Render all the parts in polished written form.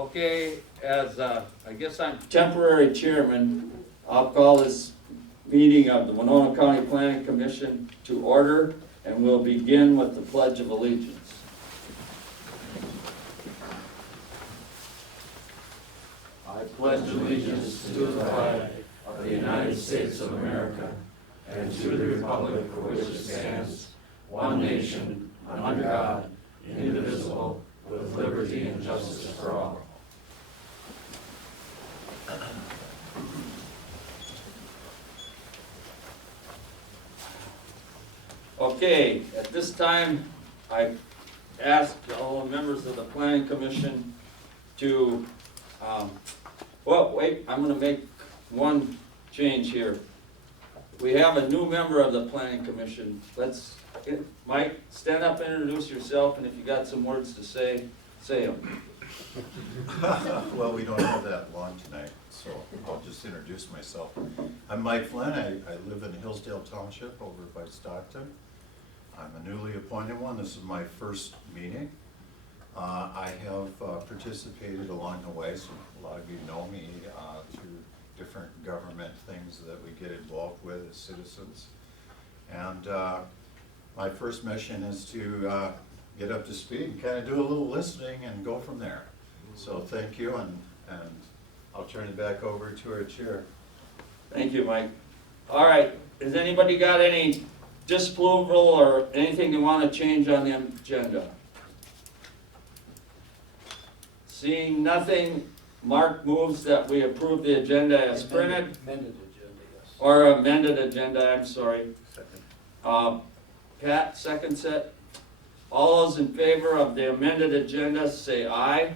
Okay, as I guess I'm temporary chairman, I'll call this meeting of the Winona County Planning Commission to order, and we'll begin with the Pledge of Allegiance. I pledge allegiance to the flag of the United States of America and to the republic for which it stands, one nation, under God, indivisible, with liberty and justice for all. Okay, at this time, I ask all the members of the Planning Commission to, well, wait, I'm gonna make one change here. We have a new member of the Planning Commission. Mike, stand up and introduce yourself, and if you got some words to say, say them. Well, we don't have that long tonight, so I'll just introduce myself. I'm Mike Flynn. I live in Hillsdale Township over by Stockton. I'm a newly appointed one. This is my first meeting. I have participated along the way, so a lot of you know me through different government things that we get involved with as citizens. And my first mission is to get up to speed and kind of do a little listening and go from there. So thank you, and I'll turn it back over to our chair. Thank you, Mike. All right, has anybody got any disapproval or anything they want to change on the agenda? Seeing nothing, Mark moves that we approve the agenda as printed. Amended agenda, yes. Or amended agenda, I'm sorry. Pat, seconds it. All those in favor of the amended agenda say aye.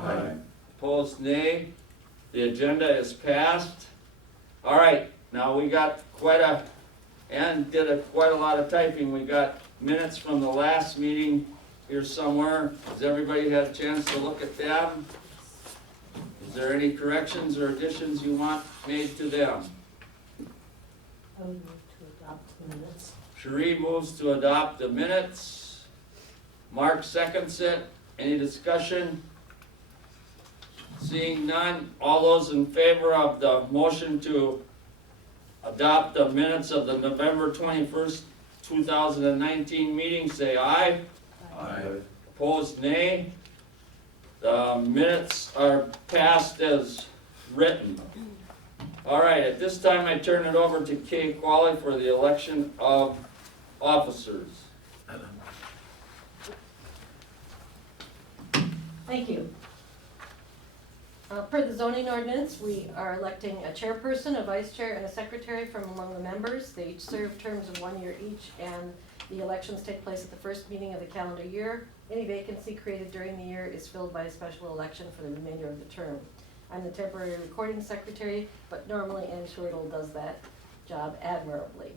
Aye. Opposed, nay. The agenda is passed. All right, now we got quite a lot of typing. We got minutes from the last meeting here somewhere. Has everybody had a chance to look at them? Is there any corrections or additions you want made to them? I would move to adopt the minutes. Sheree moves to adopt the minutes. Mark seconds it. Any discussion? Seeing none, all those in favor of the motion to adopt the minutes of the November 21st, 2019 meeting, say aye. Aye. Opposed, nay. The minutes are passed as written. All right, at this time I turn it over to Kay Qualley for the election of officers. Thank you. Per the zoning ordinance, we are electing a chairperson, a vice chair, and a secretary from among the members. They each serve terms of 1 year each, and the elections take place at the first meeting of the calendar year. Any vacancy created during the year is filled by a special election for the remainder of the term. I'm the temporary recording secretary, but normally Ann Schwertl does that job admirably.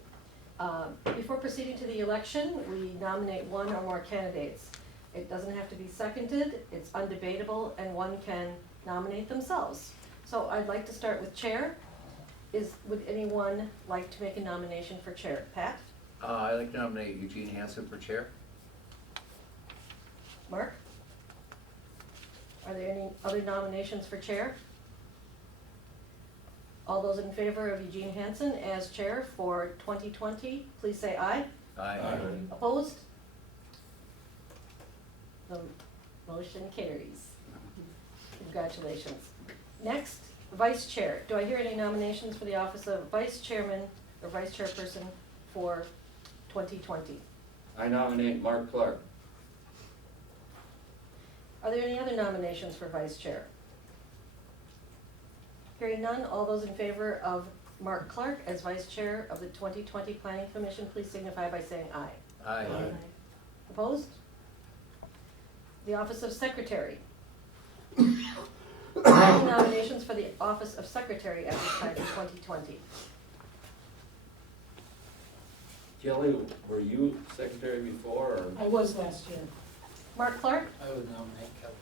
Before proceeding to the election, we nominate one or more candidates. It doesn't have to be seconded, it's undebatable, and one can nominate themselves. So I'd like to start with chair. Would anyone like to make a nomination for chair? Pat? I'd like to nominate Eugene Hansen for chair. Mark? Are there any other nominations for chair? All those in favor of Eugene Hansen as chair for 2020, please say aye. Aye. Opposed? The motion carries. Congratulations. Next, vice chair. Do I hear any nominations for the office of vice chairman or vice chairperson for 2020? I nominate Mark Clark. Are there any other nominations for vice chair? Hearing none, all those in favor of Mark Clark as vice chair of the 2020 Planning Commission, please signify by saying aye. Aye. Opposed? The office of secretary. Are there any nominations for the office of secretary at this time for 2020? Kelly, were you secretary before, or? I was last year. Mark Clark? I would nominate Kelly.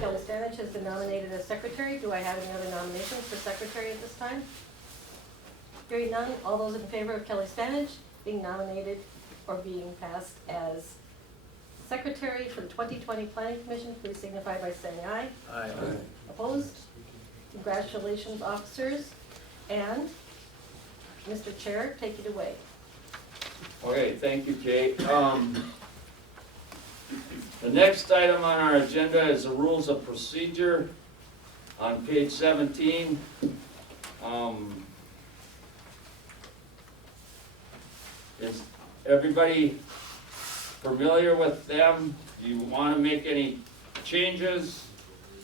Kelly Stanich has been nominated as secretary. Do I have any other nominations for secretary at this time? Hearing none, all those in favor of Kelly Stanich being nominated or being passed as secretary for the 2020 Planning Commission, please signify by saying aye. Aye. Opposed? Congratulations, officers. And, Mr. Chair, take it away. Okay, thank you, Kate. The next item on our agenda is the rules of procedure on page 17. Is everybody familiar with them? Do you want to make any changes?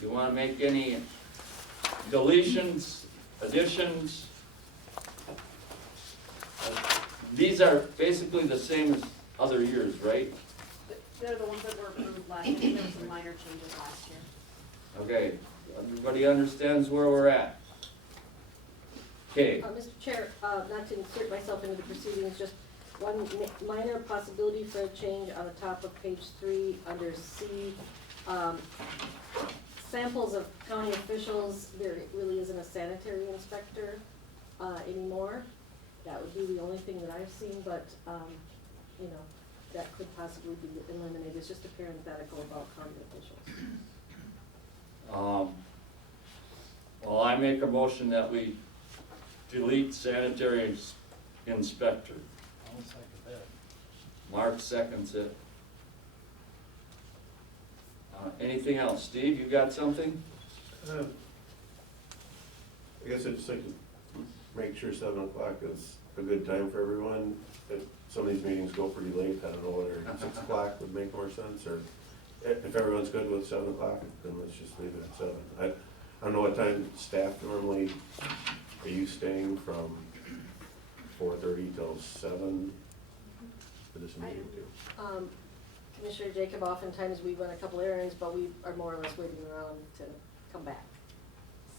Do you want to make any deletions, additions? These are basically the same as other years, right? They're the ones that were approved last year, there were some minor changes last year. Okay, everybody understands where we're at? Okay, Mr. Chair, not to insert myself into the proceedings, just one minor possibility for a change on the top of page 3 under C. Samples of county officials, there really isn't a sanitary inspector anymore. That would be the only thing that I've seen, but, you know, that could possibly be eliminated. It's just a parenthetical about county officials. well, I make a motion that we delete sanitary inspector. I'll second that. Mark seconds it. Anything else? Steve, you got something? I guess I'd just like to make sure 7 o'clock is a good time for everyone. If some of these meetings go pretty late, I don't know whether 6 o'clock would make more sense, or if everyone's good with 7 o'clock, then let's just leave it at 7. I don't know what time staff normally, are you staying from 4:30 till 7 for this meeting too? Commissioner Jacob, oftentimes we run a couple errands, but we are more or less waiting around to come back.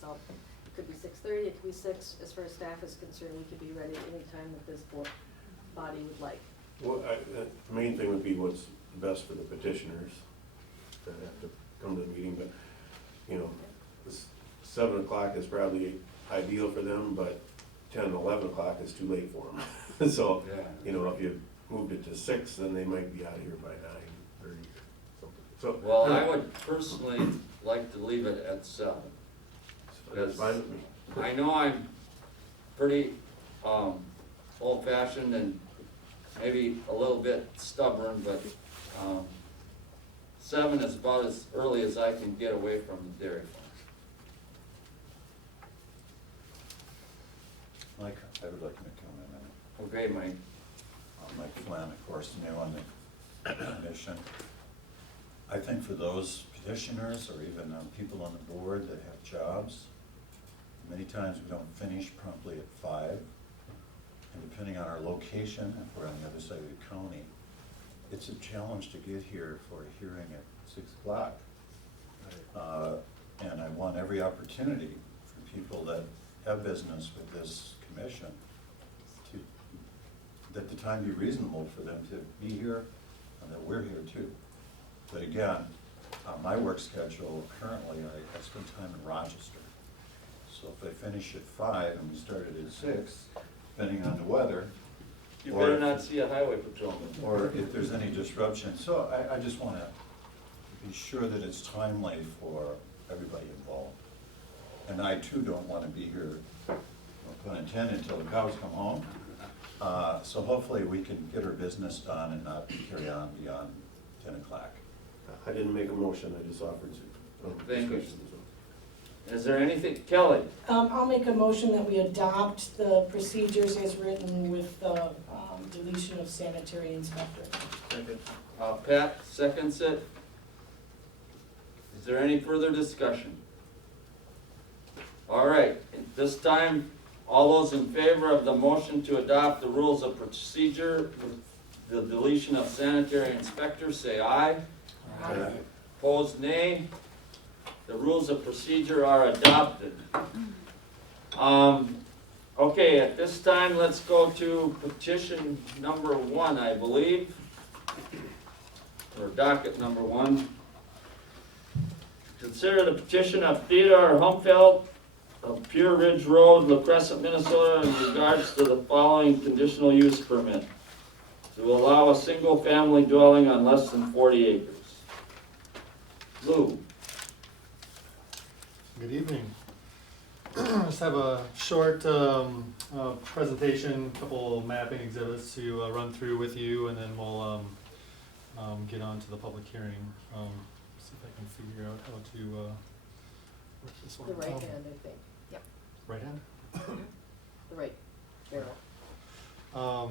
So it could be 6:30, it could be 6. As far as staff is concerned, we could be ready any time that this body would like. Well, the main thing would be what's best for the petitioners that have to come to the meeting, but, you know, 7 o'clock is probably ideal for them, but 10, 11 o'clock is too late for them. So, Yeah. you know, if you moved it to 6, then they might be out of here by 9:30 or something. So. Well, I would personally like to leave it at 7. That's fine with me. I know I'm pretty old-fashioned and maybe a little bit stubborn, but 7 is about as early as I can get away from the dairy farm. Mike, I would like to make a comment. Okay, Mike? Mike Flynn, of course, new on the commission. I think for those petitioners or even people on the board that have jobs, many times we don't finish promptly at 5. And depending on our location, if we're on the other side of the county, it's a challenge to get here for a hearing at 6 o'clock. And I want every opportunity for people that have business with this commission to, that the time be reasonable for them to be here and that we're here too. But again, my work schedule currently, I spend time in Rochester. So if I finish at 5 and we started at 6, depending on the weather. You or better if- not see a highway patrolman. Or if there's any disruption. So I just want to be sure that it's timely for everybody involved. And I too don't want to be here, no pun intended, until the cows come home. So hopefully we can get our business done and not carry on beyond 10 o'clock. I didn't make a motion, I just offered Thank you. discussion. Is there anything, Kelly? I'll make a motion that we adopt the procedures as written with the deletion of sanitary inspector. Second. Pat seconds it. Is there any further discussion? All right, at this time, all those in favor of the motion to adopt the rules of procedure with the deletion of sanitary inspector, say aye. Aye. Opposed, nay. The rules of procedure are adopted. Okay, at this time, let's go to petition number 1, I believe. Or docket number 1. Consider the petition of Theodore Humfeld of Pure Ridge Road, La Crescent, Minnesota, in regards to the following conditional use permit. to allow a single-family dwelling on less than 40 acres. Lou? Good evening. Just have a short presentation, couple mapping exhibits to run through with you, and then we'll get on to the public hearing. See if I can figure out how to work this one. The right hand, I think. Yep, Right hand? the right barrel.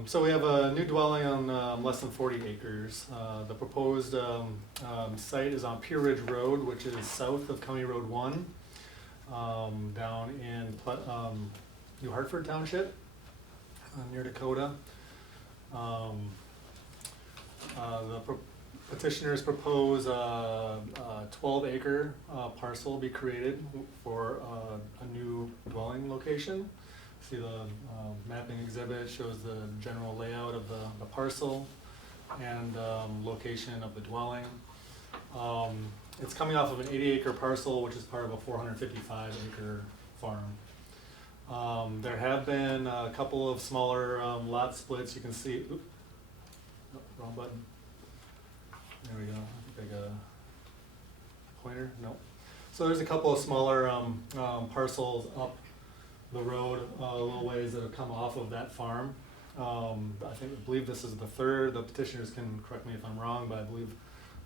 So we have a new dwelling on less than 40 acres. The proposed site is on Pure Ridge Road, which is south of County Road 1, down in New Hartford Township, near Dakota. Petitioners propose a 12-acre parcel be created for a new dwelling location. See the mapping exhibit shows the general layout of the parcel and location of the dwelling. It's coming off of an 80-acre parcel, which is part of a 455-acre farm. There have been a couple of smaller lot splits. You can see, oops, oh, wrong button. There we go. I think I got a pointer. No. So there's a couple of smaller parcels up the road a little ways that have come off of that farm. I believe this is the third. The petitioners can correct me if I'm wrong, but I believe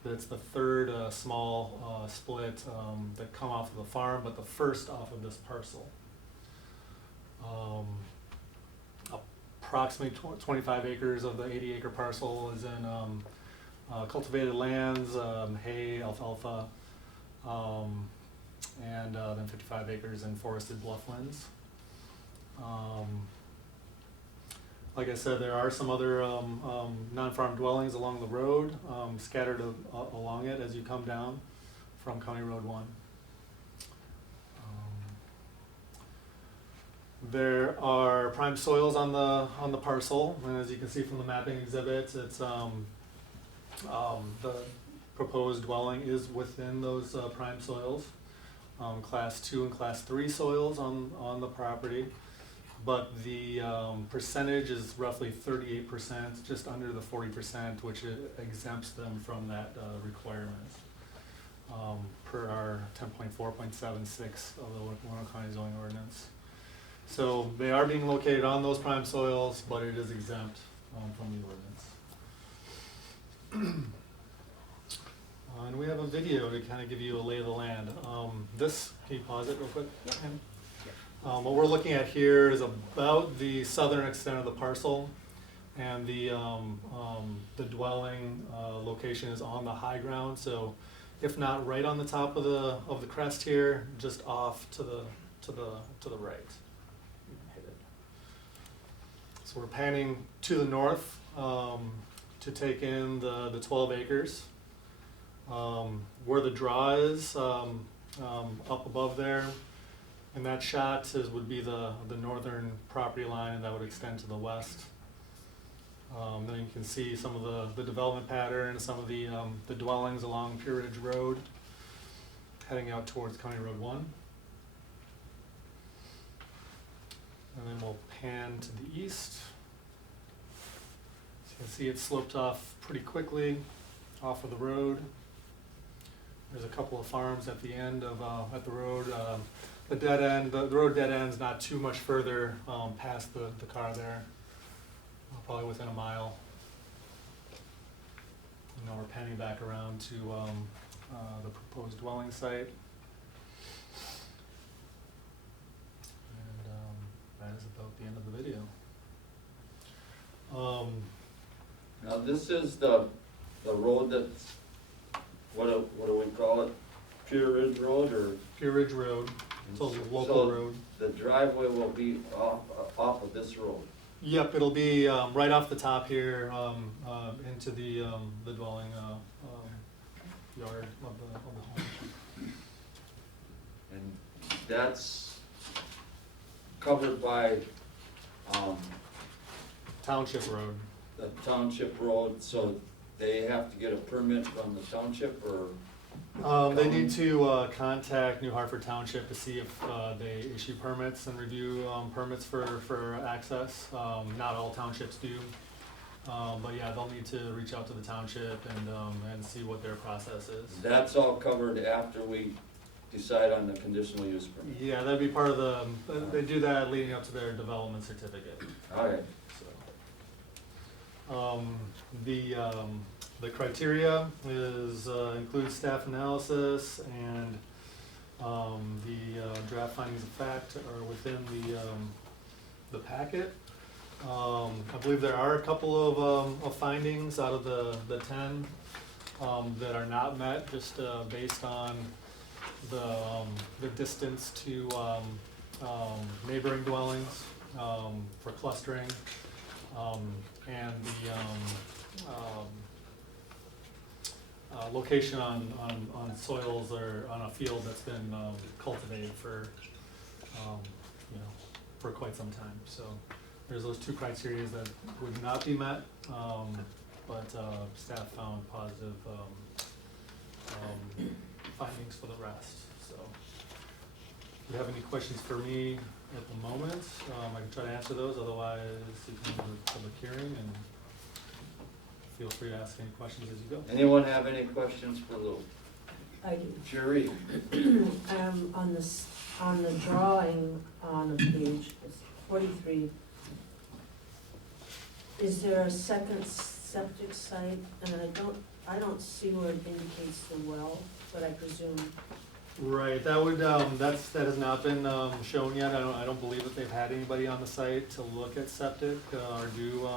that it's the third small split that come off of the farm, but the first off of this parcel. Approximately 25 acres of the 80-acre parcel is in cultivated lands, hay, alfalfa, and then 55 acres in forested blufflands. Like I said, there are some other non-farm dwellings along the road, scattered along it as you come down from County Road 1. There are prime soils on the parcel, and as you can see from the mapping exhibits, it's the proposed dwelling is within those prime soils. Class 2 and Class 3 soils on the property, but the percentage is roughly 38%, just under the 40%, which exempts them from that requirement per our 10.4.76 of the Winona County zoning ordinance. So they are being located on those prime soils, but it is exempt from the ordinance. And we have a video to kind of give you a lay of the land. Can you pause it real quick? Ann? What we're looking at here is about the southern extent of the parcel, and the dwelling location is on the high ground. So, if not right on the top of the crest here, just off to the right. Hit it. So we're panning to the north to take in the 12 acres. Where the draw is up above there, and that shot would be the northern property line, and that would extend to the west. Then you can see some of the development pattern, some of the dwellings along Pure Ridge Road, heading out towards County Road 1. And then we'll pan to the east. So you can see it sloped off pretty quickly off of the road. There's a couple of farms at the end of at the road. The dead end, the road dead ends not too much further past the car there, probably within a mile. And now we're panning back around to the proposed dwelling site. And that is about the end of the video. Now, this is the road that's, what do we call it? Pure Ridge Road, or? Pure Ridge Road, it's a local So road. the driveway will be off of this road. Yep, it'll be right off the top here into the dwelling yard of the home. And that's covered by Township Road. the township road, so they have to get a permit from the township, or? They need to contact New Hartford Township to see if they issue permits and review permits for access. Not all townships do. But yeah, they'll need to reach out to the township and see what their process is. That's all covered after we decide on the conditional use permit. Yeah, that'd be part of the, they do that leading up to their development certificate, All right, so. The criteria is, includes staff analysis and, the draft findings of fact are within the packet. I believe there are a couple of findings out of the 10, that are not met, just, based on the distance to, neighboring dwellings, for clustering, and the, location on soils or on a field that's been, cultivated for, you know, for quite some time, so. There's those two criteria that would not be met, but, staff found positive, findings for the rest, so. If you have any questions for me at the moment, I can try to answer those, otherwise you can move to the public hearing and feel free to ask any questions as you go. anyone have any questions for Lou? I do. Jerry? On the drawing on the page, it's 43, is there a second septic site? And I don't see where it indicates the well, but I presume, Right, that would, that has not been, shown yet, I don't believe that they've had anybody on the site to look at septic, or do,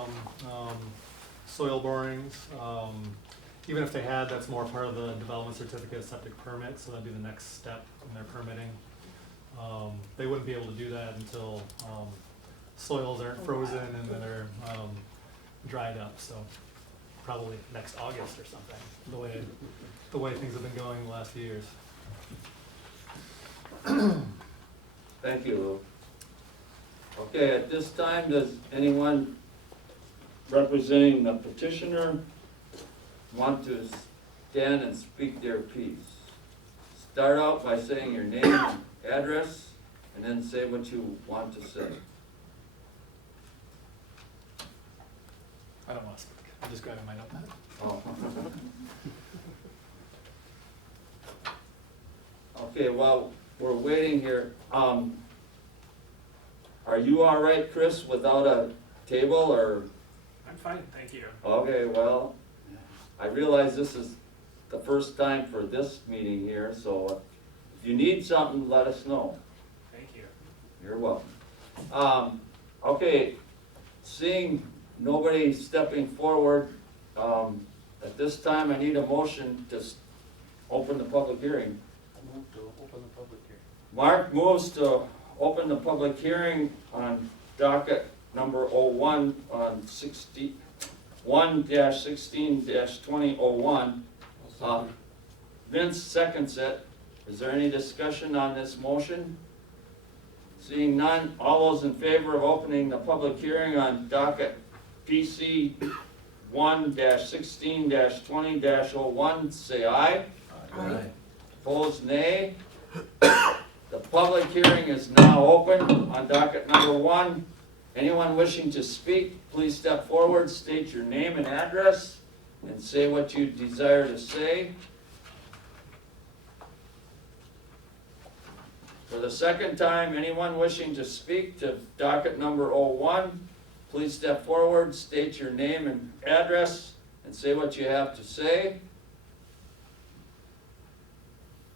soil borings. Even if they had, that's more part of the development certificate of septic permit, so that'd be the next step in their permitting. They wouldn't be able to do that until, soils aren't frozen and then they're, dried up, so probably next August or something, the way things have been going the last few years. Thank you, Lou. Okay, at this time, does anyone representing the petitioner want to stand and speak their piece? Start out by saying your name and address, and then say what you want to say. I don't want to speak, I'm just grabbing my notepad. Oh. Okay, while we're waiting here, are you all right, Chris, without a table, or? I'm fine, thank you. Okay, well, I realize this is the first time for this meeting here, so if you need something, let us know. Thank you. You're welcome. Okay, seeing nobody stepping forward, at this time, I need a motion to open the public hearing. I move to open the public hearing. Mark moves to open the public hearing on docket number 01 on 1-16-2001. Vince seconds it. Is there any discussion on this motion? Seeing none, all those in favor of opening the public hearing on docket PC 1-16-20-01, say aye. Aye. Opposed, nay. The public hearing is now open on docket number 1. Anyone wishing to speak, please step forward, state your name and address, and say what you desire to say. For the second time, anyone wishing to speak to docket number 01, please step forward, state your name and address, and say what you have to say.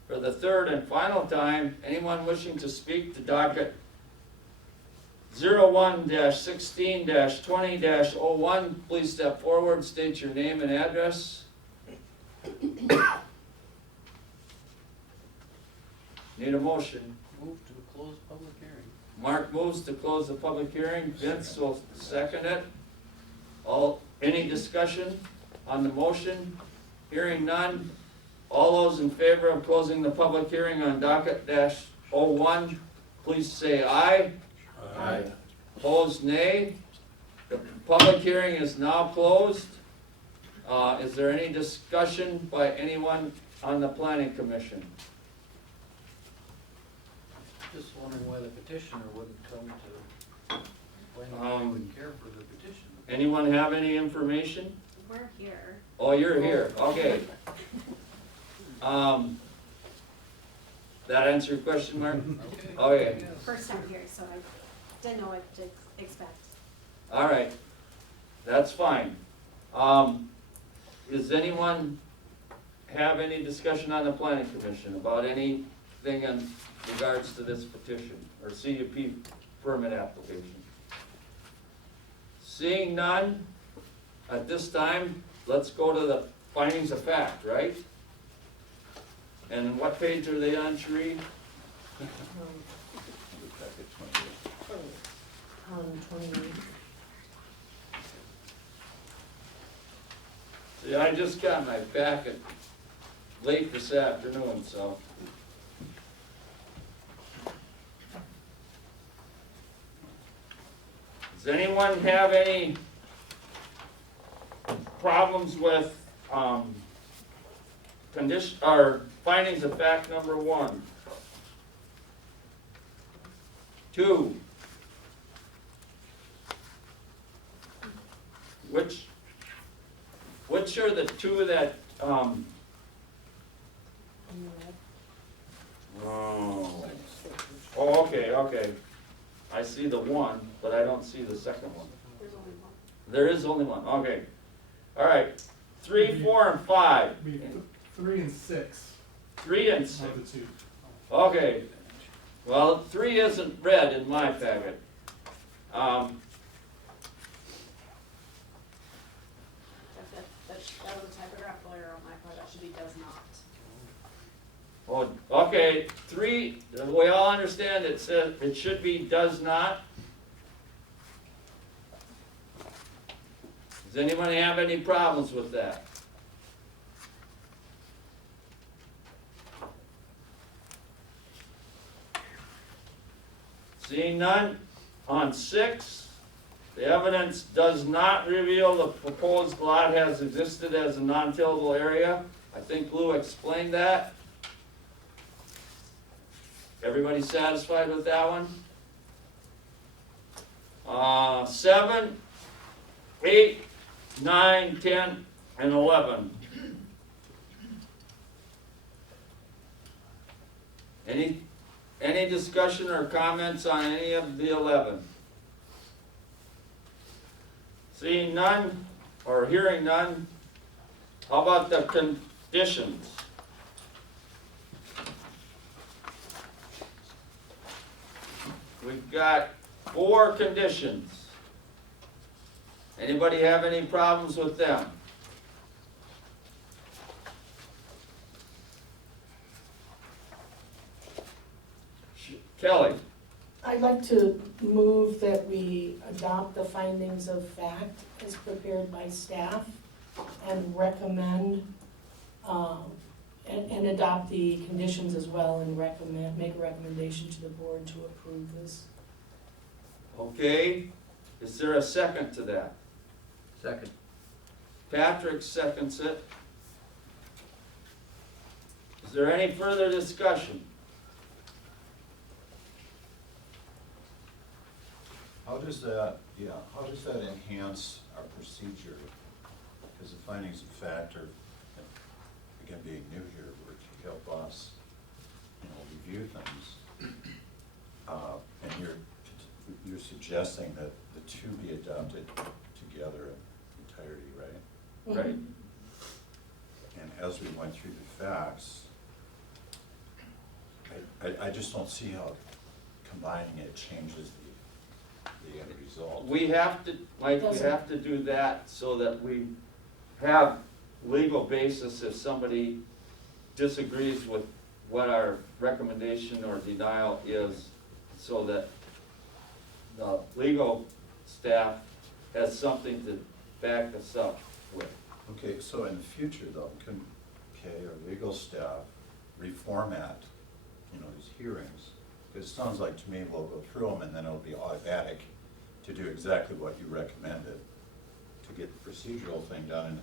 For the third and final time, anyone wishing to speak to docket 01-16-20-01, please step forward, state your name and address. Need a motion. Move to close public hearing. Mark moves to close the public hearing, Vince will second it. Any discussion on the motion? Hearing none, all those in favor of closing the public hearing on docket -01, please say aye. Aye. Opposed, nay. The public hearing is now closed. Is there any discussion by anyone on the planning commission? Just wondering why the petitioner wouldn't come to, why nobody would care for the petition. Anyone have any information? We're here. Oh, you're here, okay. That answer your question, Mark? Okay, First time here, so I didn't know what to expect. all right, that's fine. Does anyone have any discussion on the planning commission about anything in regards to this petition or CUP permit application? Seeing none, at this time, let's go to the findings of fact, right? And what page are they on, Sheree? On 28. See, I just got my packet late this afternoon, so. Does anyone have any problems with, condition, or findings of fact number 1? 2? Which are the two that, oh, okay. I see the one, but I don't see the second one. There's only one. There is only one, okay. All right, 3, 4, and 5. Be 3 and 6 3 and 6. are the two. Okay, well, 3 isn't red in my packet. That was a typographical error on my part, that should be does not. Oh, okay, 3, we all understand it says, it should be does not. Does anybody have any problems with that? Seeing none, on 6, the evidence does not reveal the proposed lot has existed as a non-tillable area. I think Lou explained that. Everybody satisfied with that one? 7, 8, 9, 10, and 11. Any discussion or comments on any of the 11? Seeing none, or hearing none, how about the conditions? We've got 4 conditions. Anybody have any problems with them? Kelly? I'd like to move that we adopt the findings of fact as prepared by staff and recommend, and adopt the conditions as well and make a recommendation to the board to approve this. Okay, is there a second to that? Second. Patrick seconds it. Is there any further discussion? How does that enhance our procedure? Because the findings of fact are, again, being new here, were to help us, review things. And you're suggesting that the two be adopted together in entirety, right? Right. And as we went through the facts, I just don't see how combining it changes the end result. We have to, Mike, we have to do that so that we have legal basis if somebody disagrees with what our recommendation or denial is, so that the legal staff has something to back us up with. Okay, so in the future though, can our legal staff reformat, these hearings? Because it sounds like to me we'll go through them and then it'll be automatic to do exactly what you recommended, to get the procedural thing done, and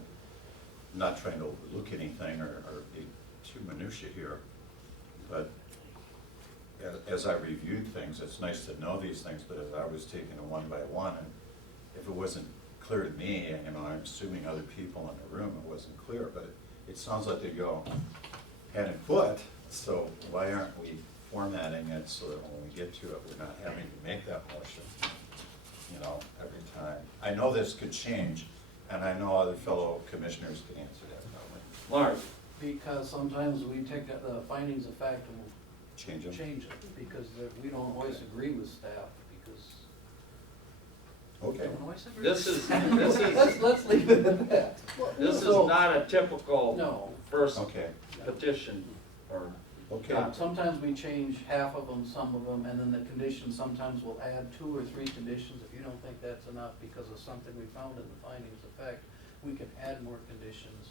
not trying to overlook anything or be too minutia here. But as I reviewed things, it's nice to know these things, but as I was taking them one by one, and if it wasn't clear to me, and, I'm assuming other people in the room, it wasn't clear, but it sounds like they go hand in foot, so why aren't we formatting it so that when we get to it, we're not having to make that motion, every time? I know this could change, and I know other fellow commissioners can answer that probably. Mark, Because sometimes we take the findings of fact and Change we'll them? change it, because we don't always agree with staff, because. Okay. Don't always agree. let's leave it at that. this is So- not a typical No. first Okay, petition, or, okay. Sometimes we change half of them, some of them, and then the conditions, sometimes we'll add 2 or 3 conditions. If you don't think that's enough because of something we found in the findings of fact, we can add more conditions.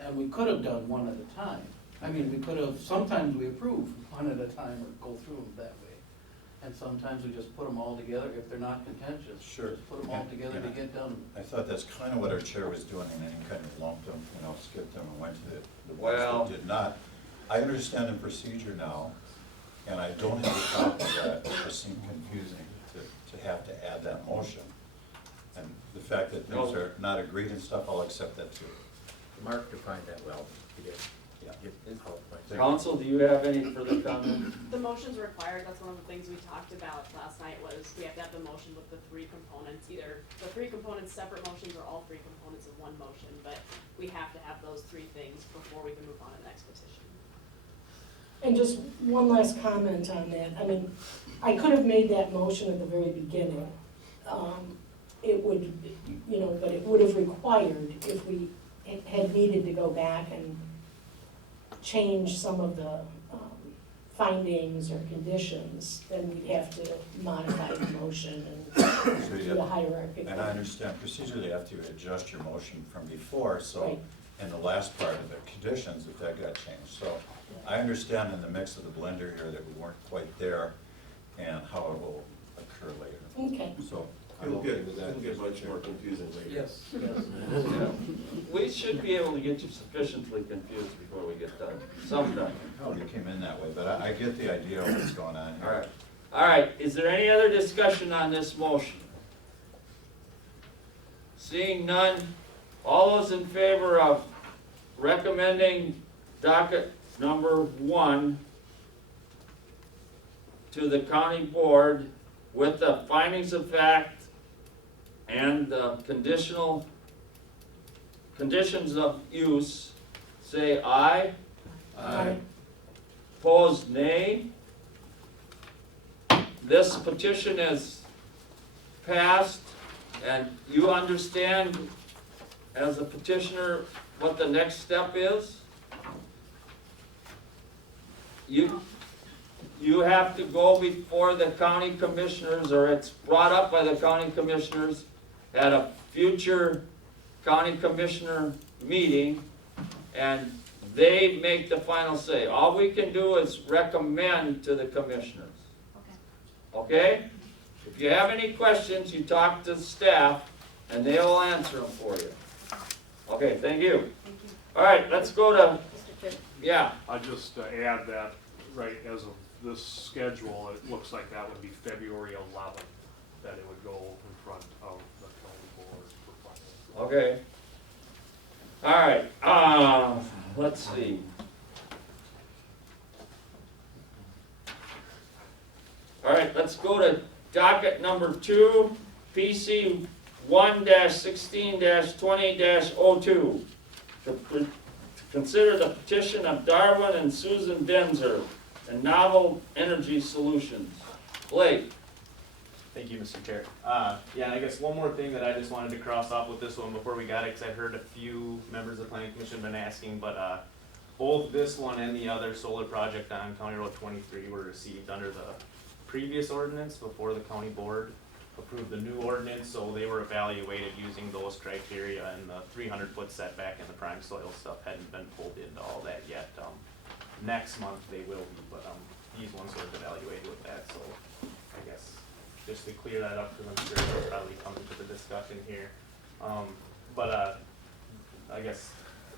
And we could have done one at a time. I mean, we could have, sometimes we approve one at a time or go through them that way. And sometimes we just put them all together if they're not contentious. Sure. Just put them all together to get done. I thought that's kind of what our chair was doing, and then he kind of lumped them, skipped them and went to the ones Well- that did not. I understand the procedure now, and I don't have a problem with that. It just seemed confusing to have to add that motion. And the fact that things No. are not agreed and stuff, I'll accept that too. Mark defined that well, he did. Yeah. council, do you have any further comments? The motion's required, that's one of the things we talked about last night, was we have to have the motion with the 3 components, either the 3 components separate motions or all 3 components of one motion, but we have to have those 3 things before we can move on to the next petition. And just one last comment on that. I mean, I could have made that motion at the very beginning. It would, but it would have required, if we had needed to go back and change some of the findings or conditions, then we'd have to modify the motion and do the hierarchy. And I understand procedurally you have to adjust your motion from before, so Right. in the last part of the conditions, if that got changed. So I understand in the mix of the blender here that we weren't quite there and how it will occur later. Okay. So I'm It'll okay get, with that. it'll get much more confusing later. Yes, Yeah. We should be able to get you sufficiently confused before we get done, sometime. Oh, you came in that way, but I get the idea of what's going on here. All right. All right, is there any other discussion on this motion? Seeing none, all those in favor of recommending docket number 1 to the county board with the findings of fact and the conditions of use, say aye. Aye. Opposed, nay. This petition is passed, and you understand as a petitioner what the next step is? You have to go before the county commissioners, or it's brought up by the county commissioners at a future county commissioner meeting, and they make the final say. All we can do is recommend to the commissioners. Okay. Okay? If you have any questions, you talk to the staff, and they will answer them for you. Okay, thank you. Thank you. All right, let's go to, Mr. Chair. yeah, I just add that, right, as of this schedule, it looks like that would be February 11th, that it would go in front of the county board for final. okay. All right, let's see. All right, let's go to docket number 2, PC 1-16-20-02. To consider the petition of Darwin and Susan Benzer and Novel Energy Solutions. Blake? Thank you, Mr. Chair. Yeah, I guess one more thing that I just wanted to cross off with this one before we got it, because I heard a few members of the planning commission been asking, but both this one and the other solar project on County Road 23 were received under the previous ordinance before the county board approved the new ordinance, so they were evaluated using those criteria, and the 300-foot setback and the prime soil stuff hadn't been pulled into all that yet. Next month they will be, but these ones were evaluated with that, so I guess just to clear that up, because I'm sure it'll probably come into the discussion here. I guess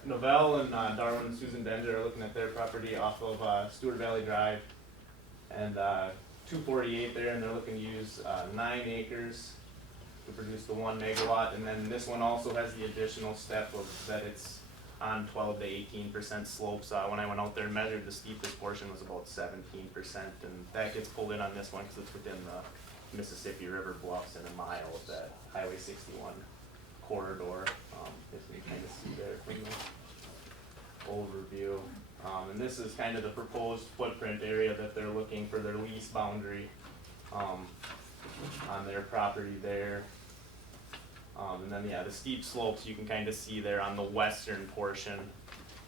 Novell and Darwin and Susan Benzer are looking at their property off of Stewart Valley Drive and 248 there, and they're looking to use 9 acres to produce the 1 megawatt, and then this one also has the additional step of that it's on 12 to 18% slopes. When I went out there and measured, the steepest portion was about 17%, and that gets pulled in on this one because it's within the Mississippi River bluffs and a mile of that Highway 61 corridor. If you can kind of see there from the overview. And this is kind of the proposed footprint area that they're looking for their lease boundary on their property there. And then, yeah, the steep slopes you can kind of see there on the western portion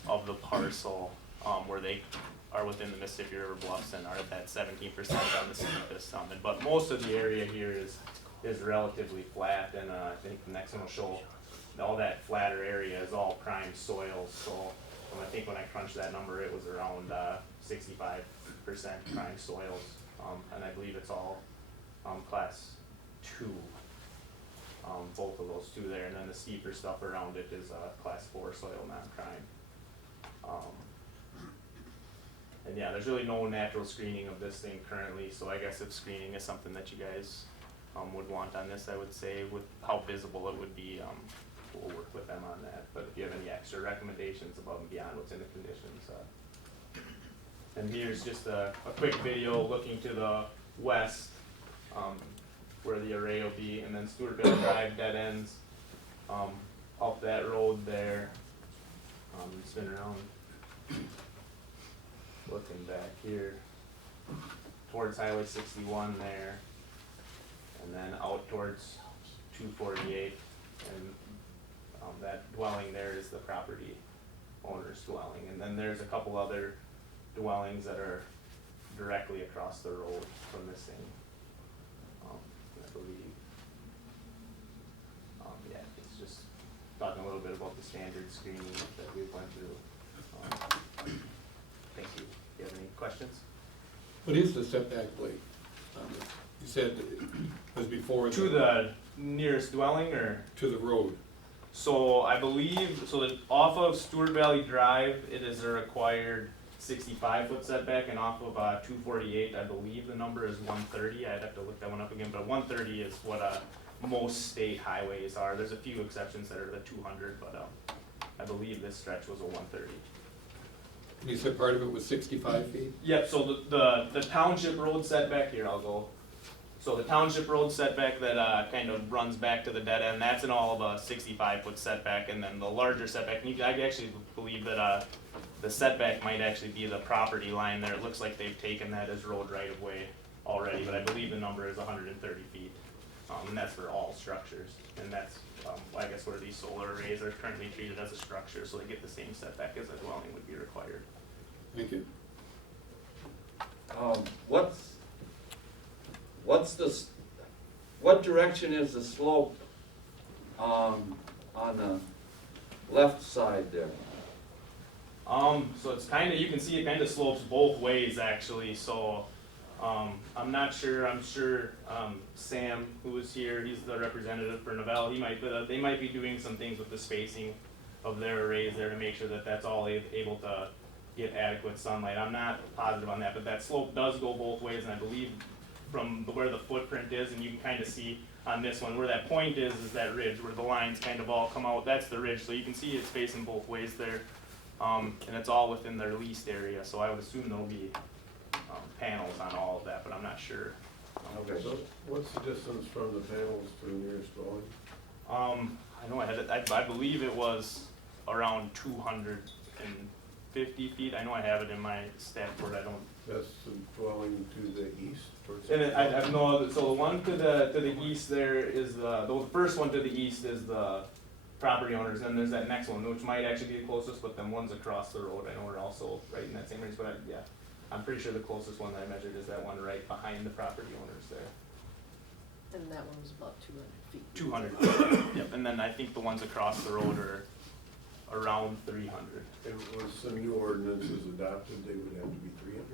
of the parcel, where they are within the Mississippi River bluffs and are at that 17% on the steepest summit. But most of the area here is relatively flat, and I think the next one will show all that flatter area is all prime soil. So I think when I crunched that number, it was around 65% prime soils, and I believe it's all class 2. Both of those two there, and then the steeper stuff around it is class 4 soil, non-prime. And yeah, there's really no natural screening of this thing currently, so I guess if screening is something that you guys would want on this, I would say with how visible it would be, we'll work with them on that. But if you have any extra recommendations above and beyond what's in the conditions. And here's just a quick video looking to the west, where the array will be, and then Stewartville Drive dead ends up that road there. Spin around, looking back here towards Highway 61 there, and then out towards 248, and that dwelling there is the property owner's dwelling, and then there's a couple other dwellings that are directly across the road from this thing. I believe. Yeah, it's just talking a little bit about the standard screening that we went through. Thank you. Do you have any questions? What is the setback, Blake? You said it was before. To the nearest dwelling, or? To the road. So I believe, so that off of Stewart Valley Drive, it is a required 65-foot setback, and off of 248, I believe the number is 130. I'd have to look that one up again, but 130 is what most state highways are. There's a few exceptions that are the 200, but I believe this stretch was a 130. And you said part of it was 65 feet? Yep, so the township road setback, here I'll go. So the township road setback that kind of runs back to the dead end, that's in all of a 65-foot setback, and then the larger setback, and I actually believe that the setback might actually be the property line there. It looks like they've taken that as road right of way already, but I believe the number is 130 feet. And that's for all structures, and that's I guess where these solar arrays are currently treated as a structure, so they get the same setback as a dwelling would be required. Thank you. What direction is the slope on the left side there? So it's kind of, you can see it kind of slopes both ways actually, so I'm not sure, I'm sure Sam, who is here, he's the representative for Novell, they might be doing some things with the spacing of their arrays there to make sure that that's all able to get adequate sunlight. I'm not positive on that, but that slope does go both ways, and I believe from where the footprint is, and you can kind of see on this one, where that point is that ridge, where the lines kind of all come out, that's the ridge, so you can see it's facing both ways there. And it's all within their leased area, so I would assume there'll be panels on all of that, but I'm not sure. Okay. So what's the distance from the panels to the nearest dwelling? I know I had it, I believe it was around 250 feet. I know I have it in my stat board, I don't. That's the dwelling to the east towards. And I have no, so the one to the east there is the first one to the east is the property owners, and there's that next one, which might actually be the closest, but then one's across the road. I know we're also right in that same range, but yeah, I'm pretty sure the closest one that I measured is that one right behind the property owners there. And that one was about 200 feet. 200, yep, and then I think the ones across the road are around 300. If the new ordinance is adopted, they would have to be 300?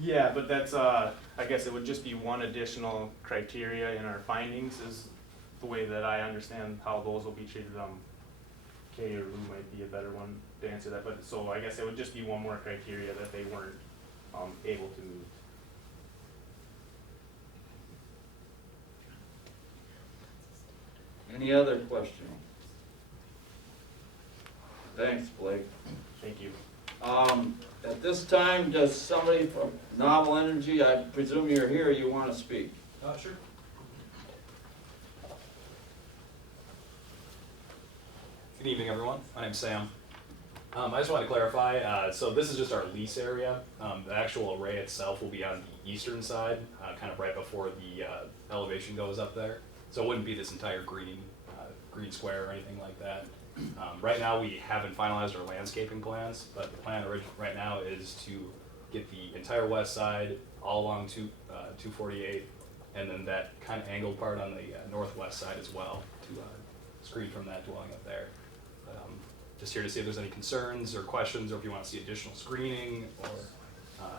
Yeah, but that's, I guess it would just be one additional criteria in our findings is the way that I understand how those will be treated. Kay or Lou might be a better one to answer that, but so I guess it would just be one more criteria that they weren't able to meet. Any other questions? Thanks, Blake. Thank you. At this time, does somebody from Novel Energy, I presume you're here, you want to speak? Sure. Good evening, everyone. My name's Sam. I just want to clarify, so this is just our lease area. The actual array itself will be on the eastern side, kind of right before the elevation goes up there. So it wouldn't be this entire green square or anything like that. Right now, we haven't finalized our landscaping plans, but the plan right now is to get the entire west side all along 248, and then that kind of angled part on the northwest side as well to screen from that dwelling up there. Just here to see if there's any concerns or questions, or if you want to see additional screening or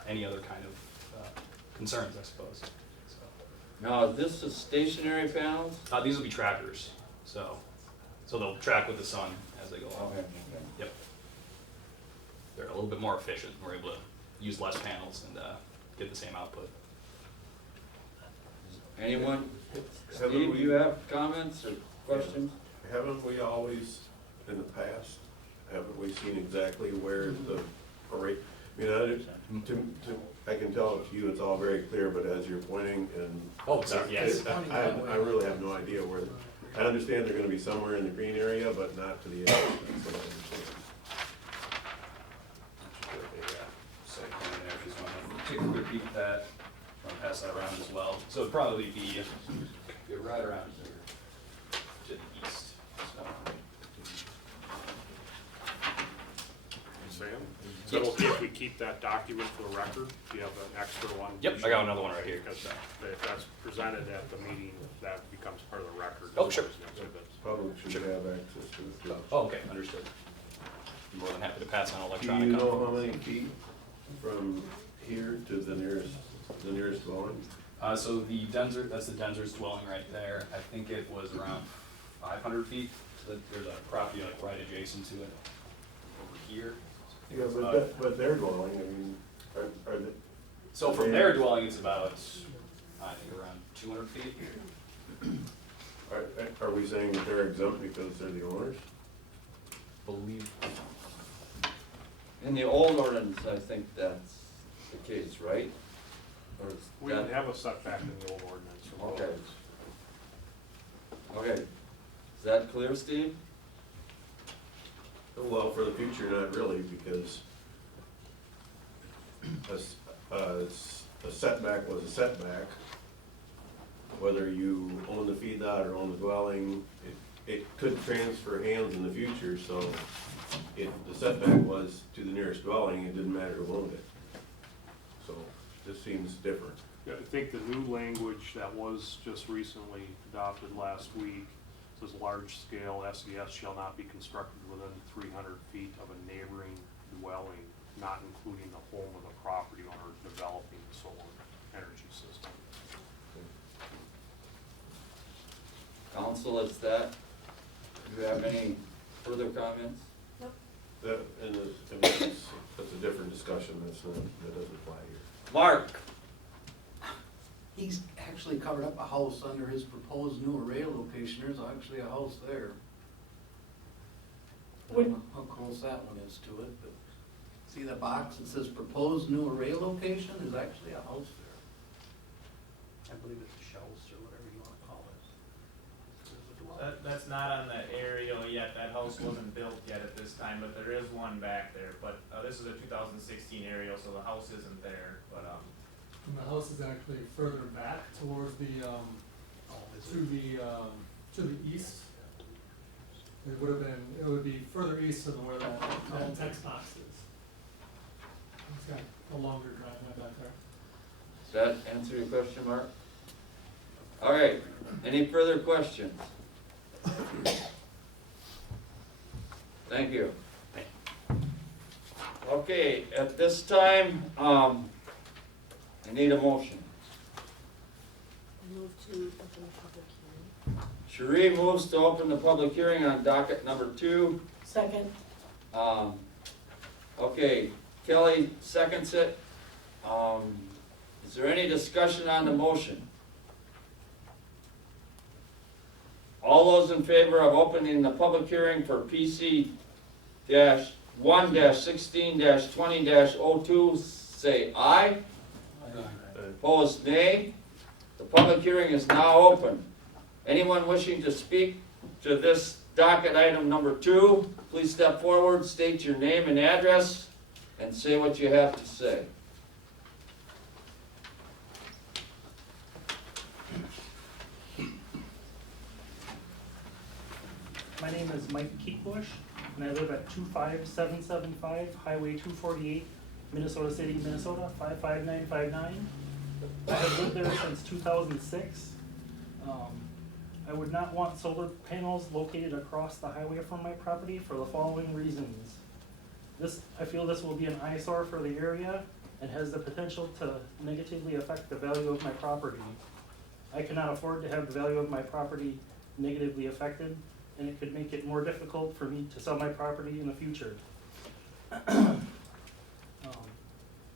any other kind of concerns, I suppose. So, Now, this is stationary panels? these will be trackers, so they'll track with the sun as they go along. Okay. Yep. They're a little bit more efficient. We're able to use less panels and get the same output. Anyone? Haven't Steve, we- do you have comments or questions? Haven't we always, in the past, haven't we seen exactly where the array, I mean, I can tell to you it's all very clear, but as you're pointing and. Oh, sorry, yes. I really have no idea where, I understand they're gonna be somewhere in the green area, but not to the edge. That's what I understand. Site plan there, if you just want to take a quick peek at that, I'll pass that around as well. So it'd probably be right around here to the east. So, Sam, is it okay if we keep that document for the record? Do you have an extra one? Yep, I got another one right here. Because if that's presented at the meeting, that becomes part of the record. Oh, sure. Public should have access to it too. Oh, okay, understood. I'm more than happy to pass on Do electronic. you know copy. how many feet from here to the nearest dwelling? So that's the Denzer's dwelling right there. I think it was around 500 feet. So there's a property like right adjacent to it over here. Yeah, but their dwelling, I mean, are they? So from their dwelling, it's about, I think, around 200 feet. Are we saying that they're exempt because they're the owners? Believe. In the old ordinance, I think that's the case, right? Or is We that- didn't have a setback in the old ordinance. from Okay. those. Okay. Is that clear, Steve? Well, for the future, not really, because a setback was a setback. Whether you own the feed lot or own the dwelling, it could transfer hands in the future, so if the setback was to the nearest dwelling, it didn't matter who owned it. So this seems different. Yeah, I think the new language that was just recently adopted last week says large-scale SES shall not be constructed within 300 feet of a neighboring dwelling, not including the home of the property owner developing the solar energy system. Council, is that, do you have any further comments? That's a different discussion, that doesn't apply here. Mark? He's actually covered up a house under his proposed new array location, there's actually a house there. I don't know how close that one is to it, but see the box that says proposed new array location, there's actually a house there. I believe it's a house or whatever you wanna call it. There's a dwelling. That's not on the aerial yet, that house wasn't built yet at this time, but there is one back there, but, this is a 2016 aerial, so the house isn't there, but, And the house is actually further back towards the, to the east. It would be further east than where that text box is. It's got a longer driveway back there. Does that answer your question, Mark? All right, any further questions? Thank you. Okay, at this time, I need a motion. Move to open the public hearing. Sheree moves to open the public hearing on docket number 2. Second. Okay, Kelly seconds it. Is there any discussion on the motion? All those in favor of opening the public hearing for PC-1-16-20-02, say aye. Opposed, nay. The public hearing is now open. Anyone wishing to speak to this docket item number 2, please step forward, state your name and address, and say what you have to say. My name is Mike Keekbush, and I live at 25775 Highway 248, Minnesota City, Minnesota, 55959. I have lived there since 2006. I would not want solar panels located across the highway from my property for the following reasons. I feel this will be an eyesore for the area and has the potential to negatively affect the value of my property. I cannot afford to have the value of my property negatively affected, and it could make it more difficult for me to sell my property in the future.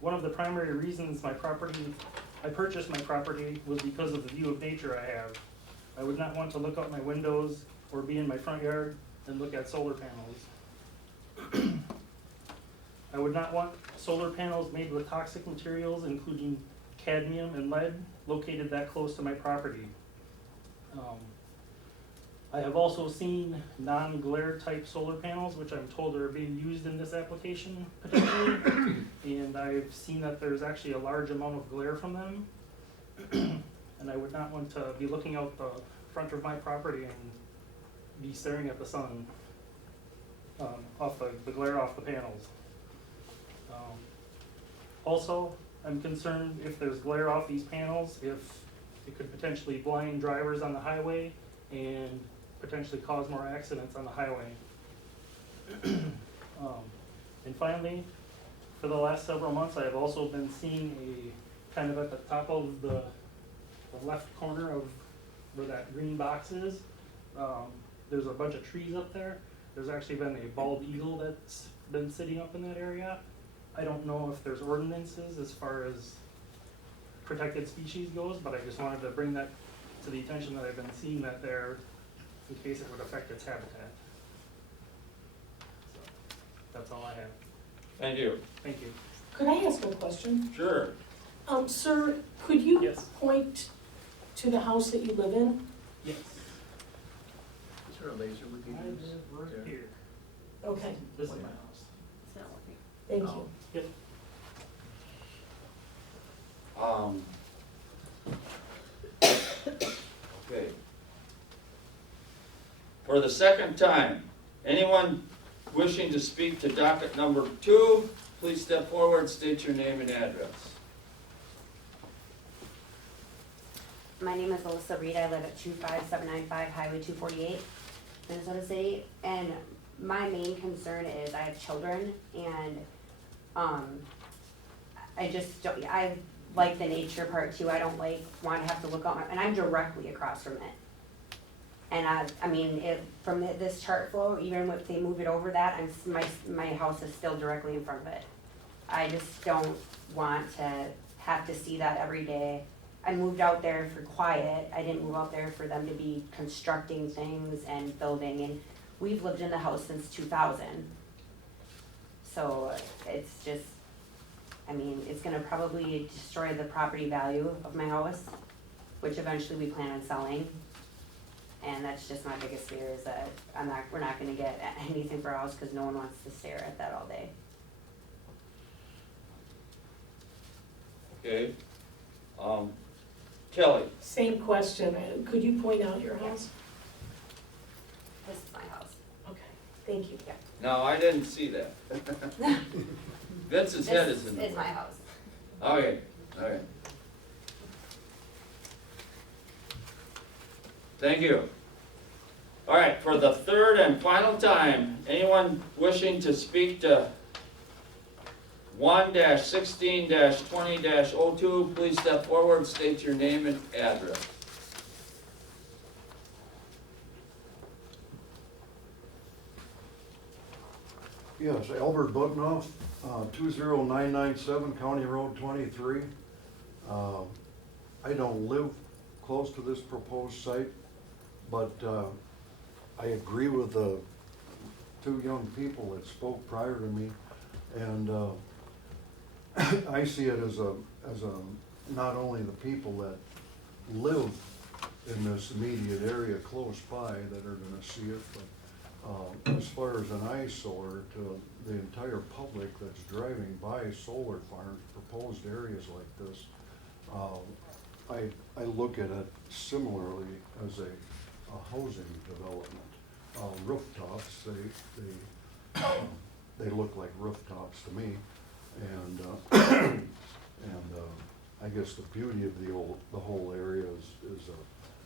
One of the primary reasons I purchased my property was because of the view of nature I have. I would not want to look out my windows or be in my front yard and look at solar panels. I would not want solar panels made with toxic materials, including cadmium and lead, located that close to my property. I have also seen non-glare type solar panels, which I'm told are being used in this application potentially, and I've seen that there's actually a large amount of glare from them. And I would not want to be looking out the front of my property and be staring at the sun, off the glare off the panels. Also, I'm concerned if there's glare off these panels, if it could potentially blind drivers on the highway and potentially cause more accidents on the highway. And finally, for the last several months, I have also been seeing a kind of at the top of the left corner of where that green box is, there's a bunch of trees up there. There's actually been a bald eagle that's been sitting up in that area. I don't know if there's ordinances as far as protected species goes, but I just wanted to bring that to the attention that I've been seeing that there in case it would affect its habitat. So, that's all I have. Thank you. Thank you. Could I ask a question? Sure. Sir, could you Yes. point to the house that you live in? Yes. Is there a laser we I can use? live right here. Okay, This is my house. It's not working. thank Oh. you. Yep. Okay. For the second time, anyone wishing to speak to docket number 2, please step forward, state your name and address. My name is Alyssa Reed. I live at 25795 Highway 248, Minnesota City. And my main concern is I have children, and I just don't, I like the nature part too. I don't want to have to look out, and I'm directly across from it. And I mean, from this chart flow, even if they move it over that, my house is still directly in front of it. I just don't want to have to see that every day. I moved out there for quiet. I didn't move out there for them to be constructing things and building, and we've lived in the house since 2000. So it's just, I mean, it's gonna probably destroy the property value of my house, which eventually we plan on selling. And that's just my biggest fear, is that we're not gonna get anything for our house because no one wants to stare at that all day. Okay. Kelly. Same question. Could you point out your house? This is my house. Okay, thank you. No, I didn't see that. Vince's head is in the This is way. my house. Okay, okay. Thank you. All right, for the third and final time, anyone wishing to speak to 1-16-20-02, please step forward, state your name and address. Yes, Albert Butnoff, 20997 County Road 23. I don't live close to this proposed site, but I agree with the two young people that spoke prior to me, and I see it as not only the people that live in this immediate area close by that are gonna see it, but as far as an eyesore to the entire public that's driving by solar farms, proposed areas like this, I look at it similarly as a housing development. Rooftops, they look like rooftops to me, and I guess the beauty of the whole area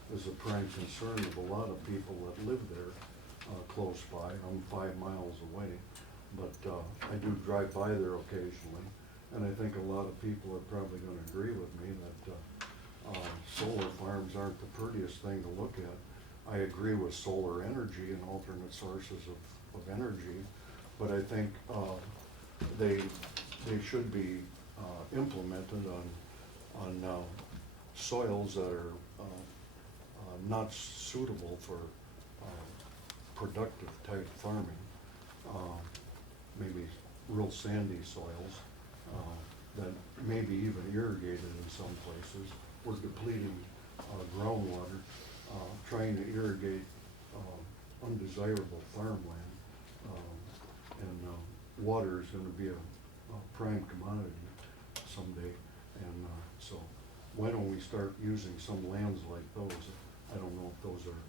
is a prime concern of a lot of people that live there close by. I'm 5 miles away, but I do drive by there occasionally, and I think a lot of people are probably gonna agree with me that solar farms aren't the prettiest thing to look at. I agree with solar energy and alternate sources of energy, but I think they should be implemented on soils that are not suitable for productive type farming. Maybe real sandy soils that may be even irrigated in some places. We're depleting groundwater, trying to irrigate undesirable farmland, and water is gonna be a prime commodity someday, and so why don't we start using some lands like those? I don't know if those are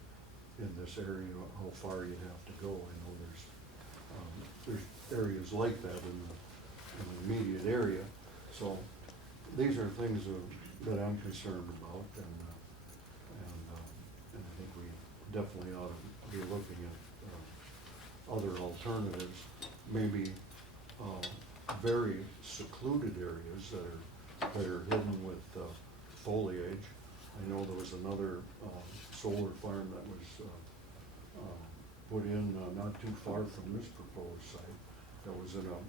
in this area, how far you'd have to go. I know there's areas like that in the immediate area, so these are things that I'm concerned about, and I think we definitely ought to be looking at other alternatives, maybe very secluded areas that are hidden with foliage. I know there was another solar farm that was put in not too far from this proposed site that was in a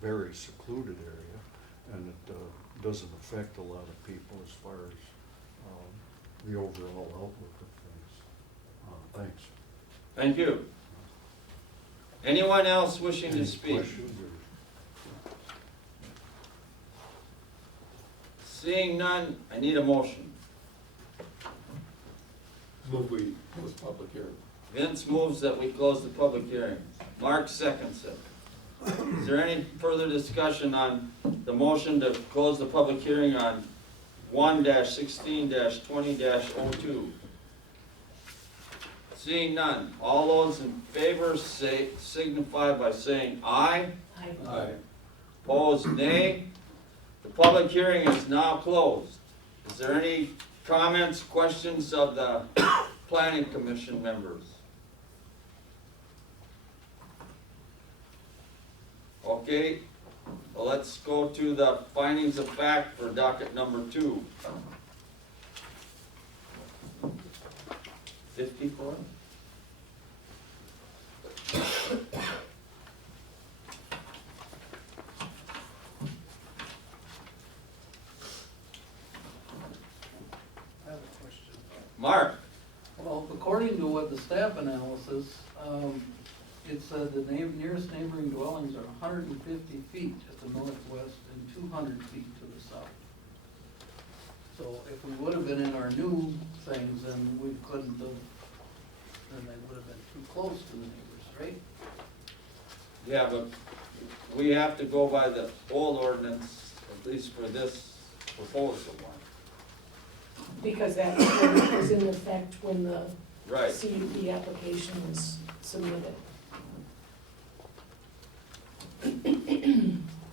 very secluded area, and it doesn't affect a lot of people as far as the overall outlook of things. Thanks. Thank you. Anyone else wishing to Any speak? questions or- Seeing none, I need a motion. Move we close public hearing. Vince moves that we close the public hearing. Mark seconds it. Is there any further discussion on the motion to close the public hearing on 1-16-20-02? Seeing none, all those in favor signify by saying aye. Aye. Opposed, nay. The public hearing is now closed. Is there any comments, questions of the planning commission members? Okay, well, let's go to the findings of fact for docket number 2. 54? I have a question. Mark? Well, according to what the staff analysis, it said the nearest neighboring dwellings are 150 feet at the northwest and 200 feet to the south. So if we would have been in our new things, then we couldn't have, then they would have been too close to the neighbors, right? Yeah, but we have to go by the old ordinance, at least for this proposal one. Because that was in effect when the Right. CUP application was submitted.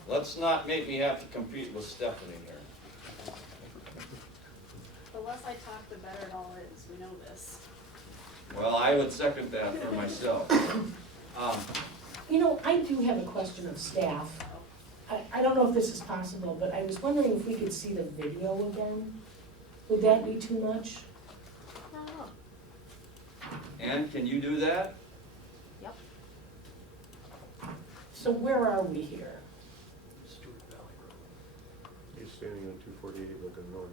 Let's not make me have to compete with Stephanie here. The less I talk, the better it all is, we know this. Well, I would second that for myself. You know, I do have a question of staff. I don't know if this is possible, but I was wondering if we could see the video again. Would that be too much? No, Ann, can you do that? yep. So where are we here? Stewart Valley Road. You're standing on 248 looking north.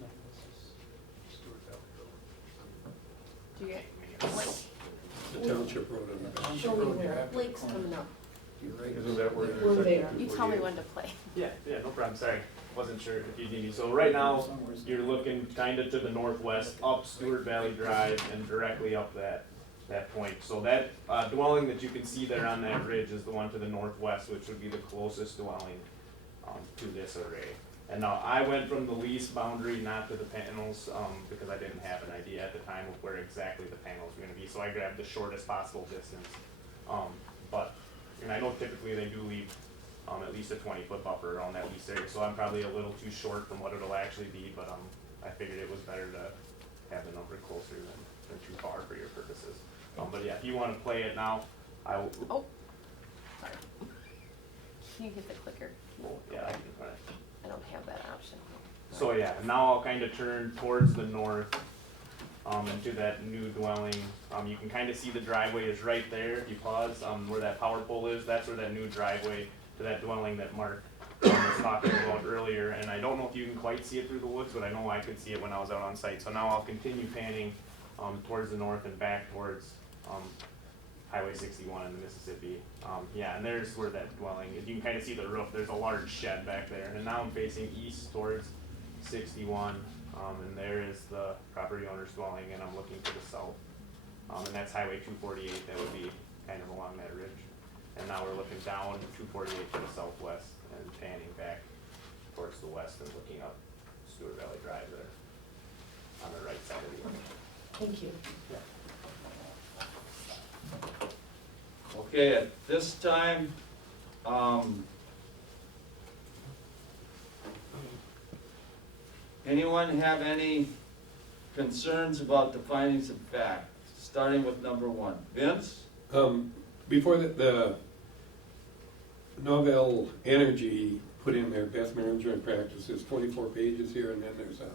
No, this is Stewart Valley Road. Do you, The township road on the back. Show me where. Blake's coming up. Isn't that where? We're there. You tell me when to play. Yeah, no problem, sorry, wasn't sure if you need me. So right now, you're looking kinda to the northwest, up Stewart Valley Drive and directly up that point. So that dwelling that you can see there on that ridge is the one to the northwest, which would be the closest dwelling to this array. And now I went from the lease boundary, not to the panels, because I didn't have an idea at the time of where exactly the panels were gonna be, so I grabbed the shortest possible distance. But, and I know typically they do leave at least a 20-foot buffer around that lease area, so I'm probably a little too short from what it'll actually be, but I figured it was better to have the number closer than too far for your purposes. But yeah, if you wanna play it now, I will. Oh, sorry. Can you get the clicker? Well, yeah, I can run it. I don't have that option. So yeah, now I'll kind of turn towards the north, into that new dwelling. You can kind of see the driveway is right there. If you pause, where that power pole is, that's where that new driveway to that dwelling that Mark was talking about earlier. And I don't know if you can quite see it through the woods, but I know I could see it when I was out on site. So now I'll continue panning, towards the north and back towards, Highway 61 in the Mississippi. Yeah, and there's where that dwelling is. You can kind of see the roof. There's a large shed back there. And now I'm facing east towards 61, and there is the property owner's dwelling, and I'm looking to the south. And that's Highway 248. That would be kind of along that ridge. And now we're looking down 248 to the southwest and panning back towards the west and looking up Stewart Valley Drive there on the right side of the image. Thank you. Okay, at this time, anyone have any concerns about the findings of fact? Starting with number one. Vince? Before the Novell Energy put in their best management practices, 24 pages here, and then there's a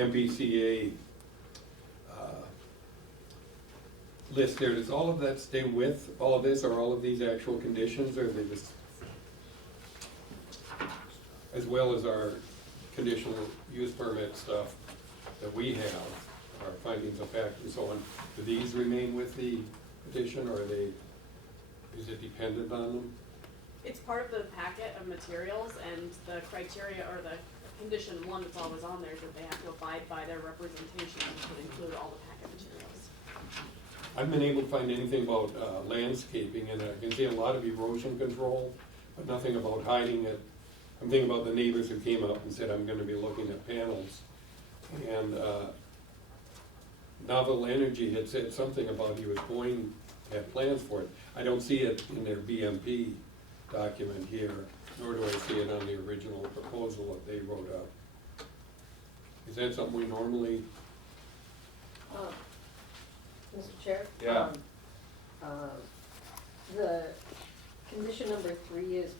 MPCA list there. Does all of that stay with all of this, or all of these actual conditions, or are they just, as well as our conditional use permit stuff that we have, our findings of fact and so on, do these remain with the petition, or are they, is it dependent on them? It's part of the packet of materials, and the criteria or the condition one that's always on there is that they have to abide by their representation, which would include all the packet materials. I haven't been able to find anything about landscaping, and I can see a lot of erosion control, but nothing about hiding it. I'm thinking about the neighbors who came up and said, I'm gonna be looking at panels. And Novel Energy had said something about he was going to have plans for it. I don't see it in their BMP document here, nor do I see it on the original proposal that they wrote up. Is that something we normally? Mr. Chair? Yeah. The condition number 3 is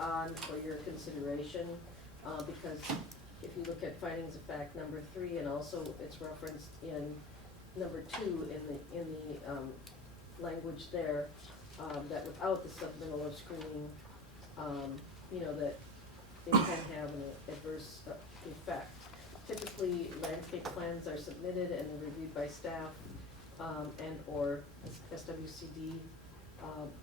on for your consideration, because if you look at findings of fact number 3, and also it's referenced in number 2 in the language there, that without the submittal of screening, that it can have an adverse effect. Typically, landscape plans are submitted and they're reviewed by staff, and/or SWCD,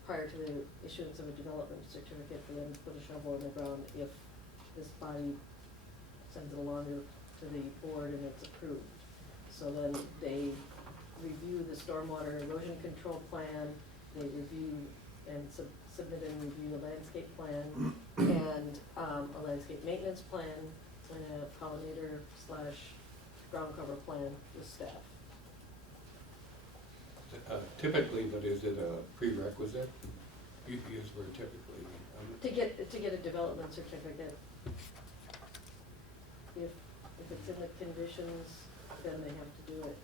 prior to the issuance of a development certificate for them to put a shovel in the ground if this body sends it along to the board and it's approved. So then they review the stormwater erosion control plan, they review and submit and review a landscape plan, and a landscape maintenance plan, and a pollinator/ground cover plan with staff. Typically, but is it a prerequisite? You use the word typically. To get a development certificate, if it's in the conditions, then they have to do it.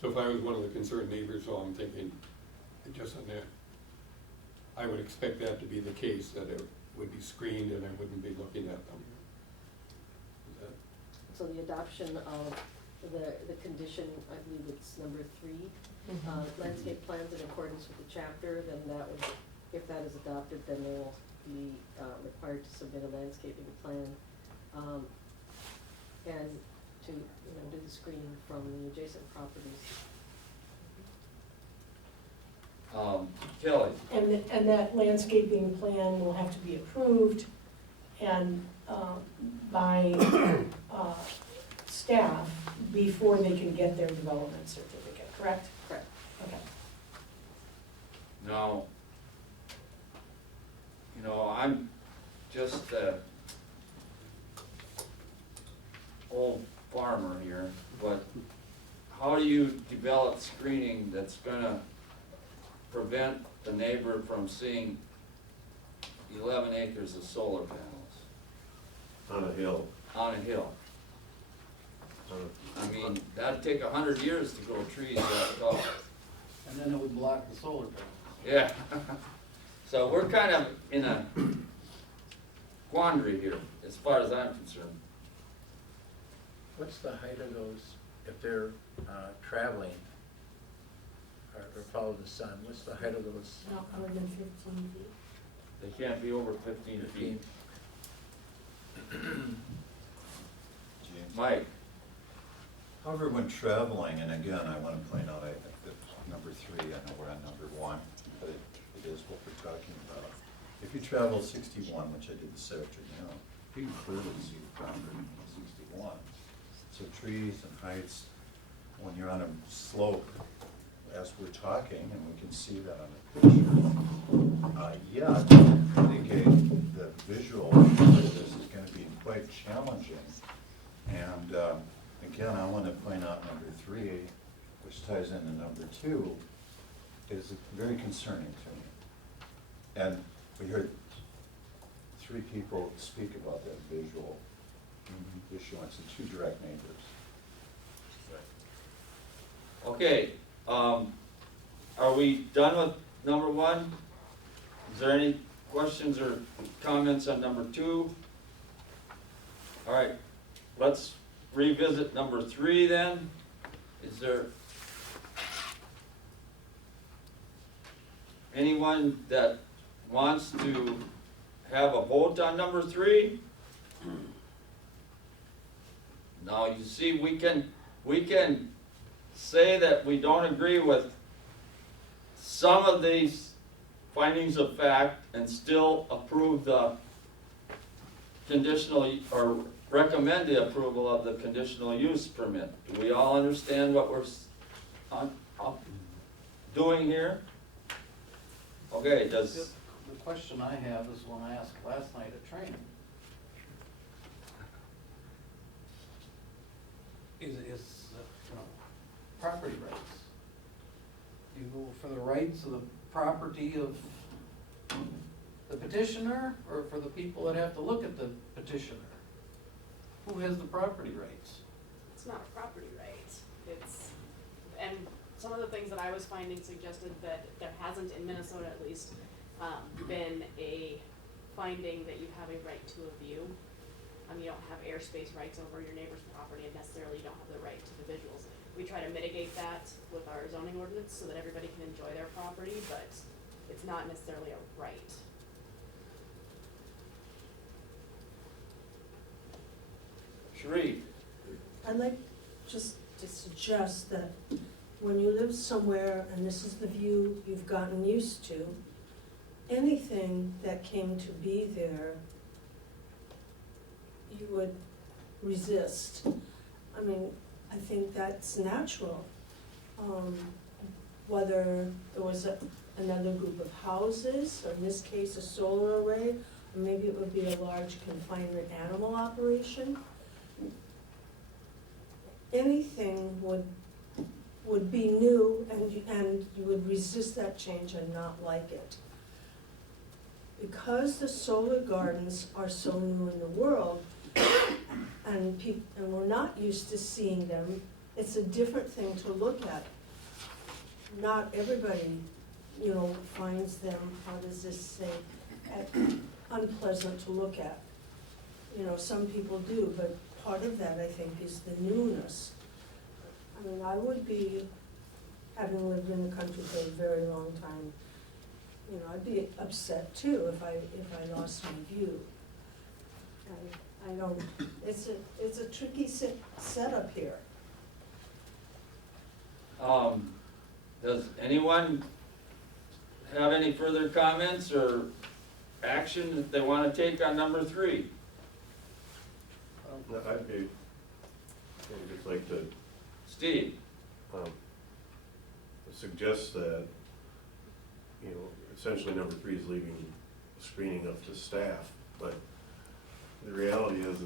So if I was one of the concerned neighbors, so I'm thinking, just on that, I would expect that to be the case, that it would be screened and I wouldn't be looking at them. Is that? So the adoption of the condition, I believe it's number 3, landscape plans in accordance with the chapter, then that would, if that is adopted, then they will be required to submit a landscaping plan. And to to, do the screening from the adjacent properties. Kelly, And that landscaping plan will have to be approved and, by, staff before they can get their development certificate, correct? Correct. Okay. now, I'm just a old farmer here, but how do you develop screening that's gonna prevent the neighbor from seeing 11 acres of solar panels On a hill. on a hill? On I mean, that'd take 100 years to grow trees that tall. And then it would block the solar panels. Yeah. So we're kind of in a quandary here, as far as I'm concerned. What's the height of those, if they're traveling or follow the sun, what's the height of those? Not more than 15 feet. They can't be over 15 feet. Mike? However, when traveling, and again, I want to point out, I think that number 3, I know we're on number 1, but it is what we're talking about. If you travel 61, which I did this afternoon, you can clearly see the boundary on 61. So trees and heights, when you're on a slope, as we're talking, and we can see that on the picture, yeah, I think the visual of this is going to be quite challenging. And again, I want to point out number 3, which ties into number 2, is very concerning to me. And we heard 3 people speak about that visual issuance of 2 direct neighbors. Okay, are we done with number 1? Is there any questions or comments on number 2? All right, let's revisit number 3 then. Is there anyone that wants to have a vote on number 3? Now, you see, we can say that we don't agree with some of these findings of fact and still approve the conditional, or recommend the approval of the conditional use permit. Do we all understand what we're doing here? Okay, does, The question I have is one I asked last night at training. Is property rights. You go for the rights of the property of the petitioner, or for the people that have to look at the petitioner? Who has the property rights? It's not a property right. And some of the things that I was finding suggested that there hasn't, in Minnesota at least, been a finding that you have a right to a view. You don't have airspace rights over your neighbor's property, and necessarily you don't have the right to the visuals. We try to mitigate that with our zoning ordinance so that everybody can enjoy their property, but it's not necessarily a right. Sheree? I'd like just to suggest that when you live somewhere and this is the view you've gotten used to, anything that came to be there, you would resist. I mean, I think that's natural. Whether there was another group of houses, or in this case, a solar array, or maybe it would be a large confinement animal operation. Anything would be new, and you would resist that change and not like it. Because the solar gardens are so new in the world, and we're not used to seeing them, it's a different thing to look at. Not everybody, finds them, how does this say, unpleasant to look at. Some people do, but part of that, I think, is the newness. I mean, I would be, having lived in the country for a very long time, I'd be upset too if I lost my view. And I don't, it's a tricky setup here. Does anyone have any further comments or action that they wanna take on number 3? I'd just like to Steve? suggest that, you know, essentially number 3 is leaving screening up to staff, but the reality is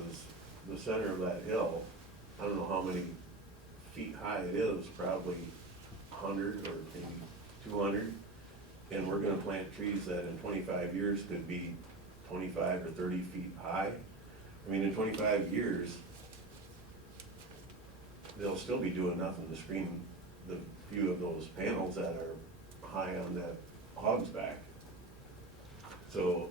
the center of that hill, I don't know how many feet high it is, probably 100 or maybe 200, and we're gonna plant trees that in 25 years could be 25 or 30 feet high. I mean, in 25 years, they'll still be doing nothing to screen the few of those panels that are high on that hog's back. So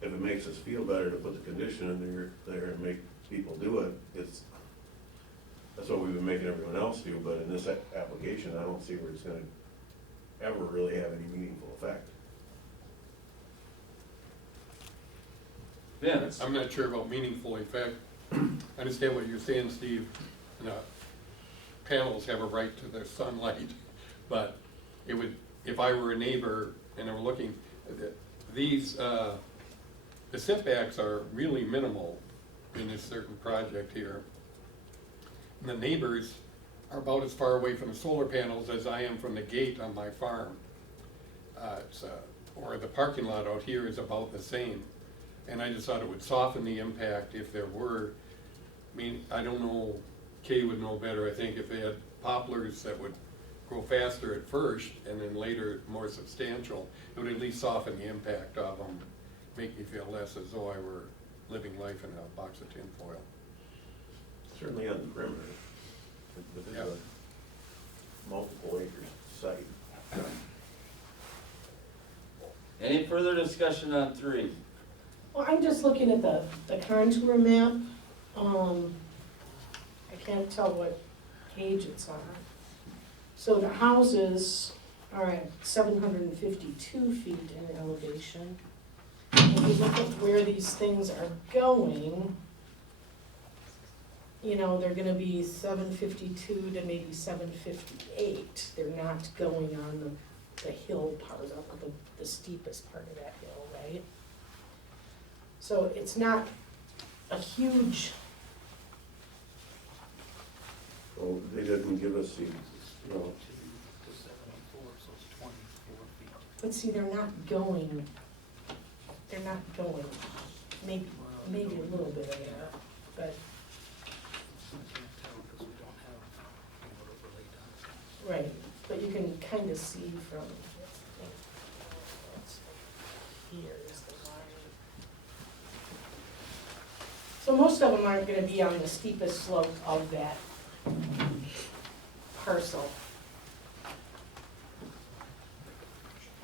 if it makes us feel better to put the condition in there and make people do it, that's what we've been making everyone else do, but in this application, I don't see where it's gonna ever really have any meaningful effect. Vince? I'm not sure about meaningful effect. I understand what you're saying, Steve. Panels have a right to their sunlight, but it would, if I were a neighbor and I were looking, these, the setbacks are really minimal in this certain project here. And the neighbors are about as far away from the solar panels as I am from the gate on my farm. Or the parking lot out here is about the same. And I just thought it would soften the impact if there were, I mean, I don't know, Kay would know better, I think, if they had poplars that would grow faster at first and then later more substantial, it would at least soften the impact of them, make me feel less as though I were living life in a box of tinfoil. Certainly on the perimeter, but this is a multiple acres site. Any further discussion on 3? Well, I'm just looking at the contour map. I can't tell what page it's on. So the houses are at 752 feet in elevation. If you look at where these things are going, you know, they're gonna be 752 to maybe 758. They're not going on the hill part of the steepest part of that hill, right? So it's not a huge, Well, they didn't give us the, no, but see, they're not going, maybe a little bit of there, but. Right, but you can kind of see from, here is the line. So most of them aren't gonna be on the steepest slope of that parcel.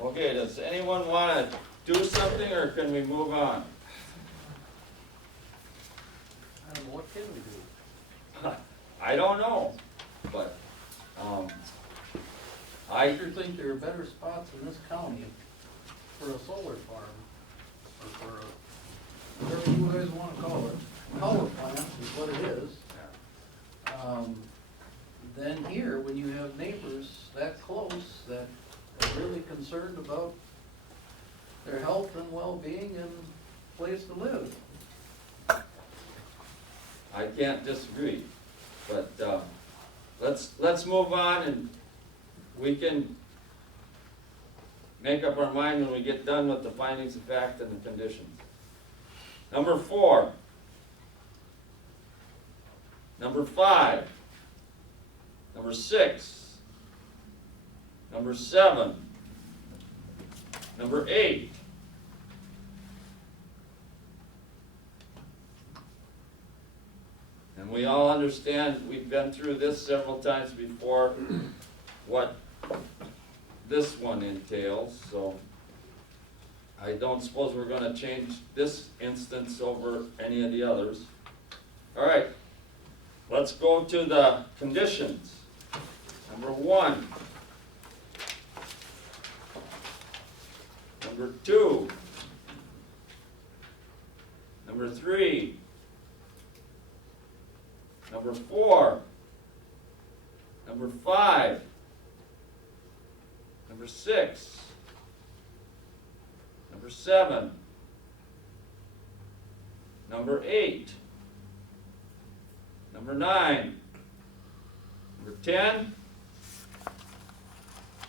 Okay, does anyone wanna do something or can we move on? I don't know, what can we do? I don't know, but, I sure think there are better spots in this county for a solar farm, or for a, whatever you guys wanna call it, power plant is what it is. Then here, when you have neighbors that close, that are really concerned about their health and well-being and place to live. I can't disagree, but, let's move on and we can make up our mind when we get done with the findings of fact and the conditions. Number 4. Number 5. Number 6. Number 7. Number 8. And we all understand, we've been through this several times before, what this one entails, so I don't suppose we're gonna change this instance over any of the others. All right, let's go to the conditions. Number 1. Number 2. Number 3. Number 4. Number 5. Number 6. Number 7. Number 8. Number 9. Number 10.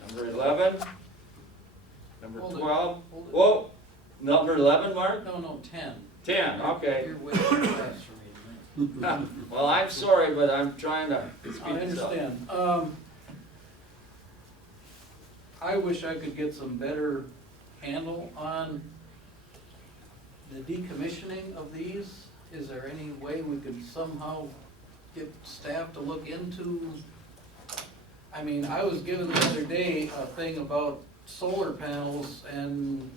Number 11. Number Hold it, 12. hold it. Whoa, number 11, Mark? No, 10. 10, okay. You're way too fast for me tonight. Well, I'm sorry, but I'm trying to I speed this up. understand. I wish I could get some better handle on the decommissioning of these. Is there any way we could somehow get staff to look into? I mean, I was given the other day a thing about solar panels, and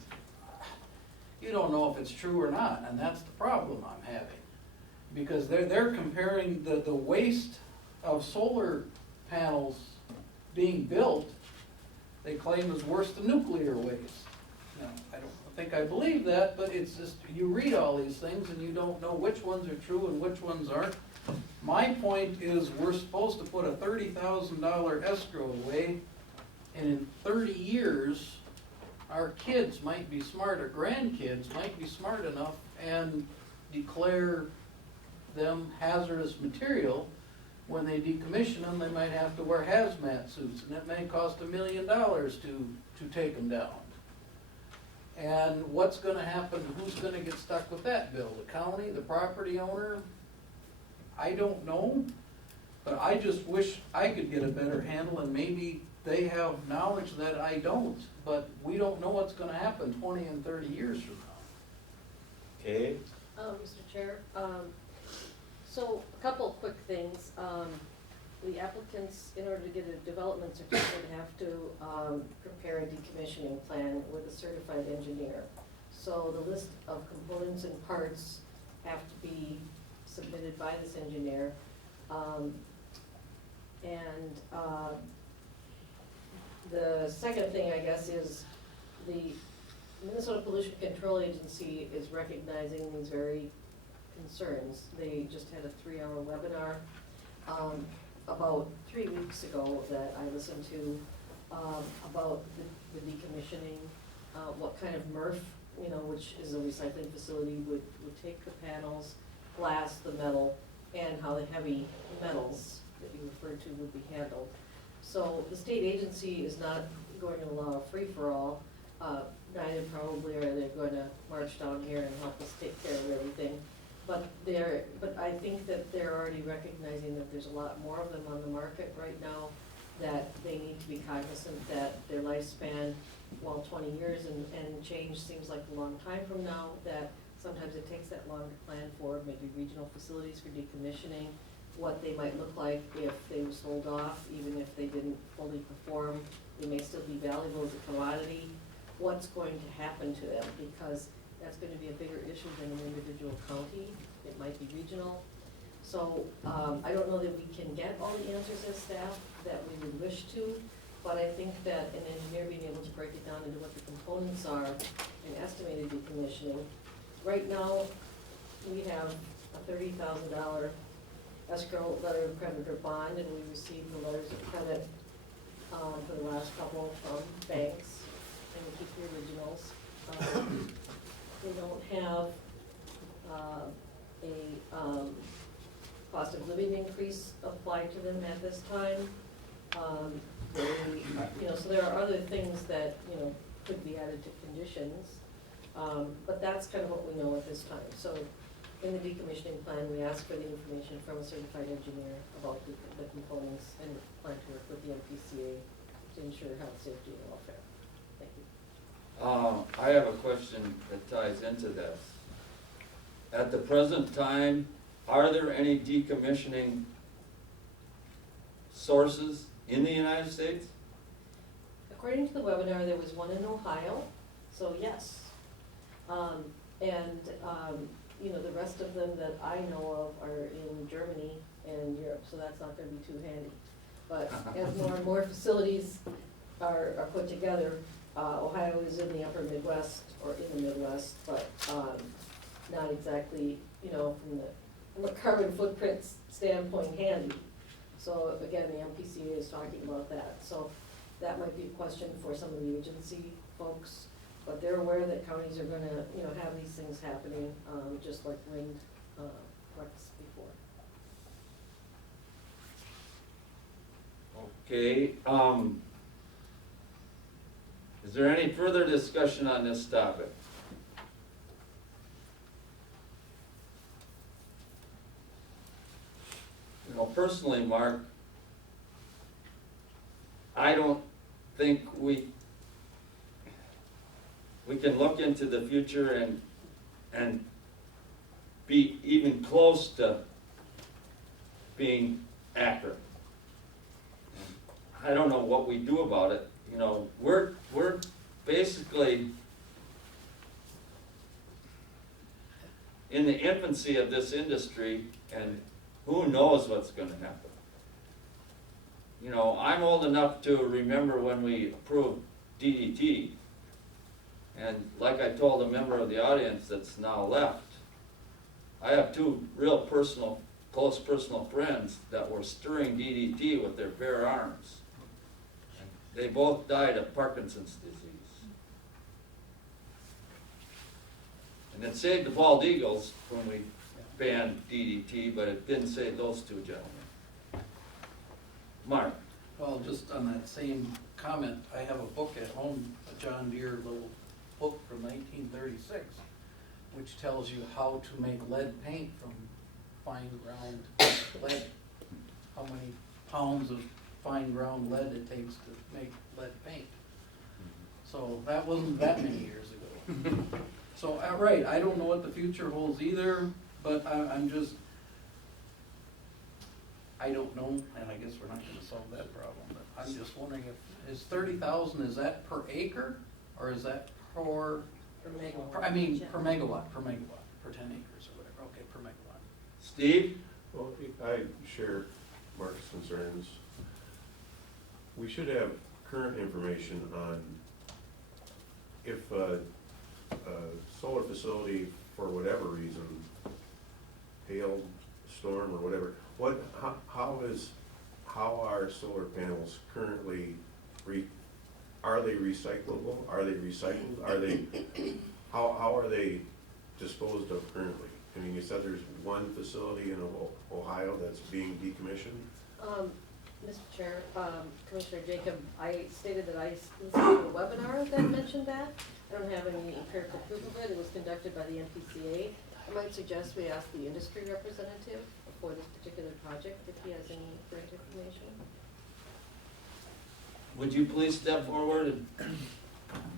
you don't know if it's true or not, and that's the problem I'm having. Because they're comparing the waste of solar panels being built, they claim is worse than nuclear waste. Now, I don't think I believe that, but it's just, you read all these things and you don't know which ones are true and which ones aren't. My point is, we're supposed to put a $30,000 escrow away, and in 30 years, our kids might be smart, or grandkids might be smart enough and declare them hazardous material. When they decommission them, they might have to wear hazmat suits, and it may cost $1 million to take them down. And what's gonna happen, who's gonna get stuck with that bill? The county, the property owner? I don't know, but I just wish I could get a better handle, and maybe they have knowledge that I don't, but we don't know what's gonna happen 20 and 30 years from now. Okay, Mr. Chair, so a couple of quick things. The applicants, in order to get a development certificate, have to prepare a decommissioning plan with a certified engineer. So the list of components and parts have to be submitted by this engineer. The second thing, I guess, is the Minnesota Pollution Control Agency is recognizing these very concerns. They just had a 3-hour webinar about 3 weeks ago that I listened to about the decommissioning, what kind of MRF, which is a recycling facility, would take the panels, glass, the metal, and how the heavy metals that you referred to would be handled. So the state agency is not going to allow a free-for-all. Neither probably are they going to march down here and help us take care of everything. But I think that they're already recognizing that there's a lot more of them on the market right now, that they need to be cognizant that their lifespan, while 20 years and change seems like a long time from now, that sometimes it takes that long to plan for, maybe regional facilities for decommissioning, what they might look like if they were sold off, even if they didn't fully perform, they may still be valuable as a commodity. What's going to happen to them? Because that's going to be a bigger issue than an individual county. It might be regional. So I don't know that we can get all the answers as staff that we would wish to, but I think that an engineer being able to break it down into what the components are and estimated decommissioning. Right now, we have a $30,000 escrow letter of credit or bond, and we received the letters of credit for the last couple from banks, and we keep the originals. They don't have a cost of living increase applied to them at this time. So there are other things that, could be added to conditions, but that's kind of what we know at this time. So in the decommissioning plan, we ask for the information from a certified engineer about the components and plan to work with the MPCA to ensure health, safety, and welfare. Thank you. I have a question that ties into this. At the present time, are there any decommissioning sources in the United States? According to the webinar, there was one in Ohio, so yes. The rest of them that I know of are in Germany and Europe, so that's not gonna be too handy. But as more and more facilities are put together, Ohio is in the upper Midwest, or in the Midwest, but not exactly, from a carbon footprint standpoint handy. So again, the MPCA is talking about that, so that might be a question for some of the agency folks, but they're aware that counties are gonna, have these things happening, just like wind, works before. Okay, is there any further discussion on this topic? Personally, Mark, I don't think we can look into the future and be even close to being accurate. I don't know what we do about it. We're basically in the infancy of this industry, and who knows what's gonna happen. I'm old enough to remember when we approved DDT, and like I told a member of the audience that's now left, I have two real close personal friends that were stirring DDT with their bare arms. They both died of Parkinson's disease. And it saved the bald eagles when we banned DDT, but it didn't save those two gentlemen. Mark? Well, just on that same comment, I have a book at home, a John Deere little book from 1936, which tells you how to make lead paint from fine ground lead. How many pounds of fine ground lead it takes to make lead paint. So that wasn't that many years ago. So, right, I don't know what the future holds either, but I don't know, and I guess we're not gonna solve that problem, but I'm just wondering if, is 30,000, is that per acre, or is that per megawatt, per megawatt, per 10 acres or whatever, okay, per megawatt. Steve? Well, I share Mark's concerns. We should have current information on if a solar facility, for whatever reason, hail, storm, or whatever, how are solar panels currently are they recyclable? Are they recycled? How are they disposed of currently? I mean, you said there's one facility in Ohio that's being decommissioned? Mr. Chair, Commissioner Jacob, I stated that I listened to a webinar that mentioned that. I don't have any empirical proof of it. It was conducted by the NPCA. I might suggest we ask the industry representative for this particular project if he has any current information. Would you please step forward and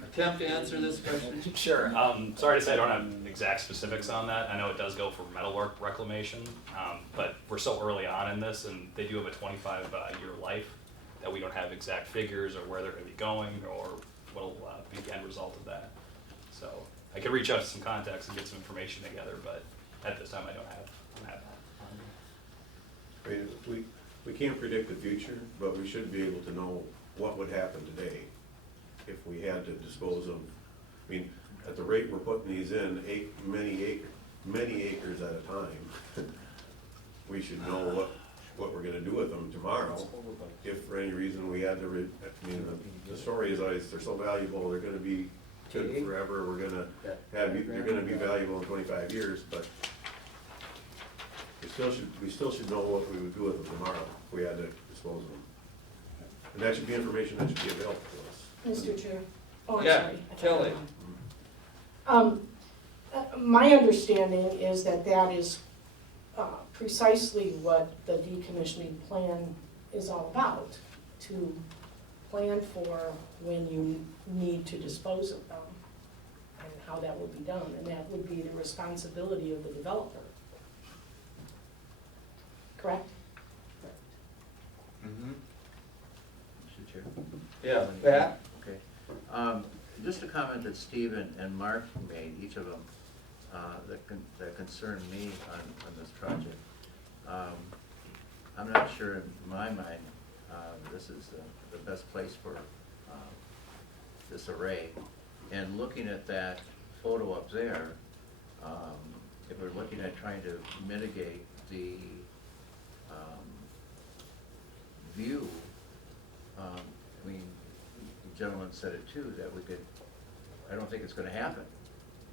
attempt to answer this question? Sure. Sorry to say I don't have exact specifics on that. I know it does go for metalwork reclamation, but we're so early on in this, and they do have a 25-year life that we don't have exact figures or where they're going to be going or what will be the end result of that. So I could reach out to some contacts and get some information together, but at this time I don't have that. I mean, we can't predict the future, but we should be able to know what would happen today if we had to dispose of, I mean, at the rate we're putting these in, many acres at a time, we should know what we're gonna do with them tomorrow. If for any reason we had to, the story is always, they're so valuable, they're gonna be good forever, they're gonna be valuable in 25 years, but we still should know what we would do with them tomorrow if we had to dispose of them. And that should be information that should be available to us. Mr. Chair? Oh, I'm Yeah, sorry. Kelly. My understanding is that is precisely what the decommissioning plan is all about, to plan for when you need to dispose of them and how that will be done, and that would be the responsibility of the developer. Correct? Mm-hmm. Mr. Chair? Yeah, Pat? Okay. Just a comment that Steve and Mark made, each of them, that concerned me on this project. I'm not sure in my mind this is the best place for this array. And looking at that photo up there, looking at trying to mitigate the view. I mean, the gentleman said it too, that we could, I don't think it's gonna happen,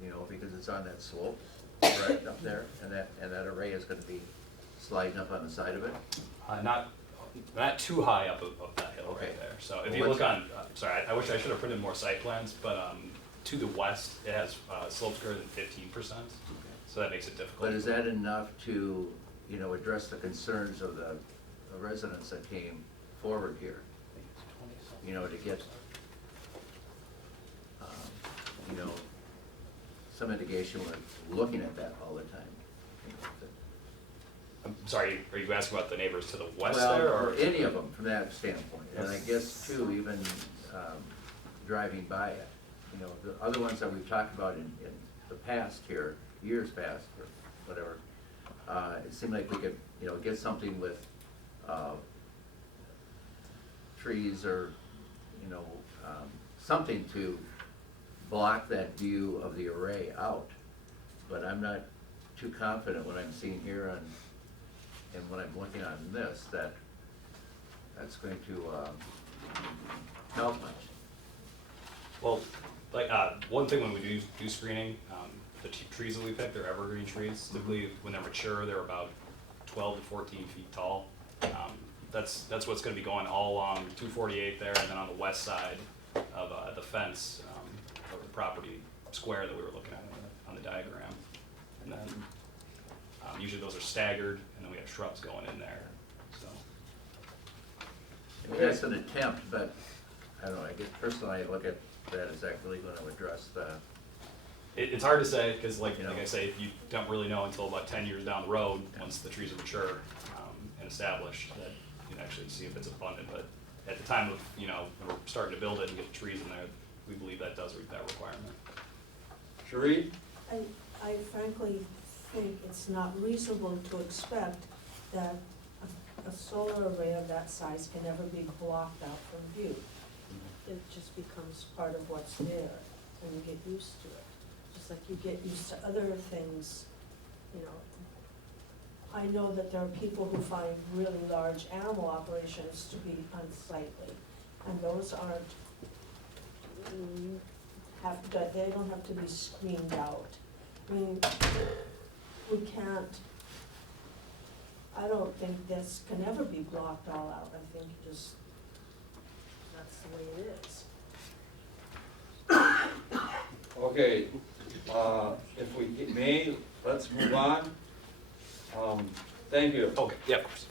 you know, because it's on that slope, right up there, and that array is gonna be sliding up on the side of it. Not too high up of that hill Okay. right there. So if Well, you what's- look on, sorry, I wish I should have printed more site plans, but to the west, it has slopes greater than 15%. So that makes it difficult. But is that enough to, you know, address the concerns of the residents that came forward here? You know, to get, you know, some mitigation with looking at that all the time. You know, I'm sorry, are you asking about the neighbors to the west well, there, or? any of them from that standpoint, and I guess too, even driving by it. You know, the other ones that we've talked about in the past here, years past, or whatever, it seemed like we could, you know, get something with trees or, you know, something to block that view of the array out. But I'm not too confident what I'm seeing here on, and what I'm looking on this, that that's going to help much. Well, like, one thing when we do screening, the trees that we pick, they're evergreen trees. Typically, when they're mature, they're about 12 to 14 feet tall. That's what's gonna be going all along 248 there, and then on the west side of the fence, of the property square that we were looking at on the diagram. And then, usually those are staggered, and then we have shrubs going in there, so. That's an attempt, but I don't know, I guess personally I look at that as that really gonna address the, It's hard to say, because like You know. I say, you don't really know until about 10 years down the road, once the trees are mature and established, that you can actually see if it's abundant. But at the time of, when we're starting to build it and get the trees in there, we believe that does meet that requirement. Sheree? I frankly think it's not reasonable to expect that a solar array of that size can ever be blocked out from view. It just becomes part of what's there, and you get used to it. Just like you get used to other things, you know. I know that there are people who find really large animal operations to be unsightly, and those aren't, they don't have to be screened out. I mean, we can't, I don't think this can ever be blocked all out. I think just, that's the way it is. Okay, if we may, let's move on. Thank you. Okay, yeah, of course.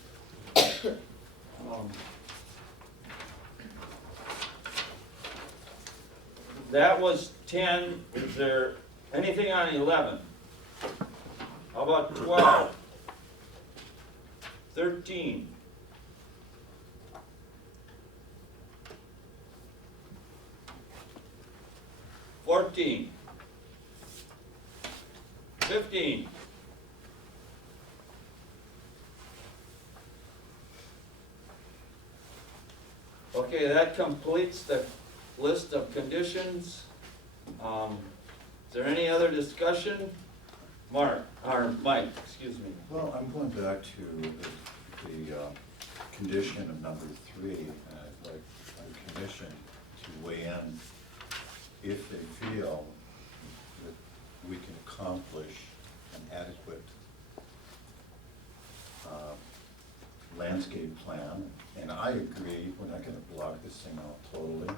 That was 10, is there anything on 11? How about 12? 13? 14? 15? Okay, that completes the list of conditions. Is there any other discussion? Mark, or Mike, excuse me. Well, I'm going back to the condition of number 3, and I'd like the commission to weigh in if they feel that we can accomplish an adequate landscape plan. And I agree, we're not gonna block this thing out totally.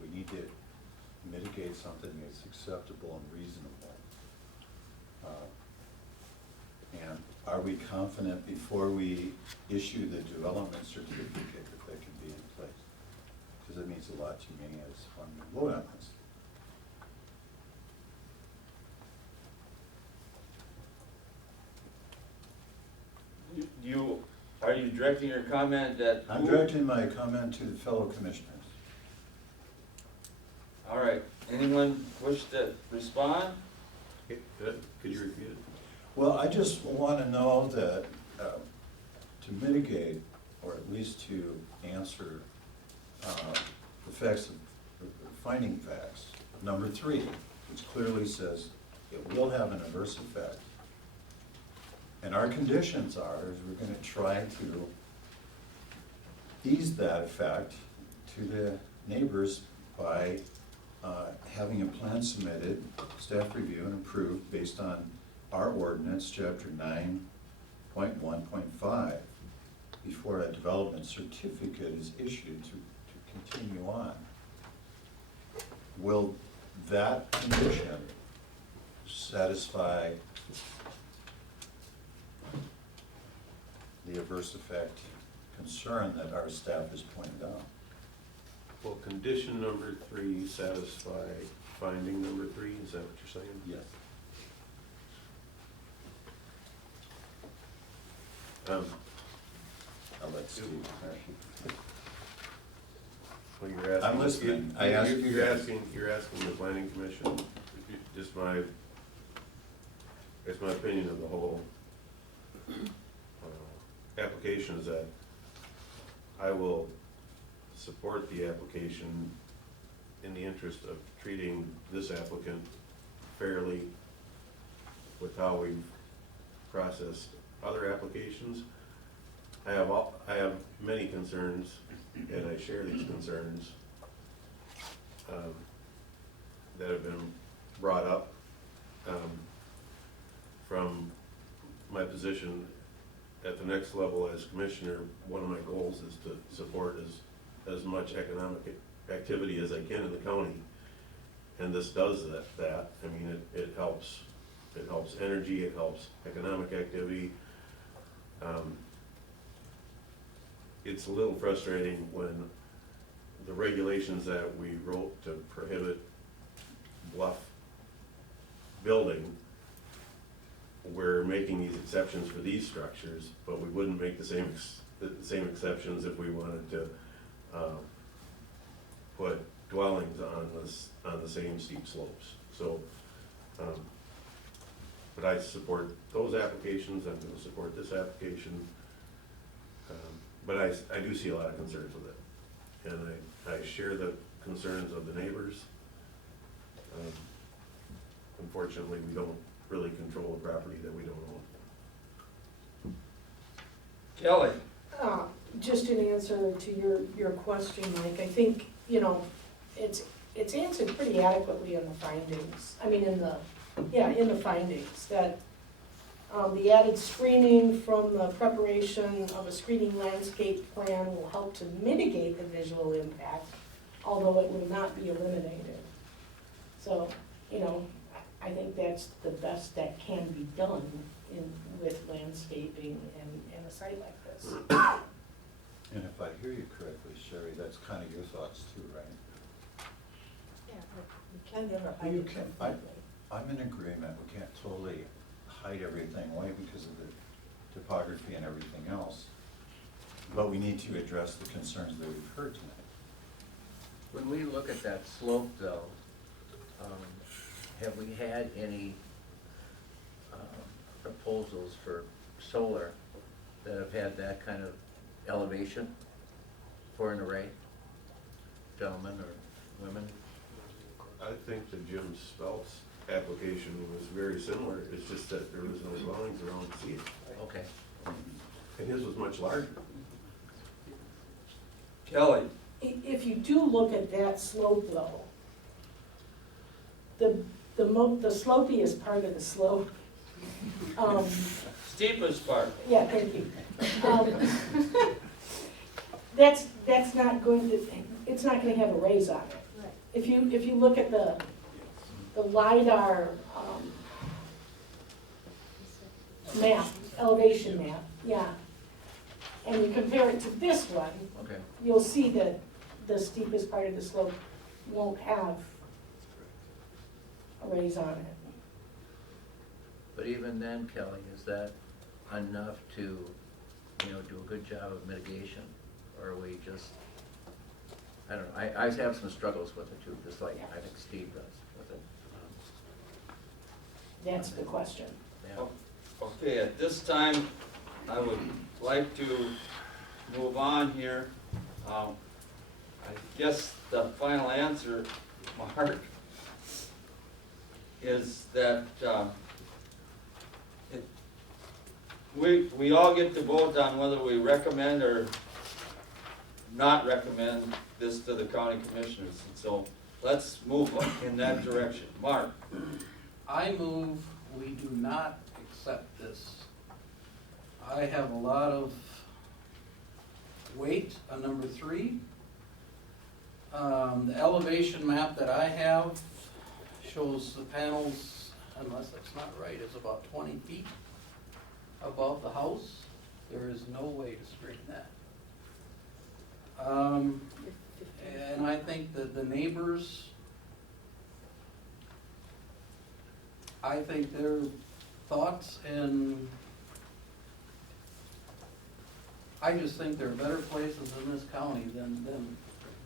We need to mitigate something that's acceptable and reasonable. And are we confident before we issue the development certificate that that can be in place? Because it means a lot to me as when we vote on this. Are you directing your comment at I'm who? directing my comment to the fellow commissioners. All right, anyone wish to respond? Good, could you repeat it? Well, I just want to know that to mitigate, or at least to answer the facts, finding facts, number 3, which clearly says it will have an adverse effect And our conditions are, is we're gonna try to ease that effect to the neighbors by having a plan submitted, staff review and approved based on our ordinance, chapter 9.1.5, before a development certificate is issued to continue on. Will that condition satisfy the adverse effect concern that our staff has pointed out? Will condition number 3 satisfy finding number 3? Is that what you're saying? Yes. I'll let Steve. Well, you're asking. I'm listening. I asked you guys. You're asking the planning commission, just my, it's my opinion of the whole application is that I will support the application in the interest of treating this applicant fairly with how we've processed other applications. I have many concerns, and I share these concerns that have been brought up from my position at the next level as commissioner. One of my goals is to support as much economic activity as I can in the county, and this does that. I mean, it helps energy, it helps economic activity. It's a little frustrating when the regulations that we wrote to prohibit bluff building, we're making these exceptions for these structures, but we wouldn't make the same exceptions if we wanted to put dwellings on the same steep slopes. So, but I support those applications. I'm going to support this application. But I do see a lot of concerns with it, and I share the concerns of the neighbors. Unfortunately, we don't really control a property that we don't own. Kelly? Just in answer to your question, Mike, I think, it's answered pretty adequately in the findings. I mean, in the findings, that the added screening from the preparation of a screening landscape plan will help to mitigate the visual impact, although it will not be eliminated. So, I think that's the best that can be done with landscaping and a site like this. And if I hear you correctly, Sherry, that's kind of your thoughts too, right? Yeah, but you can never hide You it can, completely. I'm in agreement, we can't totally hide everything away because of the topography and everything else. But we need to address the concerns that we've heard tonight. When we look at that slope though, have we had any proposals for solar that have had that kind of elevation for an array? Gentlemen or women? I think that Jim Spelt's application was very similar. It's just that there was no dwellings around to see it. Okay. And his was much larger. Kelly? If you do look at that slope though, the slopiest part of the slope, Steepest part. yeah, thank you. That's not going to, it's not gonna have a raise on it. Right. If you look at the LiDAR, map, elevation map, yeah, and you compare it to this one, Okay. you'll see that the steepest part of the slope won't have a raise on it. But even then, Kelly, is that enough to, do a good job of mitigation? Or are we just, I don't know, I have some struggles with it too, just like I think Steve does with it. That's the question. Yeah. Okay, at this time, I would like to move on here. I guess the final answer, Mark, is that we all get to vote on whether we recommend or not recommend this to the county commissioners. And so let's move in that direction. Mark? I move we do not accept this. I have a lot of weight on number 3. The elevation map that I have shows the panels, unless that's not right, is about 20 feet above the house. There is no way to screen that. And I think that the neighbors, I think their thoughts and I just think there are better places in this county than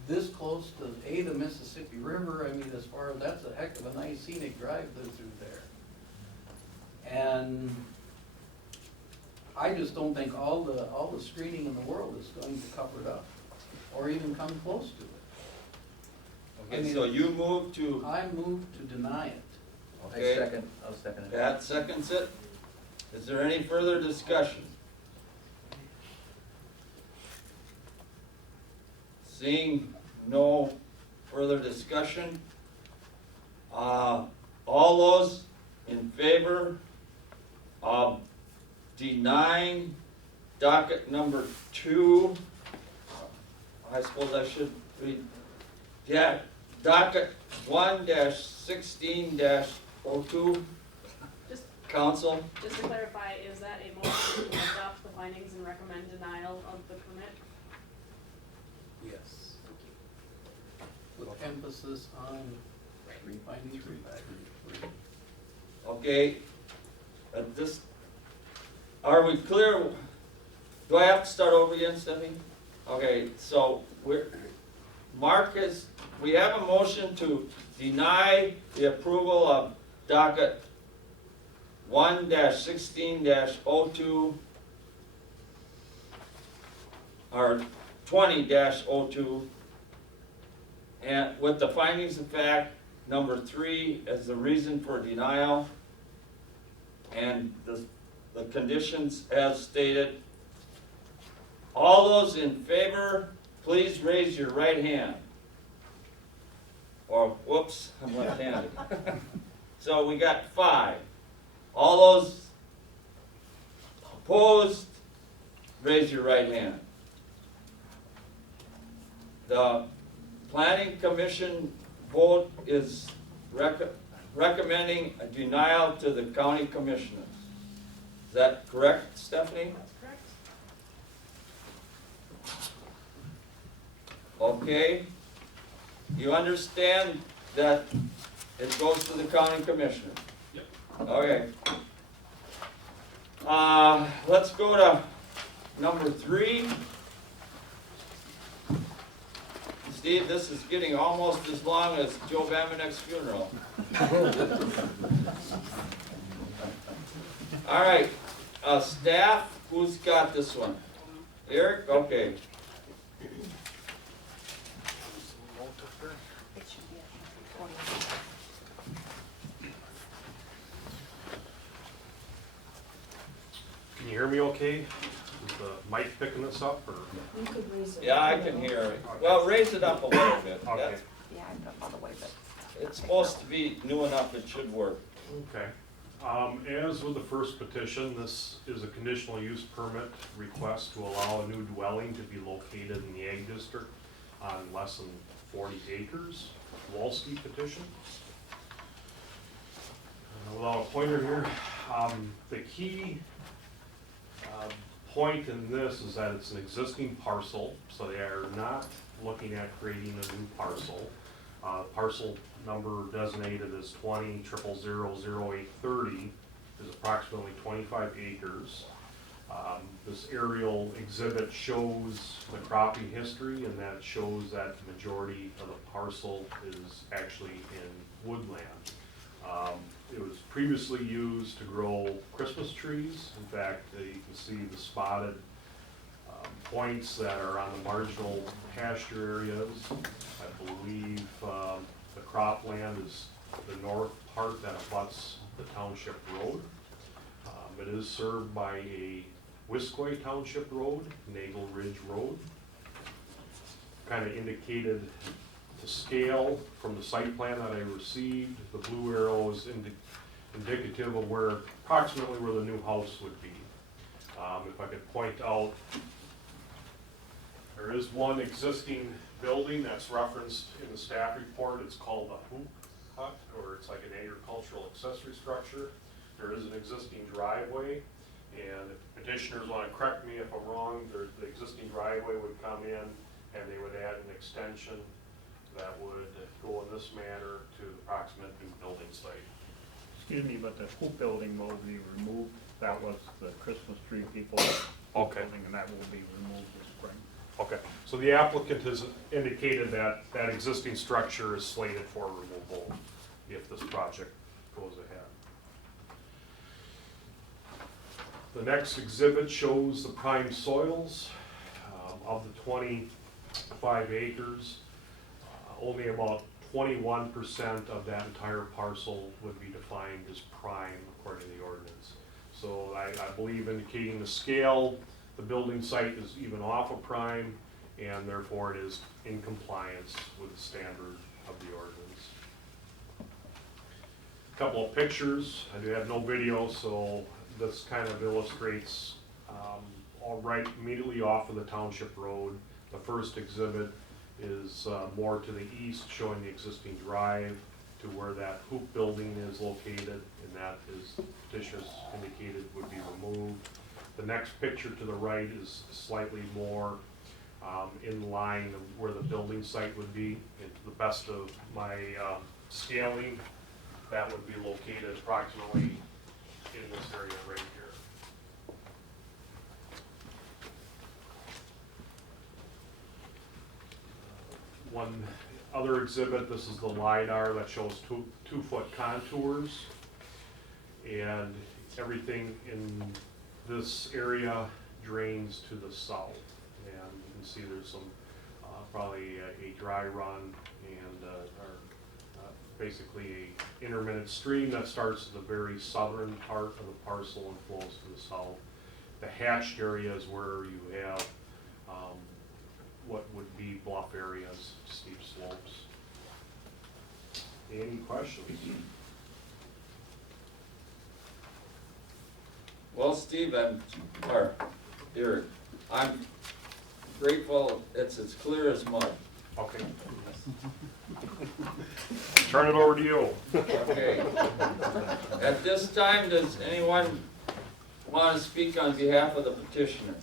this close to the Mississippi River. I mean, as far as, that's a heck of a nice scenic drive through there. And I just don't think all the screening in the world is going to cover it up, or even come close to it. Okay, so you move to, I move to deny it. okay, I'll second it. Pat seconds it. Is there any further discussion? Seeing no further discussion, all those in favor of denying docket number 2, I suppose I should read, yeah, docket 1-16-02, Just, council? just to clarify, is that a motion to adopt the findings and recommend denial of the permit? Yes. With emphasis on finding 3 factors. Okay, this, are we clear? Do I have to start over again, Stephanie? Okay, so we have a motion to deny the approval of docket 1-16-02 or 20-02, and with the findings of fact, number 3 as the reason for denial, and the conditions as stated. All those in favor, please raise your right hand. Or, whoops, I'm left-handed. So we got 5. All those opposed, raise your right hand. The Planning Commission vote is recommending a denial to the county commissioners. Is that correct, Stephanie? That's correct. Okay. You understand that it goes to the county commissioner? Yep. Okay. Let's go to number 3. Steve, this is getting almost as long as Joe Bamenek's funeral. All right, staff, who's got this one? Eric? Okay. Can you hear me okay? Is the mic picking this up, or? You could raise it. Yeah, I can hear it. Well, raise it up a little bit. Okay. That's- Yeah, I'm up all the way, but. It's supposed to be new enough, it should work. Okay. As with the first petition, this is a conditional use permit request to allow a new dwelling to be located in the Ag District on less than 40 acres. Walski petition. Without a pointer here, the key point in this is that it's an existing parcel, so they are not looking at creating a new parcel. Parcel number designated as 20000830 is approximately 25 acres. This aerial exhibit shows the cropping history, and that shows that the majority of the parcel is actually in woodland. It was previously used to grow Christmas trees. In fact, you can see the spotted points that are on the marginal pasture areas. I believe the cropland is the north part that abuts the township road. It is served by a Wisquay Township road, Nagle Ridge Road. Kind of indicated to scale from the site plan that I received. The blue arrow is indicative of approximately where the new house would be. If I could point out, there is one existing building that's referenced in the staff report. It's called a hoop hut, or it's like an agricultural accessory structure. There is an existing driveway, and if petitioners want to correct me if I'm wrong, the existing driveway would come in and they would add an extension that would go in this manner to the proximate new building site. Excuse me, but the hoop building will be removed. That was the Christmas tree people. Okay. Building, and that will be removed this spring. Okay, so the applicant has indicated that that existing structure is slated for removal if this project goes ahead. The next exhibit shows the prime soils of the 25 acres. Only about 21% of that entire parcel would be defined as prime according to the ordinance. So I believe indicating the scale, the building site is even off of prime, and therefore it is in compliance with the standard of the ordinance. A couple of pictures. I do have no video, so this kind of illustrates all right immediately off of the township road. The first exhibit is more to the east, showing the existing drive to where that hoop building is located, and that is, petitioners indicated, would be removed. The next picture to the right is slightly more in line of where the building site would be. And to the best of my scaling, that would be located approximately in this area right here. One other exhibit, this is the LiDAR that shows two-foot contours. And everything in this area drains to the south. And you can see there's some, probably a dry run and basically a intermittent stream that starts at the very southern part of the parcel and flows to the south. The hatched area is where you have what would be bluff areas, steep slopes. Any questions? Well, Steve, Eric, I'm grateful it's as clear as mud. Okay. Turn it over to you. Okay. At this time, does anyone want to speak on behalf of the petitioner?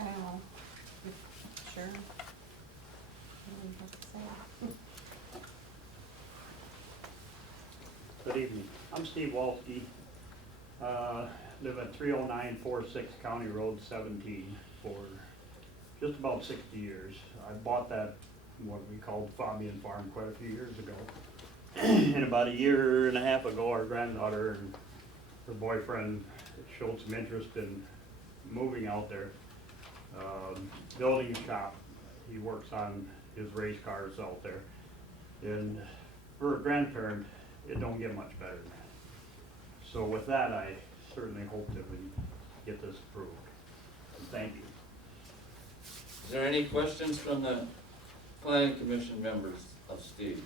I don't know. Sure. What do you have to say? Good evening. I'm Steve Walski. Live at 30946 County Road 17 for just about 60 years. I bought that, what we called Fabian Farm, quite a few years ago. And about a year and a half ago, our granddaughter and her boyfriend showed some interest in moving out there. Building a shop. He works on his race cars out there. And for a grandparent, it don't get much better. So with that, I certainly hope that we get this approved. Thank you. Is there any questions from the planning commission members of Steve?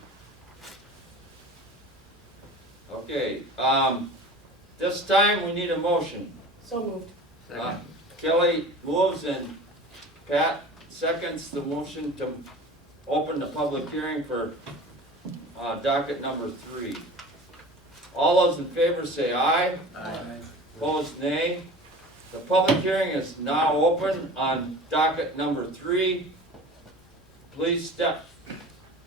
Okay, this time we need a motion. So moved. Kelly moves and Pat seconds the motion to open the public hearing for docket number 3. All those in favor say aye. Aye. Opposed, nay. The public hearing is now open on docket number 3. Please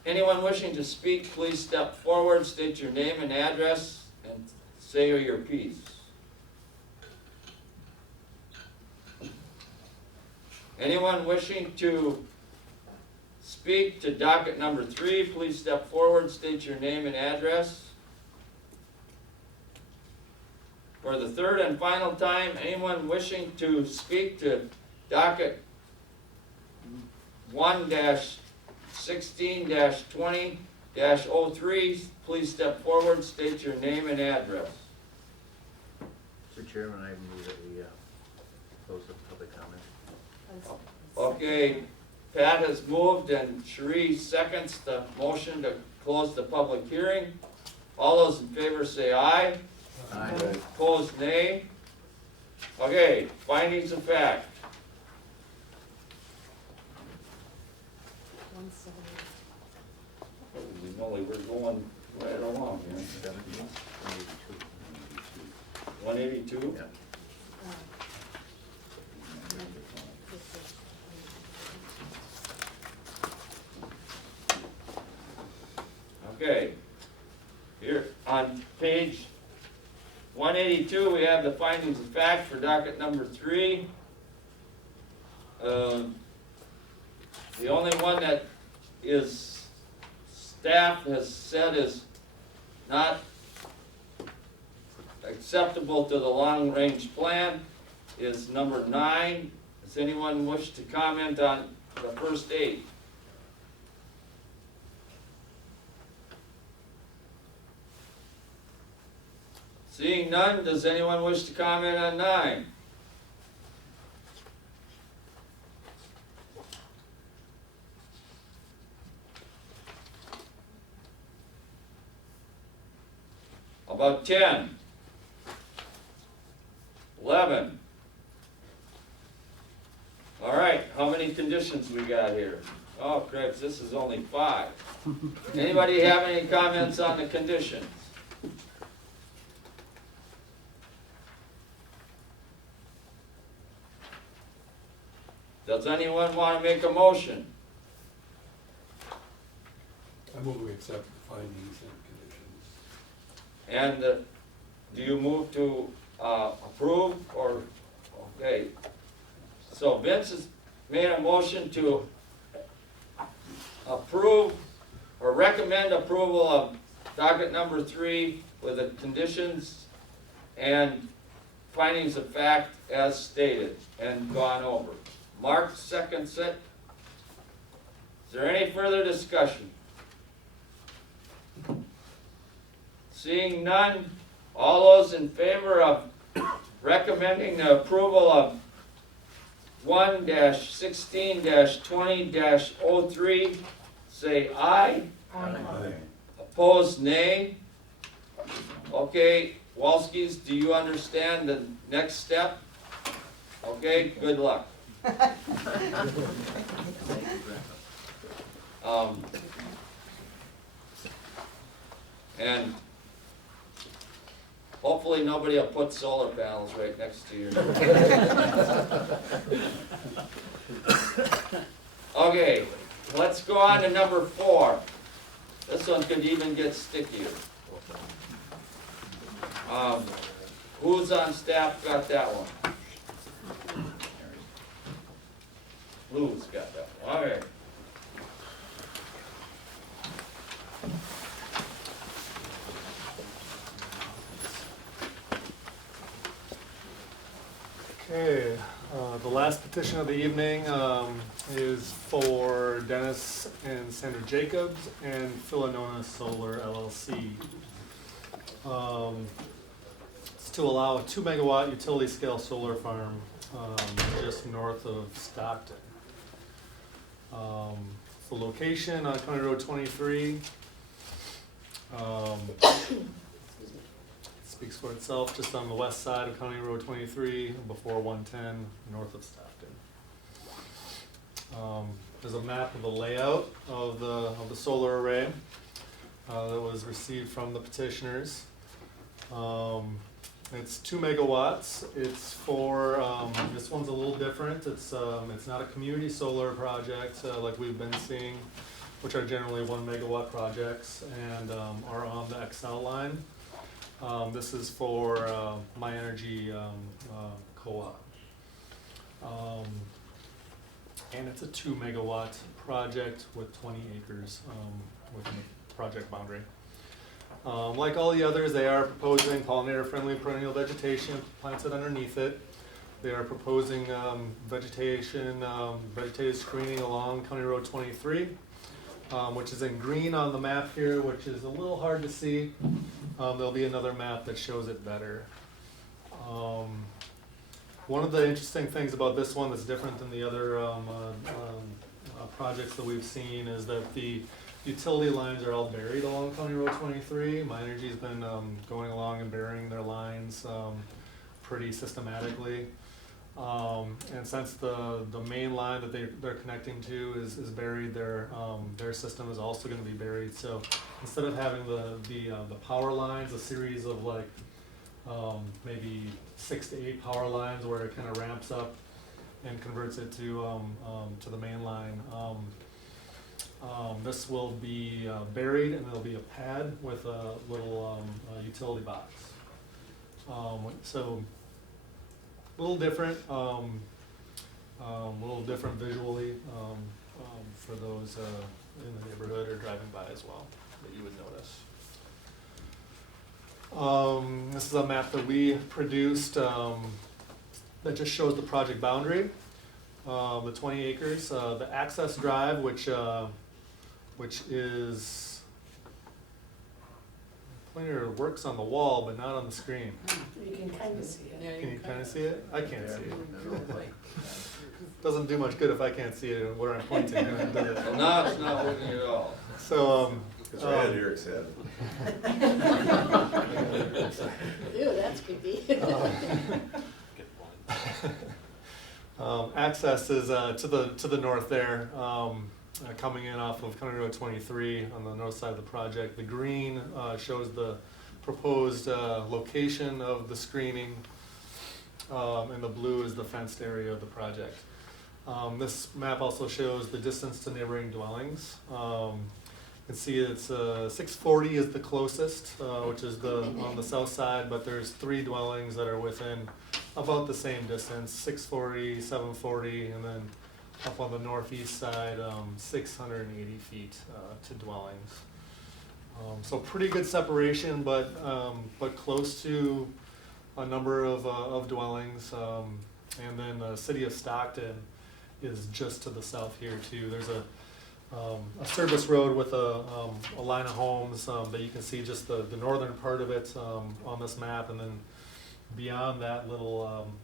anyone wishing to speak, please step forward, state your name and address, and say your piece. Anyone wishing to speak to docket number 3, please step forward, state your name and address. For the third and final time, anyone wishing to speak to docket 1-16-20, 2023, please step forward, state your name and address. Mr. Chairman, I move that we close the public comment. Okay, Pat has moved and Sheree seconds the motion to close the public hearing. All those in favor say aye. Aye. Opposed, nay. Okay, findings of fact. 170. Holy moly, we're going right along here. 182? Yeah. Okay. Here on page 182, we have the findings of fact for docket number 3. The only one that is staff has said is not acceptable to the long-range plan is number 9. Does anyone wish to comment on the first 8? Seeing none, does anyone wish to comment on 9? About 10? 11? All right, how many conditions we got here? Oh, crap, this is only 5. Anybody have any comments on the conditions? Does anyone want to make a motion? I move we accept the findings and conditions. And do you move to approve or, okay. So Vince has made a motion to approve or recommend approval of docket number 3 with the conditions and findings of fact as stated and gone over. Mark seconds it. Is there any further discussion? Seeing none, all those in favor of recommending the approval of 1-16-20-03, say aye. Aye. Opposed, nay. Okay, Walskis, do you understand the next step? Okay, good luck. And hopefully nobody will put solar panels right next to you. Okay, let's go on to number 4. This one could even get stickier. Who's on staff got that one? Lou's got that one. All right. Okay, the last petition of the evening is for Dennis and Sandra Jacobs and Philanona Solar LLC. It's to allow a 2 megawatt utility scale solar farm just north of Stockton. The location on County Road 23. Speaks for itself, just on the west side of County Road 23, before 110, north of Stockton. There's a map of the layout of the solar array that was received from the petitioners. It's 2 megawatts. It's for this one's a little different. It's not a community solar project like we've been seeing, which are generally 1 megawatt projects and are on the Excel line. This is for My Energy Co-op. And it's a 2 megawatt project with 20 acres within the project boundary. Like all the others, they are proposing pollinator-friendly perennial vegetation planted underneath it. They are proposing vegetative screening along County Road 23. which is in green on the map here, which is a little hard to see. There'll be another map that shows it better. One of the interesting things about this one that's different than the other projects that we've seen is that the utility lines are all buried along County Road 23. Minergy's been going along and burying their lines pretty systematically. And since the main line that they're connecting to is buried, their system is also going to be buried. So instead of having the power lines, a series of like maybe 6 to 8 power lines where it kind of ramps up and converts it to the main line. This will be buried, and there'll be a pad with a little utility box. So a little different visually for those in the neighborhood or driving by as well that you would notice. This is a map that we produced that just shows the project boundary, the 20 acres, the access drive, which is pointer works on the wall, but not on the screen. You can kind of see it. Can you kind of see it? I can't see it. Doesn't do much good if I can't see it where I'm pointing. Well, now it's not working at all. So, It's right at Eric's head. Ew, that's creepy. Access is to the north there, coming in off of County Road 23 on the north side of the project. The green shows the proposed location of the screening, and the blue is the fenced area of the project. This map also shows the distance to neighboring dwellings. You can see it's 640 is the closest, which is on the south side, but there's 3 dwellings that are within about the same distance, 640, 740, and then up on the northeast side, 680 feet to dwellings. So pretty good separation, but close to a number of dwellings. And then the city of Stockton is just to the south here too. There's a service road with a line of homes that you can see just the northern part of it on this map, and then beyond that little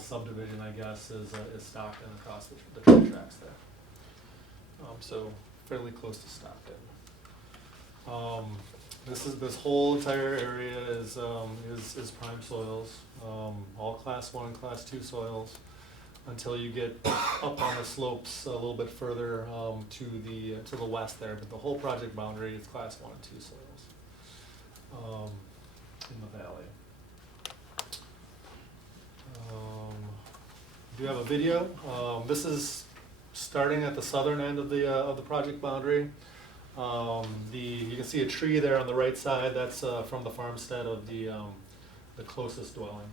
subdivision, I guess, is Stockton across the train tracks there. So fairly close to Stockton. This whole entire area is prime soils, all class 1 and class 2 soils, until you get up on the slopes a little bit further to the west there. But the whole project boundary is class 1 and 2 soils in the valley. Do you have a video? This is starting at the southern end of the project boundary. You can see a tree there on the right side. That's from the farmstead of the closest dwelling.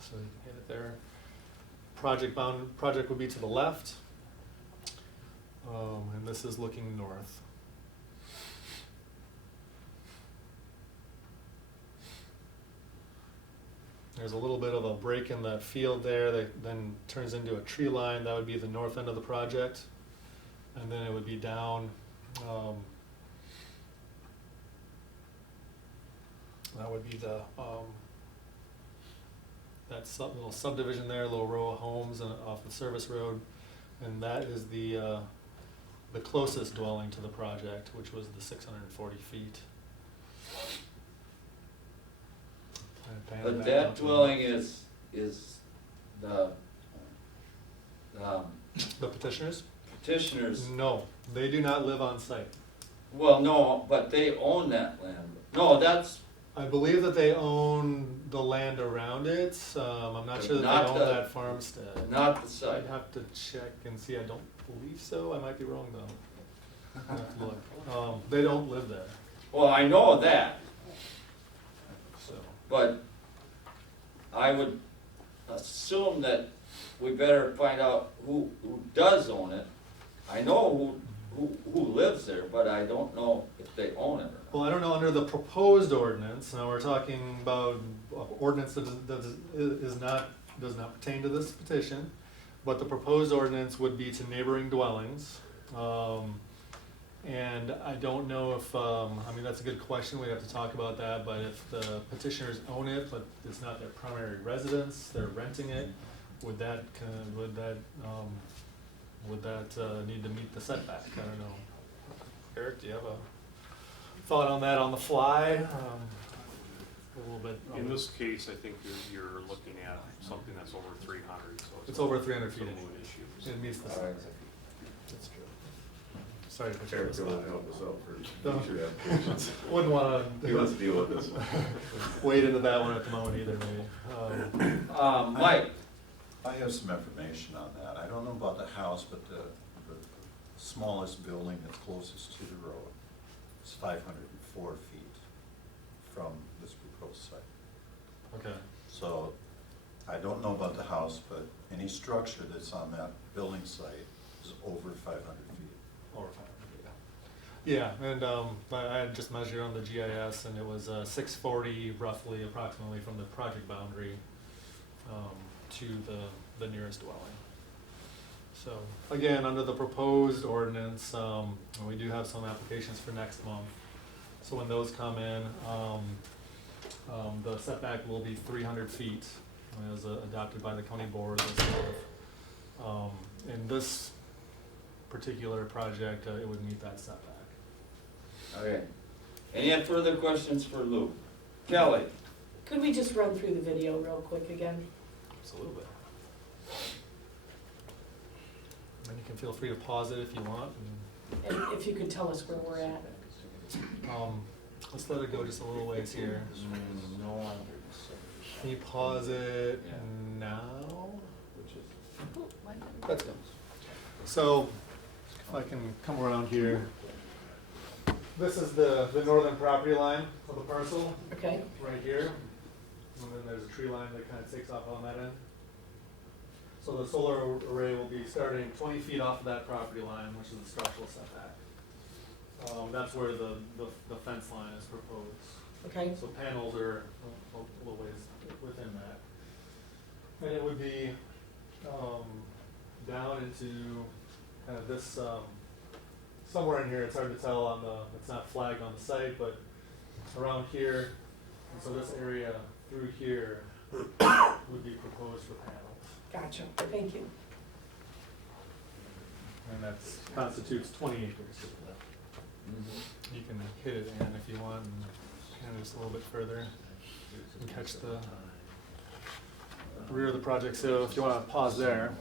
So you can hit it there. Project would be to the left, and this is looking north. There's a little bit of a break in that field there that then turns into a tree line. That would be the north end of the project, and then it would be down. That would be the that little subdivision there, a little row of homes off the service road, and that is the closest dwelling to the project, which was the 640 feet. But that dwelling is the petitioners? Petitioners. No, they do not live on site. Well, no, but they own that land. No, that's. I believe that they own the land around it. I'm not sure that they own that farmstead. Not the site. I'd have to check and see. I don't believe so. I might be wrong though. I'll have to look. They don't live there. Well, I know that. So. But I would assume that we better find out who does own it. I know who lives there, but I don't know if they own it or not. Well, I don't know under the proposed ordinance. Now we're talking about ordinance that does not pertain to this petition, but the proposed ordinance would be to neighboring dwellings. And I don't know if, I mean, that's a good question, we'd have to talk about that, but if the petitioners own it, but it's not their primary residence, they're renting it, would that, need to meet the setback? I don't know. Eric, do you have a thought on that on the fly? A little bit. In this case, I think you're looking at something that's over 300, so. It's over 300 feet some anyway. issues. It meets the setback. That's true. Sorry for Eric's sharing gonna this. help us out for No. future applications. Wouldn't wanna. He wants to deal with this. Wade into that one at the moment either, maybe. Mike? I have some information on that. I don't know about the house, but the smallest building that's closest to the road is 504 feet from this proposed site. Okay. So I don't know about the house, but any structure that's on that building site is over 500 feet. Over 500, yeah. Yeah, and I had just measured on the GIS, and it was 640 roughly, approximately, from the project boundary to the nearest dwelling. So again, under the proposed ordinance, we do have some applications for next month. So when those come in, the setback will be 300 feet, as adopted by the county board. In this particular project, it would meet that setback. Okay. Any further questions for Lou? Kelly? Could we just run through the video real quick again? Absolutely. And you can feel free to pause it if you want. And if you could tell us where we're at. Let's let it go just a little ways here. Can you pause it now? That's good. So, if I can come around here. This is the northern property line of the parcel. Okay. Right here. And then there's a tree line that kind of takes off on that end. So the solar array will be starting 20 feet off of that property line, which is the structural setback. That's where the fence line is proposed. Okay. So panels are a little ways within that. And it would be down into kind of this, somewhere in here, it's hard to tell it's not flagged on the site, but around here, and so this area through here would be proposed for panels. Gotcha, thank you. And that constitutes 20 acres. You can hit it in if you want, and kind of just a little bit further and catch the rear of the project. So if you want to pause there.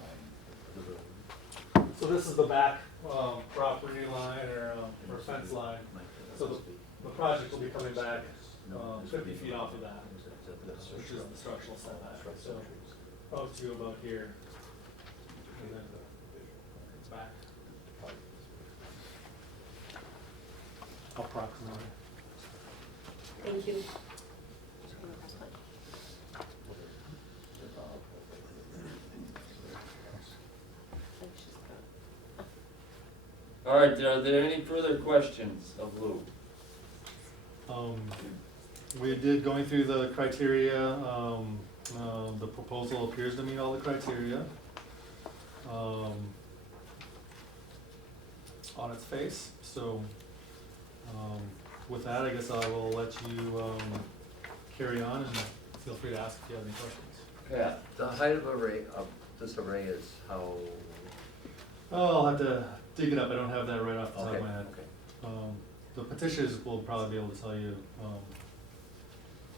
So this is the back property line or fence line. So the project will be coming back 50 feet off of that, which is the structural setback. So about to about here, and then it's back. Approximately. Thank you. All right, are there any further questions of Lou? We did going through the criteria. The proposal appears to meet all the criteria on its face. So with that, I guess I will let you carry on and feel free to ask if you have any questions. Yeah, the height of this array is how? Oh, I'll have to dig it up. I don't have that right off the top of my head. Okay. The petitioners will probably be able to tell you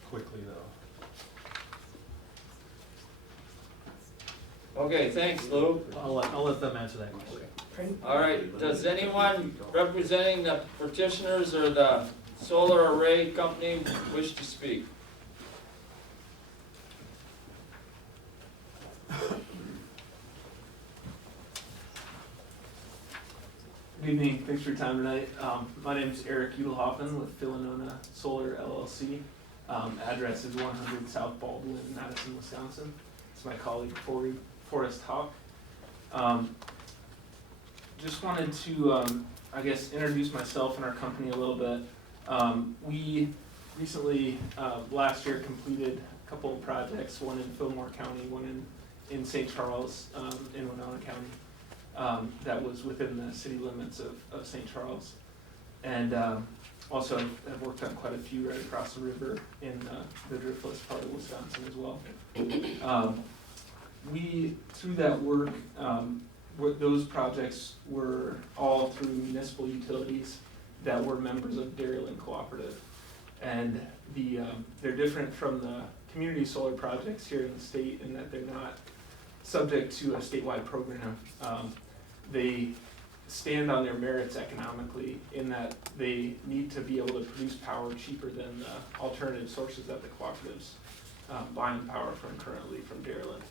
quickly though. Okay, thanks, Lou. I'll let them answer that question. All right, does anyone representing the petitioners or the solar array company wish to speak? Good evening, thanks for your time tonight. My name is Eric Udelhoffen with Philanona Solar LLC. Address is 100 South Baldwin, Madison, Wisconsin. It's my colleague Forrest Hawk. Just wanted to, I guess, introduce myself and our company a little bit. We recently, last year, completed a couple of projects, one in Fillmore County, one in St. Charles, in Winona County. That was within the city limits of St. Charles. And also, I've worked on quite a few right across the river in the driftless part of Wisconsin as well. We, through that work, those projects were all through municipal utilities that were members of Dairyland Cooperative. And they're different from the community solar projects here in the state in that they're not subject to a statewide program. They stand on their merits economically in that they need to be able to produce power cheaper than the alternative sources that the cooperatives buying power from currently from Dairyland.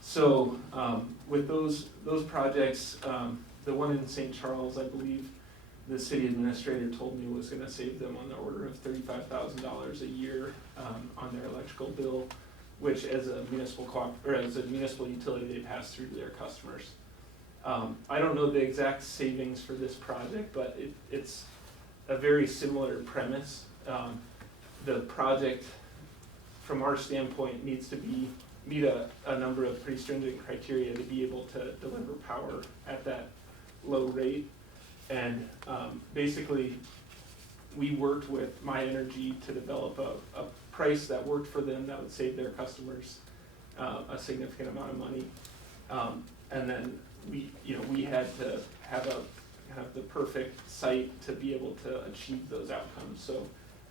So with those projects, the one in St. Charles, I believe the city administrator told me was gonna save them on the order of $35,000 a year on their electrical bill, which as a municipal as a municipal utility they pass through to their customers. I don't know the exact savings for this project, but it's a very similar premise. The project, from our standpoint, needs to meet a number of pretty stringent criteria to be able to deliver power at that low rate. And basically, we worked with My Energy to develop a price that worked for them that would save their customers a significant amount of money. And then we had to have the perfect site to be able to achieve those outcomes. So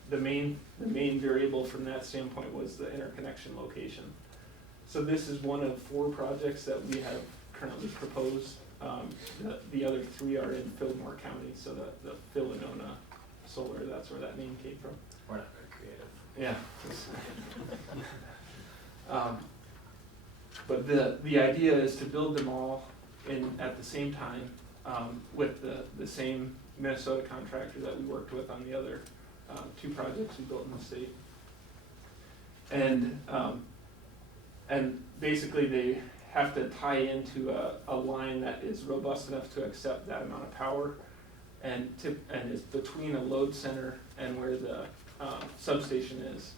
the main variable from that standpoint was the interconnection location. So this is one of 4 projects that we have currently proposed. The other 3 are in Fillmore County, so the Philinona Solar, that's where that name came from. We're not very creative. Yeah. But the idea is to build them all at the same time with the same Minnesota contractor that we worked with on the other 2 projects we built in the state. And basically they have to tie into a line that is robust enough to accept that amount of power and is between a load center and where the substation is,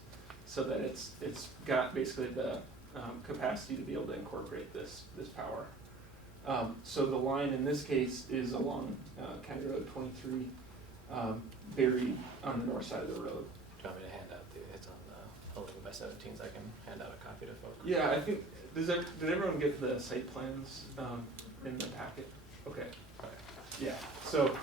so that it's got basically the capacity to be able to incorporate this power. So the line in this case is along County Road 23, buried on the north side of the road. Do you want me to hand out it's on the 11 by 17s, I can hand out a copy to folks. Yeah, I think, did everyone get the site plans in the packet? Okay. Yeah, so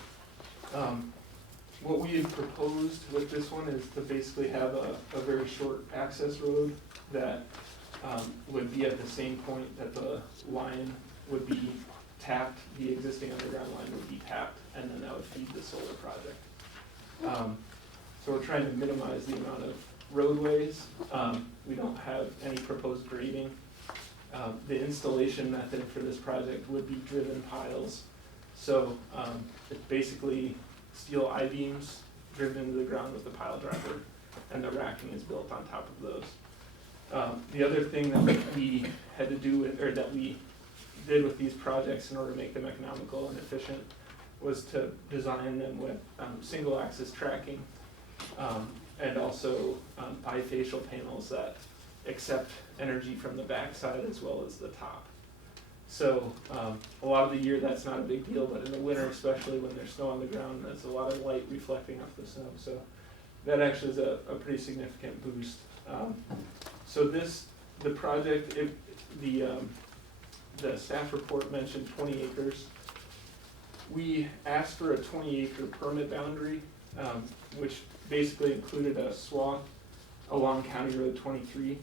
what we have proposed with this one is to basically have a very short access road that would be at the same point that the line would be tapped, the existing underground line would be tapped, and then that would feed the solar project. So we're trying to minimize the amount of roadways. We don't have any proposed grading. The installation method for this project would be driven piles. So it's basically steel I-beams driven into the ground with the pile driver, and the racking is built on top of those. The other thing that we had to do that we did with these projects in order to make them economical and efficient was to design them with single axis tracking and also bifacial panels that accept energy from the backside as well as the top. So a lot of the year that's not a big deal, but in the winter, especially when there's snow on the ground, there's a lot of light reflecting off the snow. So that actually is a pretty significant boost. So the project, the staff report mentioned 20 acres. We asked for a 20-acre permit boundary, which basically included a swath along County Road 23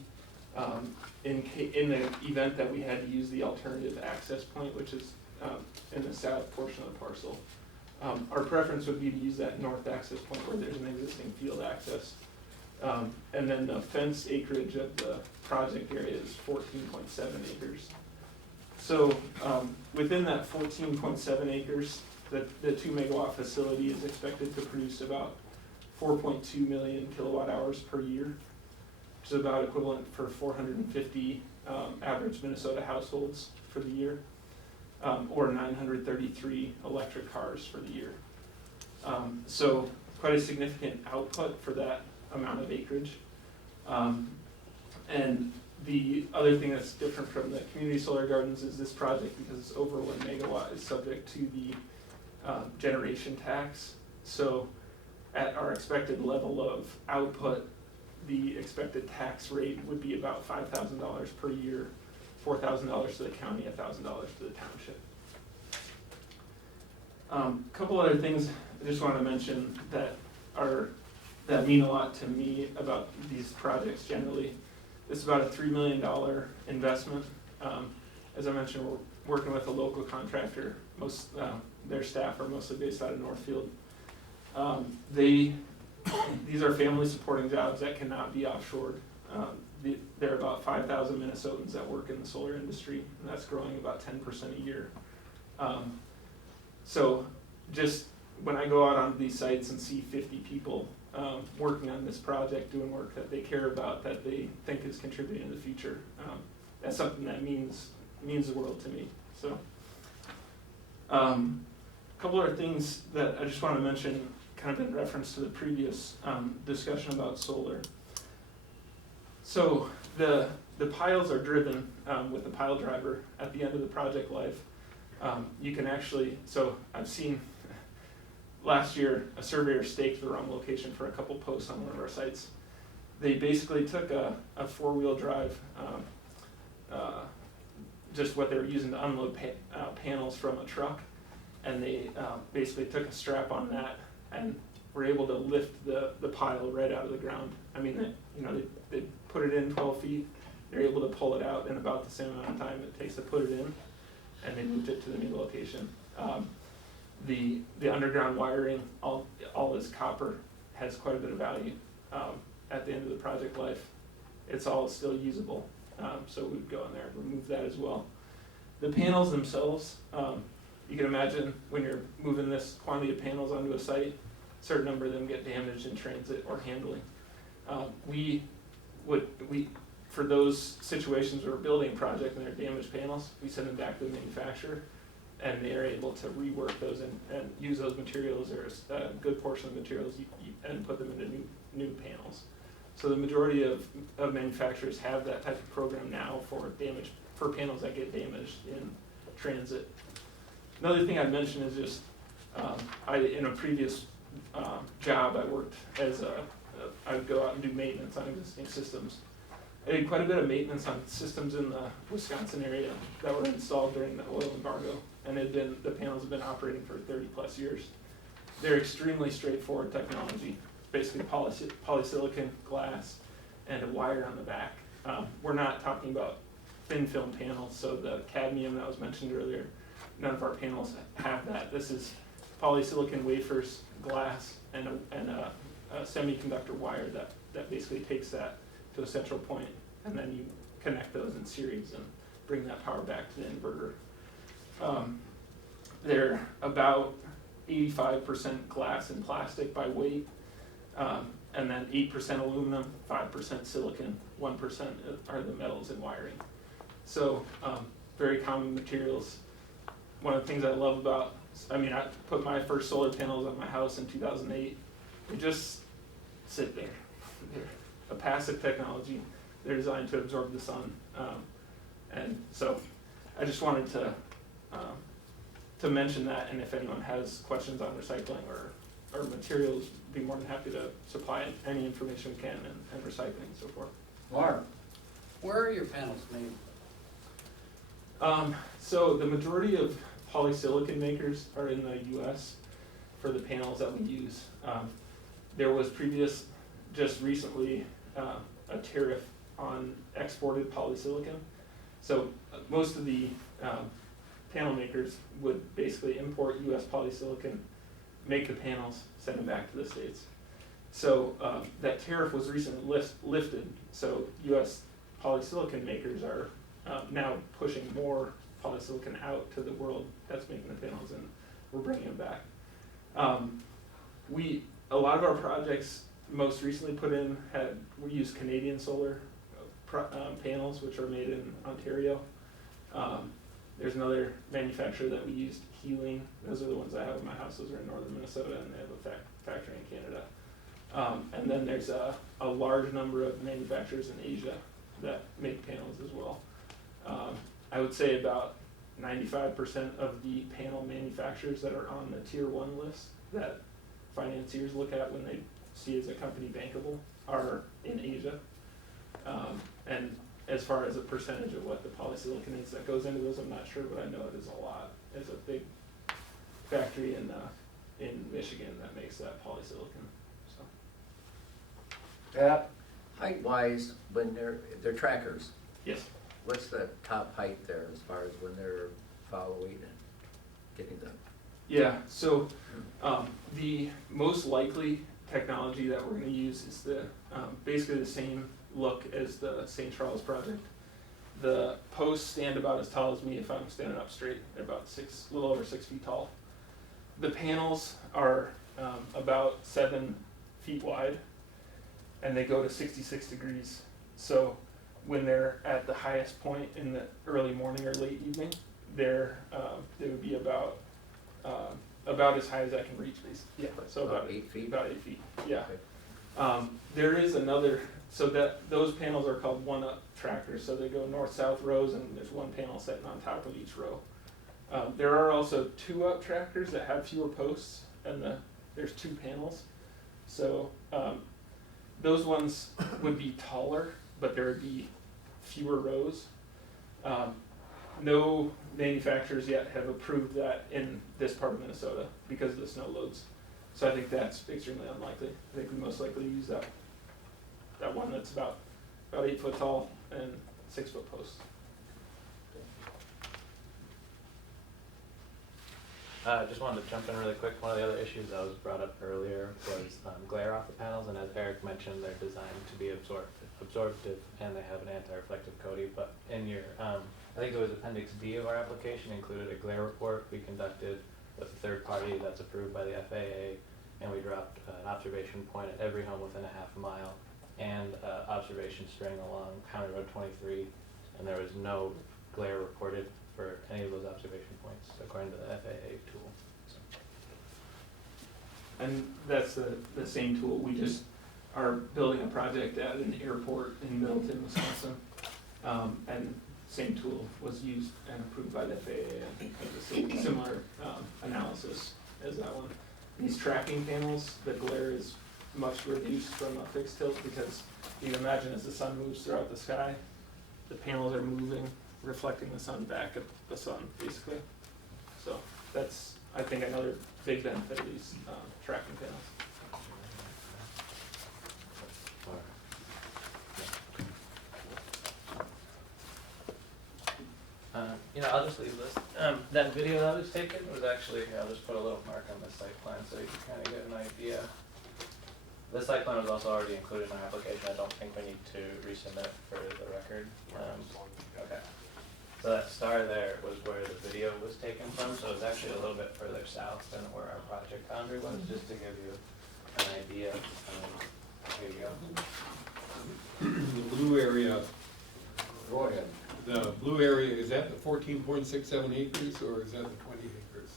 in the event that we had to use the alternative access point, which is in the south portion of the parcel. Our preference would be to use that north access point where there's an existing field access. And then the fenced acreage of the project area is 14.7 acres. So within that 14.7 acres, the 2 megawatt facility is expected to produce about 4.2 million kilowatt hours per year, which is about equivalent for 450 average Minnesota households for the year, or 933 electric cars for the year. So quite a significant output for that amount of acreage. And the other thing that's different from the community solar gardens is this project, because it's over 1 megawatt, is subject to the generation tax. So at our expected level of output, the expected tax rate would be about $5,000 per year, $4,000 to the county, $1,000 to the township. Couple other things I just want to mention that mean a lot to me about these projects generally. This is about a $3 million investment. As I mentioned, we're working with a local contractor. Their staff are mostly based out of Northfield. These are family supporting jobs that cannot be offshored. There are about 5,000 Minnesotans that work in the solar industry, and that's growing about 10% a year. So just when I go out on these sites and see 50 people working on this project, doing work that they care about, that they think is contributing to the future, that's something that means the world to me. So a couple other things that I just want to mention, kind of in reference to the previous discussion about solar. So the piles are driven with the pile driver at the end of the project life. You can actually, so I've seen last year a surveyor staked the wrong location for a couple posts on one of our sites. They basically took a four-wheel drive, just what they were using to unload panels from a truck, and they basically took a strap on that and were able to lift the pile right out of the ground. I mean, they put it in 12 feet, they're able to pull it out in about the same amount of time it takes to put it in, and they moved it to the new location. The underground wiring, all this copper, has quite a bit of value at the end of the project life. It's all still usable, so we'd go in there and remove that as well. The panels themselves, you can imagine when you're moving this quantity of panels onto a site, a certain number of them get damaged in transit or handling. For those situations where we're building a project and they're damaged panels, we send them back to the manufacturer, and they are able to rework those and use those materials, or a good portion of the materials, and put them into new panels. So the majority of manufacturers have that type of program now for panels that get damaged in transit. Another thing I'd mention is just, in a previous job, I worked I would go out and do maintenance on existing systems. I did quite a bit of maintenance on systems in the Wisconsin area that were installed during the oil embargo, and the panels have been operating for 30+ years. They're extremely straightforward technology, basically polysilicon, glass, and a wire on the back. We're not talking about thin film panels, so the cadmium that was mentioned earlier, none of our panels have that. This is polysilicon wafers, glass, and a semiconductor wire that basically takes that to a central point, and then you connect those in series and bring that power back to the inverter. They're about 85% glass and plastic by weight, and then 8% aluminum, 5% silicon, 1% are the metals and wiring. So very common materials. One of the things I love about, I put my first solar panels on my house in 2008. They just sit there. They're a passive technology. They're designed to absorb the sun. And so I just wanted to mention that, and if anyone has questions on recycling or materials, be more than happy to supply any information we can and recycling and so forth. Mark, where are your panels made? So the majority of polysilicon makers are in the US for the panels that we use. There was just recently, a tariff on exported polysilicon. So most of the panel makers would basically import US polysilicon, make the panels, send them back to the States. So that tariff was recently lifted, so US polysilicon makers are now pushing more polysilicon out to the world that's making the panels, and we're bringing them back. A lot of our projects most recently we use Canadian solar panels, which are made in Ontario. There's another manufacturer that we used, Healing. Those are the ones I have in my house. Those are in northern Minnesota, and they have a factory in Canada. And then there's a large number of manufacturers in Asia that make panels as well. I would say about 95% of the panel manufacturers that are on the tier 1 list that financiers look at when they see is a company bankable are in Asia. And as far as a percentage of what the polysilicon is that goes into those, I'm not sure, but I know it is a lot. It's a big factory in Michigan that makes that polysilicon, so. Pat? Height-wise, when they're trackers, Yes. what's the top height there as far as when they're following and getting them? Yeah, so, the most likely technology that we're gonna use is basically the same look as the St. Charles project. The posts stand about as tall as me if I'm standing up straight. They're about a little over 6 feet tall. The panels are about 7 feet wide, and they go to 66 degrees. So when they're at the highest point in the early morning or late evening, they would be about as high as I can reach, basically. Yeah, so About 8 feet? About 8 feet, yeah. Okay. There is another, so those panels are called one-up trackers, so they go north-south rows, and there's one panel sitting on top of each row. There are also two-up trackers that have fewer posts, and there's 2 panels. So those ones would be taller, but there would be fewer rows. No manufacturers yet have approved that in this part of Minnesota because of the snow loads. So I think that's extremely unlikely. I think we most likely use that one that's about 8 foot tall and 6 foot posts. Just wanted to jump in really quick. One of the other issues that was brought up earlier was glare off the panels, and as Eric mentioned, they're designed to be absorptive, and they have an anti-reflective coating. But in your, I think it was Appendix D of our application included a glare report we conducted with a third party that's approved by the FAA, and we dropped an observation point at every home within a half a mile and observation string along County Road 23, and there was no glare reported for any of those observation points according to the FAA tool. So. And that's the same tool. We just are building a project at an airport in Middleton, Wisconsin. And same tool was used and approved by the FAA. I think it's a similar analysis as that one. These tracking panels, the glare is much reduced from a fixed tilt because you can imagine as the sun moves throughout the sky, the panels are moving, reflecting the sun back at the sun, basically. So that's, I think, another big benefit of these tracking panels. I'll just leave this. That video that was taken was actually, I'll just put a little mark on this site plan so you can kind of get an idea. This site plan was also already included in my application. I don't think we need to resubmit for the record. Okay. So that star there was where the video was taken from, so it's actually a little bit further south than where our project boundary was, just to give you an idea. Here you go. The blue area, Go ahead. the blue area, is that the 14.67 acres or is that the 20 acres?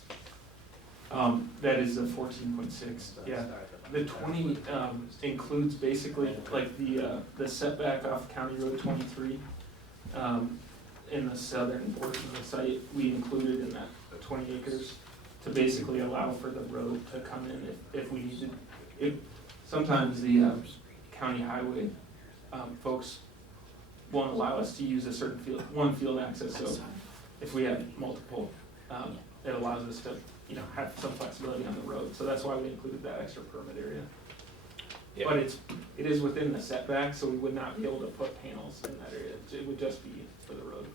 That is the 14.6, yeah. The 20 includes basically like the setback off County Road 23. In the southern portion of the site, we included in that 20 acres to basically allow for the road to come in if we needed. Sometimes the county highway folks won't allow us to use a certain one field access, so if we have multiple, it allows us to have some flexibility on the road, so that's why we included that extra permit area. Yeah. But it is within the setback, so we would not be able to put panels in that area. It would just be for the road.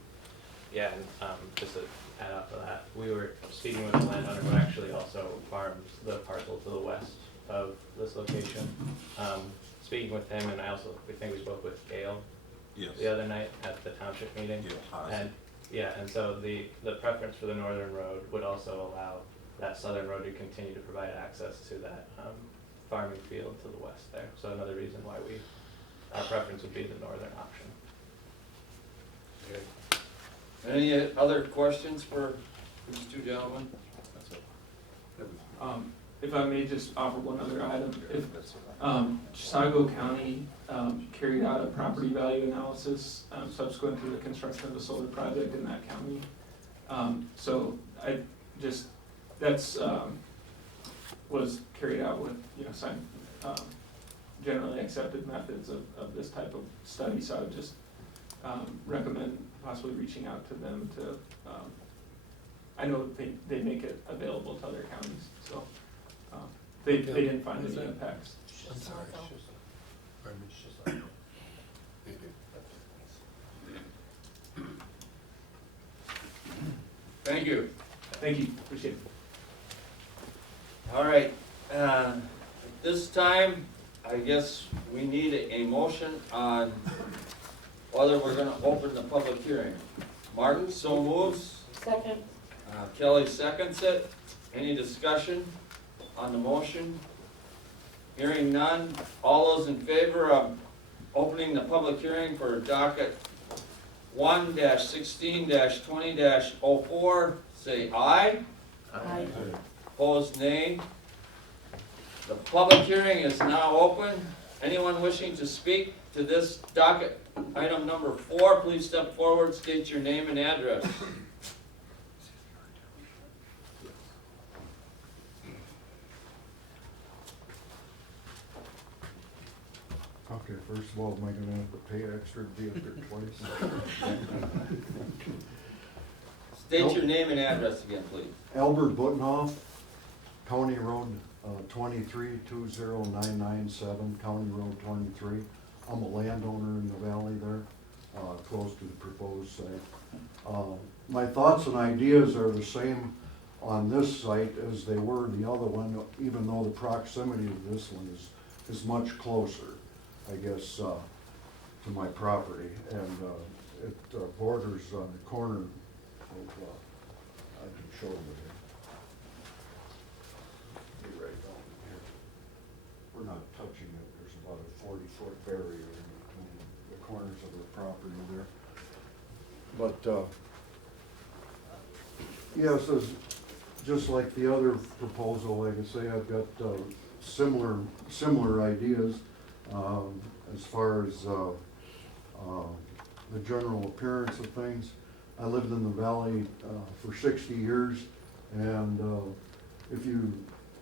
Yeah, and just to add off of that, we were speaking with the landowner who actually also farms the parcel to the west of this location. Speaking with him, and we think we spoke with Gail the other night at the township meeting. And so the preference for the northern road would also allow that southern road to continue to provide access to that farming field to the west there. So another reason why our preference would be the northern option. Okay. Any other questions for these two gentlemen? If I may just offer one other item. If Chisago County carried out a property value analysis subsequent to the construction of the solar project in that county. So that's was carried out with, generally accepted methods of this type of study, so I would just, recommend possibly reaching out to them to, I know they make it available to other counties, so, they didn't find any impacts. I'm sorry. Pardon me. Thank you. Thank you. Thank you, appreciate it. All right, at this time, I guess we need a motion on whether we're gonna open the public hearing. Martin, so moves. Second. Kelly seconds it. Any discussion on the motion? Hearing none. All those in favor of opening the public hearing for docket 1-16-20-04, say aye. Aye. Opposed, nay. The public hearing is now open. Anyone wishing to speak to this docket item number 4, please step forward, state your name and address. Okay, first of all, am I gonna have to pay extra to be up there twice? State your name and address again, please. Albert Buttenhoff, County Road 23-20997, County Road 23. I'm a landowner in the valley there, close to the proposed site. My thoughts and ideas are the same on this site as they were the other one, even though the proximity of this one is much closer, I guess, to my property. And it borders on the corner of, I can show you here. Be right down here. We're not touching it, there's about a 40-foot barrier in between the corners of the property there. But, yes, as, just like the other proposal, like I say, I've got similar ideas as far as the general appearance of things. I lived in the valley for 60 years, and if you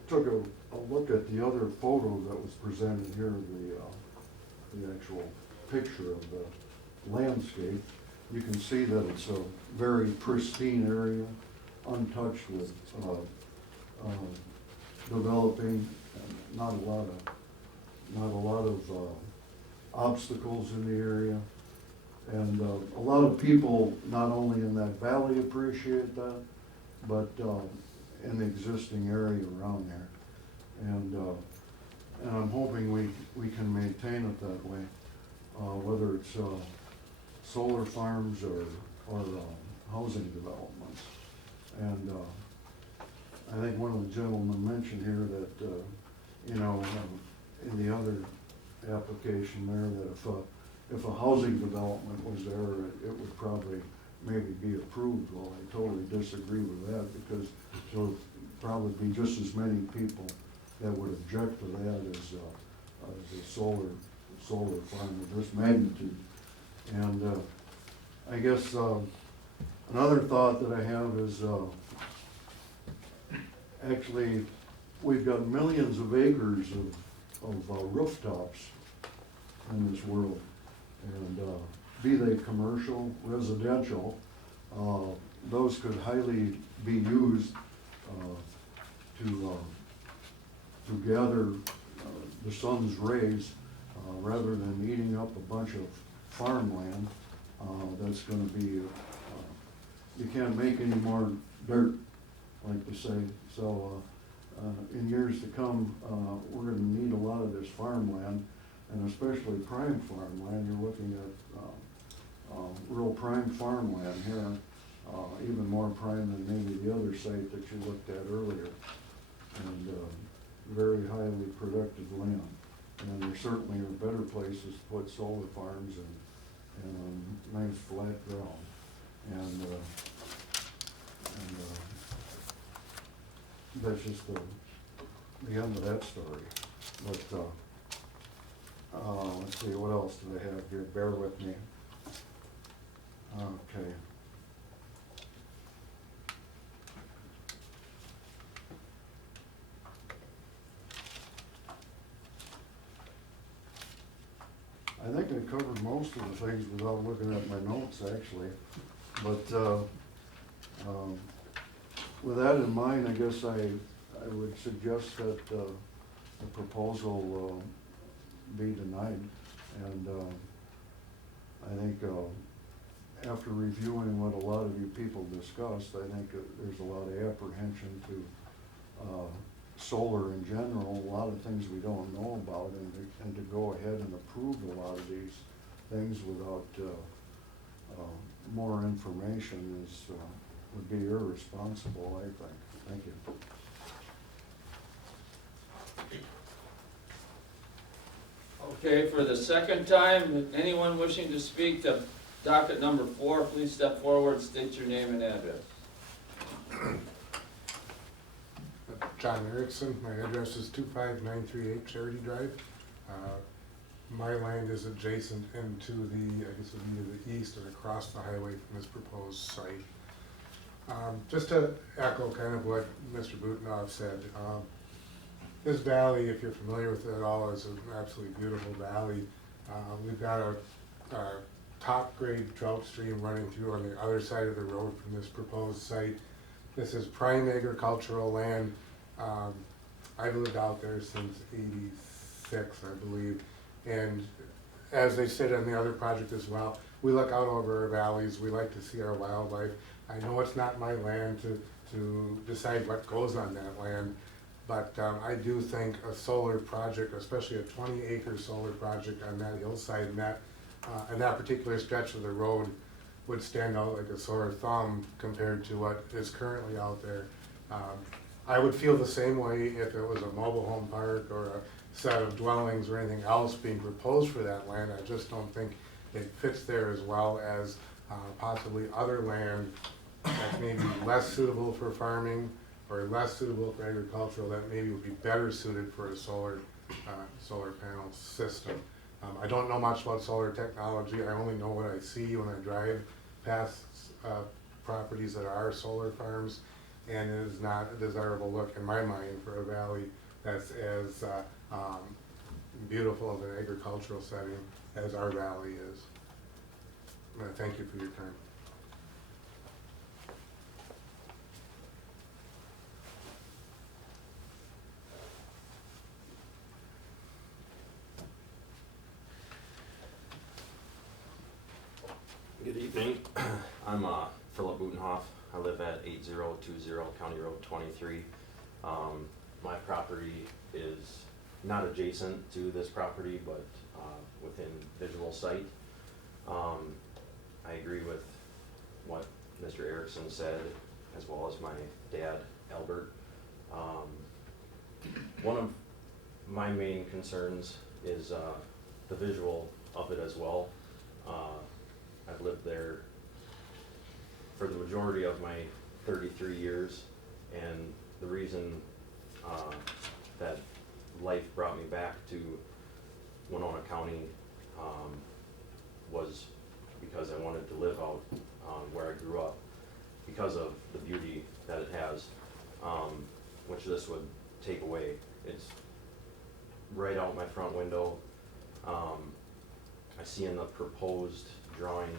took a look at the other photo that was presented here, the actual picture of the landscape, you can see that it's a very pristine area, untouched with developing, not a lot of obstacles in the area. And a lot of people, not only in that valley, appreciate that, but in the existing area around there. And I'm hoping we can maintain it that way, whether it's solar farms or housing developments. And I think one of the gentlemen mentioned here that, in the other application there, that if a housing development was there, it would probably maybe be approved. Well, I totally disagree with that, because there'll probably be just as many people that would object to that as a solar farm of this magnitude. And I guess another thought that I have is actually we've got millions of acres of rooftops in this world. And be they commercial, residential, those could highly be used to gather the sun's rays rather than eating up a bunch of farmland that's going to be, you can't make any more dirt, like they say. So in years to come, we're going to need a lot of this farmland, and especially prime farmland. You're looking at real prime farmland here, even more prime than maybe the other site that you looked at earlier, and very highly productive land. And there certainly are better places to put solar farms and nice flat ground. And that's just the end of that story. But let's see, what else do I have here? Bear with me. Okay. covered most of the things without looking at my notes, actually. But, with that in mind, I guess I would suggest that, the proposal, be denied. And, I think, after reviewing what a lot of you people discussed, I think there's a lot of apprehension to, solar in general, a lot of things we don't know about, and to go ahead and approve a lot of these things without, more information is, would be irresponsible, I think. Thank you. Okay, for the second time, anyone wishing to speak to docket number 4, please step forward, state your name and address. John Erickson, my address is 25938 Charity Drive. My land is adjacent into the, I guess it would be to the east and across the highway from this proposed site. Just to echo kind of what Mr. Butenhoff said, this valley, if you're familiar with it at all, is an absolutely beautiful valley. We've got a top grade trout stream running through on the other side of the road from this proposed site. This is prime agricultural land. I've lived out there since '86, I believe. And as they said on the other project as well, we look out over our valleys, we like to see our wildlife. I know it's not my land to decide what goes on that land, but I do think a solar project, especially a 20-acre solar project on that hillside and that particular stretch of the road would stand out like a sore thumb compared to what is currently out there. I would feel the same way if it was a mobile home park or a set of dwellings or anything else being proposed for that land. I just don't think it fits there as well as possibly other land that may be less suitable for farming or less suitable for agricultural that maybe would be better suited for a solar panel system. I don't know much about solar technology. I only know what I see when I drive past properties that are solar farms, and it is not a desirable look in my mind for a valley that's as beautiful of an agricultural setting as our valley is. Thank you for your time. Good evening. I'm Philip Butenhoff. I live at 8020 County Road 23. My property is not adjacent to this property, but within visual sight. I agree with what Mr. Erickson said, as well as my dad, Albert. One of my main concerns is the visual of it as well. I've lived there for the majority of my 33 years, and the reason that life brought me back to Winona County was because I wanted to live out where I grew up because of the beauty that it has, which this would take away. It's right out my front window. I see in the proposed drawing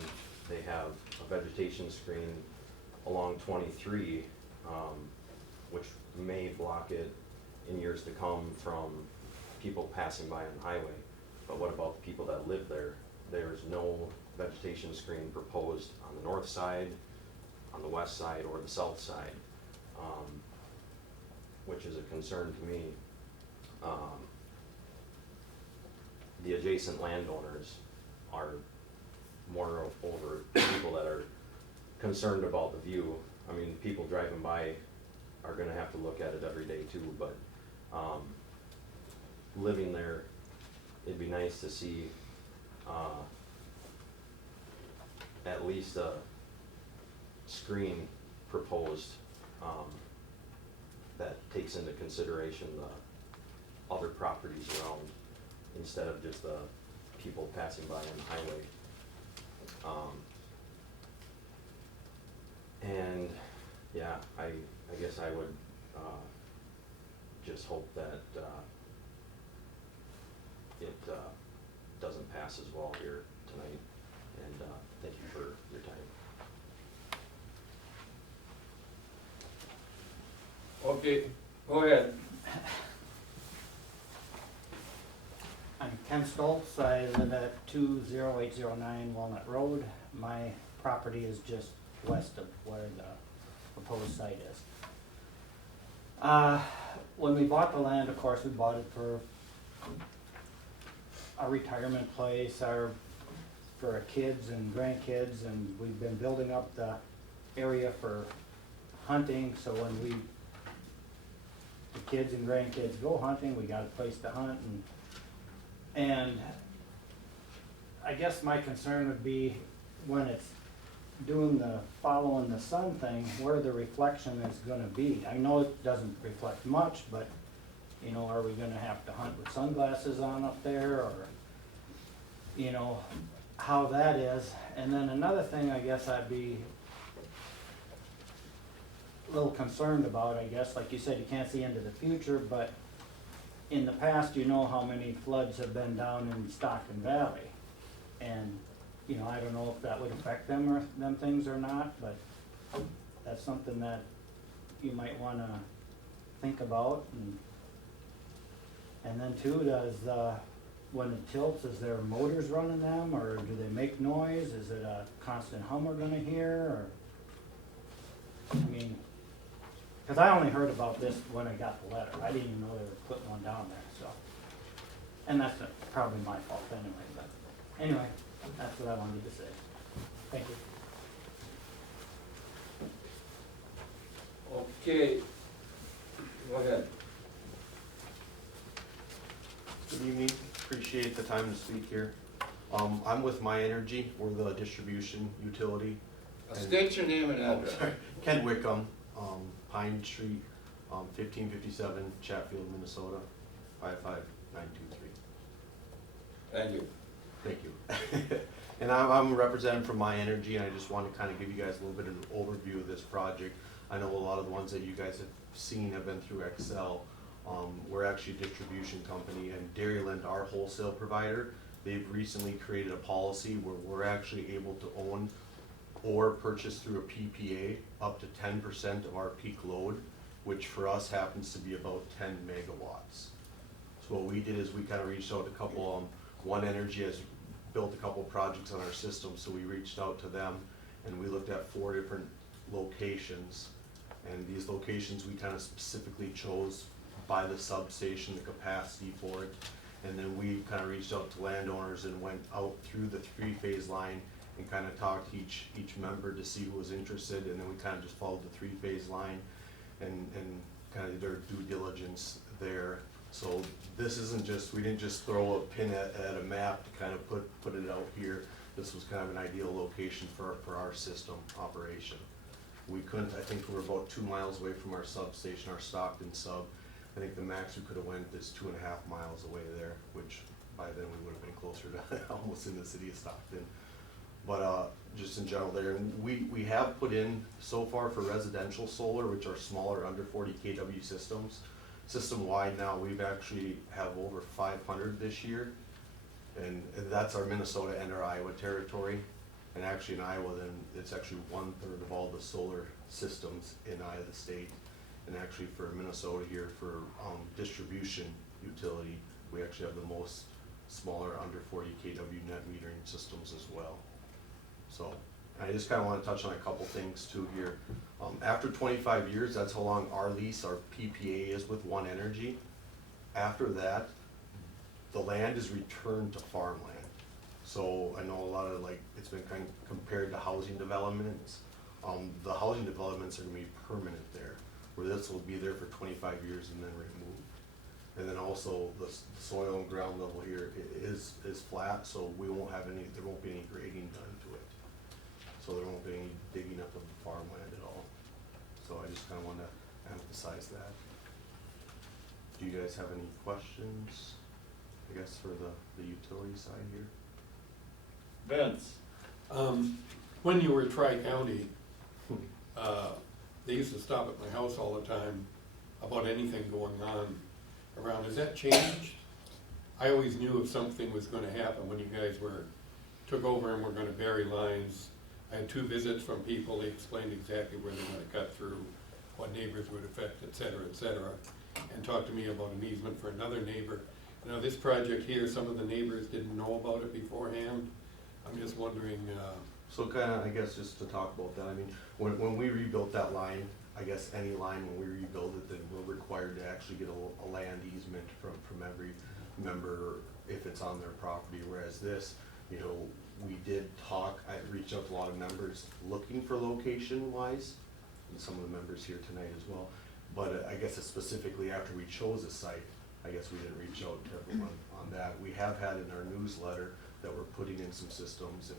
they have a vegetation screen along 23, which may block it in years to come from people passing by on the highway. But what about the people that live there? There's no vegetation screen proposed on the north side, on the west side, or the south side, which is a concern to me. The adjacent landowners are moreover people that are concerned about the view. I mean, people driving by are gonna have to look at it every day too, but living there, it'd be nice to see at least a screen proposed that takes into consideration the other properties around instead of just the people passing by on the highway. And yeah, I guess I would just hope that it doesn't pass as well here tonight. And thank you for your time. Okay, go ahead. I'm Ken Stoltz. I live at 20809 Walnut Road. My property is just west of where the proposed site is. When we bought the land, of course, we bought it for our retirement place, for our kids and grandkids, and we've been building up the area for hunting, so when the kids and grandkids go hunting, we got a place to hunt, and I guess my concern would be when it's doing the following the sun thing, where the reflection is gonna be. I know it doesn't reflect much, but, you know, are we gonna have to hunt with sunglasses on up there, or, you know, how that is. And then another thing I guess I'd be a little concerned about, I guess, like you said, you can't see into the future, but in the past, you know how many floods have been down in Stockton Valley. And, you know, I don't know if that would affect them or them things or not, but that's something that you might wanna think about. And then too, when it tilts, is there motors running them, or do they make noise? Is it a constant hum we're gonna hear, or? I mean, cause I only heard about this when I got the letter. I didn't even know they were putting one down there, so. And that's probably my fault anyway, but anyway, that's what I wanted to say. Thank you. Okay, go ahead. Good evening, appreciate the time to speak here. I'm with My Energy, we're the distribution utility. State your name and address. Sorry. Ken Wickham, Pine Street, 1557 Chatfield, Minnesota, 55923. Thank you. Thank you. And I'm representing from My Energy, and I just want to kind of give you guys a little bit of an overview of this project. I know a lot of the ones that you guys have seen have been through Excel. We're actually a distribution company, and Dairyland, our wholesale provider, they've recently created a policy where we're actually able to own or purchase through a PPA up to 10% of our peak load, which for us happens to be about 10 megawatts. So what we did is we kind of reached out to a couple, One Energy has built a couple projects on our system, so we reached out to them and we looked at 4 different locations. And these locations we kind of specifically chose by the substation, the capacity for it. And then we kind of reached out to landowners and went out through the 3-phase line and kind of talked to each member to see who was interested, and then we kind of just followed the 3-phase line and kind of did our due diligence there. So this isn't just, we didn't just throw a pin at a map to kind of put it out here. This was kind of an ideal location for our system operation. We couldn't, I think we were about 2 miles away from our substation, our Stockton sub. I think the max we could have went is 2.5 miles away there, which by then we would have been closer to almost in the city of Stockton. But just in general there, and we have put in so far for residential solar, which are smaller, under 40 kW systems. System-wide now, we've actually have over 500 this year, and that's our Minnesota and our Iowa territory. And actually in Iowa, then it's actually 1/3 of all the solar systems in Iowa state. And actually for Minnesota here, for distribution utility, we actually have the most smaller under 40 kW net metering systems as well. So I just kind of want to touch on a couple things too here. After 25 years, that's how long our lease, our PPA is with One Energy. After that, the land is returned to farmland. So I know a lot of it's been kind of compared to housing developments. The housing developments are going to be permanent there, where this will be there for 25 years and then removed. And then also the soil and ground level here is flat, so we won't have there won't be any grading done to it. So there won't be any digging up of the farmland at all. So I just kind of want to emphasize that. Do you guys have any questions, I guess, for the utility side here? Vince? When you were at Tri-County, they used to stop at my house all the time about anything going on around. Has that changed? I always knew if something was gonna happen when you guys took over and were gonna bury lines. I had 2 visits from people, they explained exactly where they're gonna cut through, what neighbors would affect, et cetera, and talked to me about an easement for another neighbor. Now, this project here, some of the neighbors didn't know about it beforehand. I'm just wondering, So kinda, I guess, just to talk about that, I mean, when we rebuilt that line, I guess any line, when we rebuild it, then we're required to actually get a land easement from every member if it's on their property, whereas this, you know, we did talk, I reached out to a lot of members looking for location wise, and some of the members here tonight as well, but I guess specifically after we chose a site, I guess we didn't reach out to everyone on that. We have had in our newsletter that we're putting in some systems, and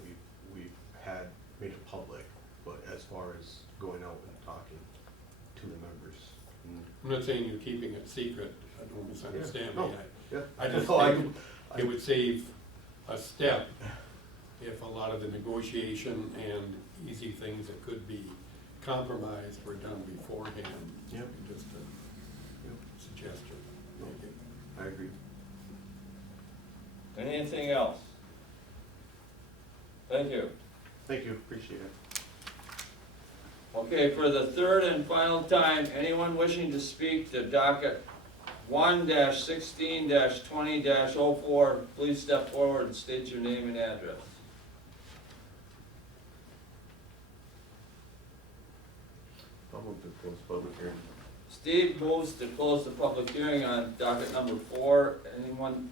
we've had made it public, but as far as going out and talking to the members. I'm not saying you're keeping it secret, I don't misunderstand me. Yeah. I just No, think it would save a step if a lot of the negotiation and easy things that could be compromised were done beforehand. Yep. Just a suggestion. Maybe. I agree. Anything else? Thank you. Thank you, appreciate it. Okay, for the third and final time, anyone wishing to speak to docket 1-16-20-04, please step forward and state your name and address. I'll move to close public hearing. Steve moves to close the public hearing on docket number 4. Anyone?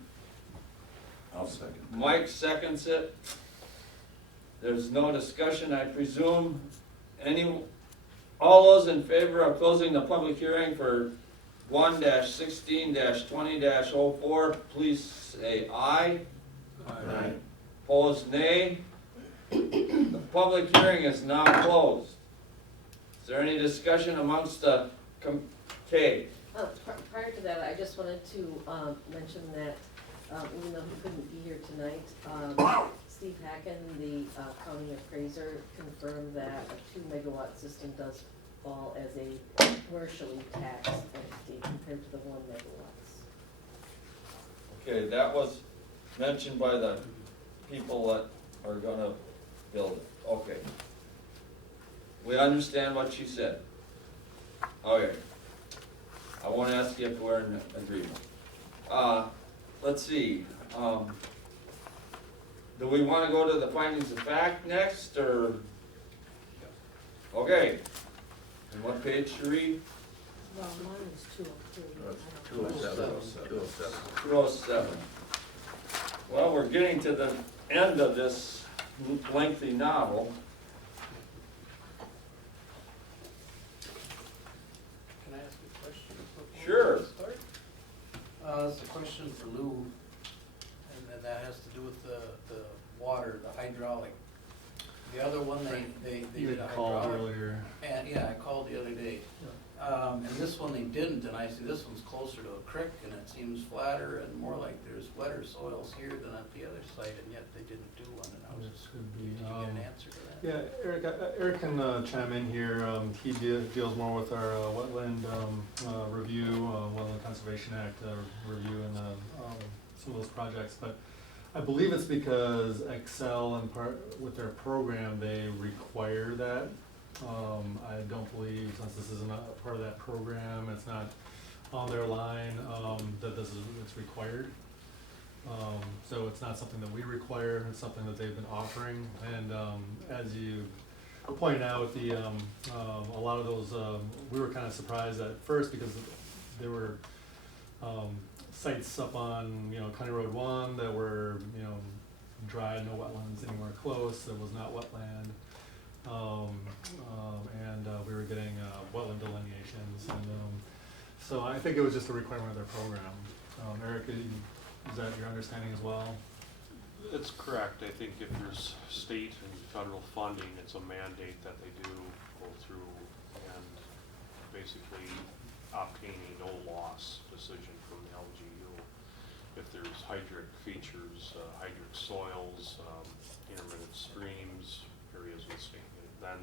I'll second. Mike seconds it. There's no discussion, I presume. All those in favor of closing the public hearing for 1-16-20-04, please say aye. Aye. Opposed, nay. The public hearing is now closed. Is there any discussion amongst the, okay, Prior to that, I just wanted to mention that even though he couldn't be here tonight, Steve Hacken, the county appraiser, confirmed that a 2-megawatt system does fall as a commercially taxed entity compared to the 1 megawatts. okay, that was mentioned by the people that are gonna build it, okay. We understand what she said. Okay. I won't ask you if we're in agreement. Let's see, do we wanna go to the findings of fact next, or? Okay. And what page to read? Well, mine is 203. 207. 207. Well, we're getting to the end of this lengthy novel. Can I ask a question? Sure. It's a question for Lou, and that has to do with the water, the hydraulic. The other one, they You did a had called hydraulic. earlier. And, yeah, I called the other day. And this one they didn't, and I see this one's closer to a creek, and it seems flatter and more like there's wetter soils here than at the other site, and yet they didn't do one, and I was This just, could did be, you get an answer to that? Yeah, Eric can chime in here. He deals more with our wetland review, Wetland Conservation Act review, and some of those projects. But I believe it's because Excel and with their program, they require that. I don't believe, since this isn't a part of that program, it's not on their line, that it's required. So it's not something that we require, it's something that they've been offering, and as you pointed out, a lot of those, we were kind of surprised at first because there were sites up on, County Road 1 that were, dry, no wetlands anywhere close, there was not wetland. And we were getting wetland delineations, and so I think it was just a requirement of their program. Eric, is that your understanding as well? It's correct. I think if there's state and federal funding, it's a mandate that they do go through and basically obtain a no-loss decision from the LGU. If there's hydric features, hydric soils, intermittent streams, areas with then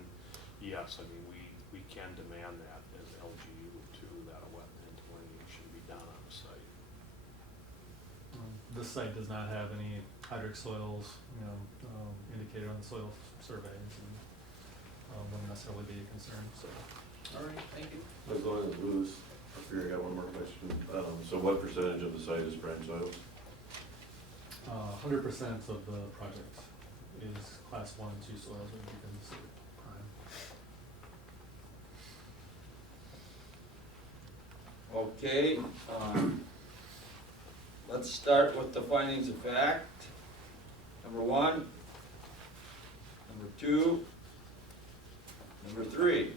yes, I mean, we can demand that as LGU too, that a wetland delineation be done on the site. this site does not have any hydric soils, indicated on the soil surveys, and wouldn't necessarily be a concern, so. All right, thank you. As long as Lou's, I figure I got one more question. So what percentage of the site is prime soils? 100% of the project is class 1 and 2 soils that would be considered prime. Okay, let's start with the findings of fact. Number 1, number 2, number 3.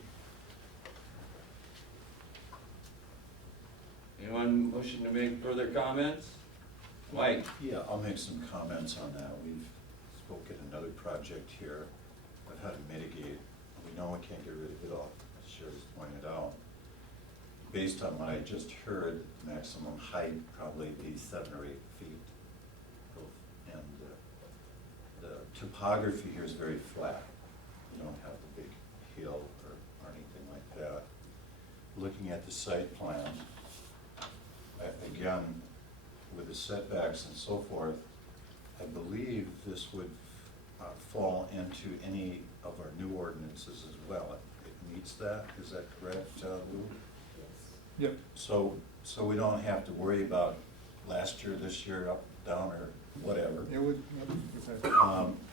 Anyone wishing to make further comments? Mike? Yeah, I'll make some comments on that. We've spoken another project here of how to mitigate. We know we can't get rid of it all, as Sherry's pointed out. Based on what I just heard, maximum height probably be 7 or 8 feet. And the topography here is very flat. You don't have the big hill or anything like that. Looking at the site plan, again, with the setbacks and so forth, I believe this would fall into any of our new ordinances as well. It meets that, is that correct, Lou? Yep. So we don't have to worry about last year, this year, up, down, or whatever. It would,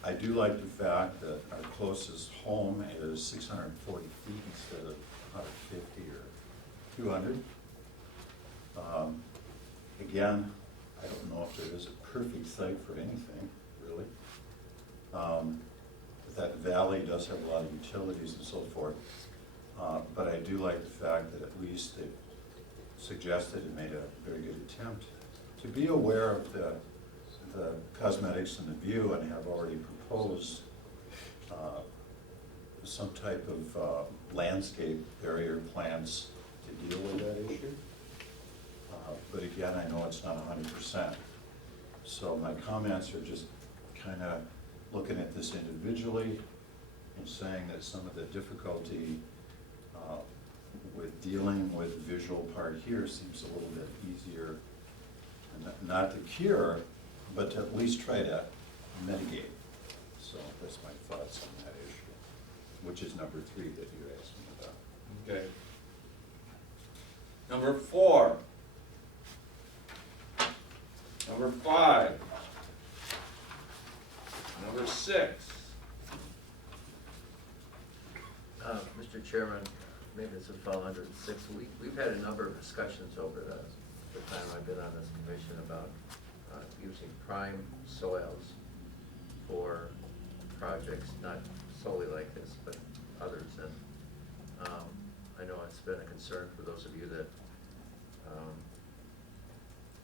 I do like the fact that our closest home is 640 feet instead of 150 or 200. Again, I don't know if there is a perfect site for anything, really. That valley does have a lot of utilities and so forth. But I do like the fact that at least they've suggested and made a very good attempt to be aware of the cosmetics and the view, and have already proposed some type of landscape barrier plans to deal with that issue. But again, I know it's not 100%. So my comments are just kind of looking at this individually and saying that some of the difficulty with dealing with the visual part here seems a little bit easier, and not to cure, but to at least try to mitigate. So that's my thoughts on that issue, which is number 3 that you asked me about. Okay. Number 4. Number 5. Number 6. Mr. Chairman, maybe this would fall under the 6th. We've had a number of discussions over the time I've been on this commission about using prime soils for projects, not solely like this, but others. And I know it's been a concern for those of you that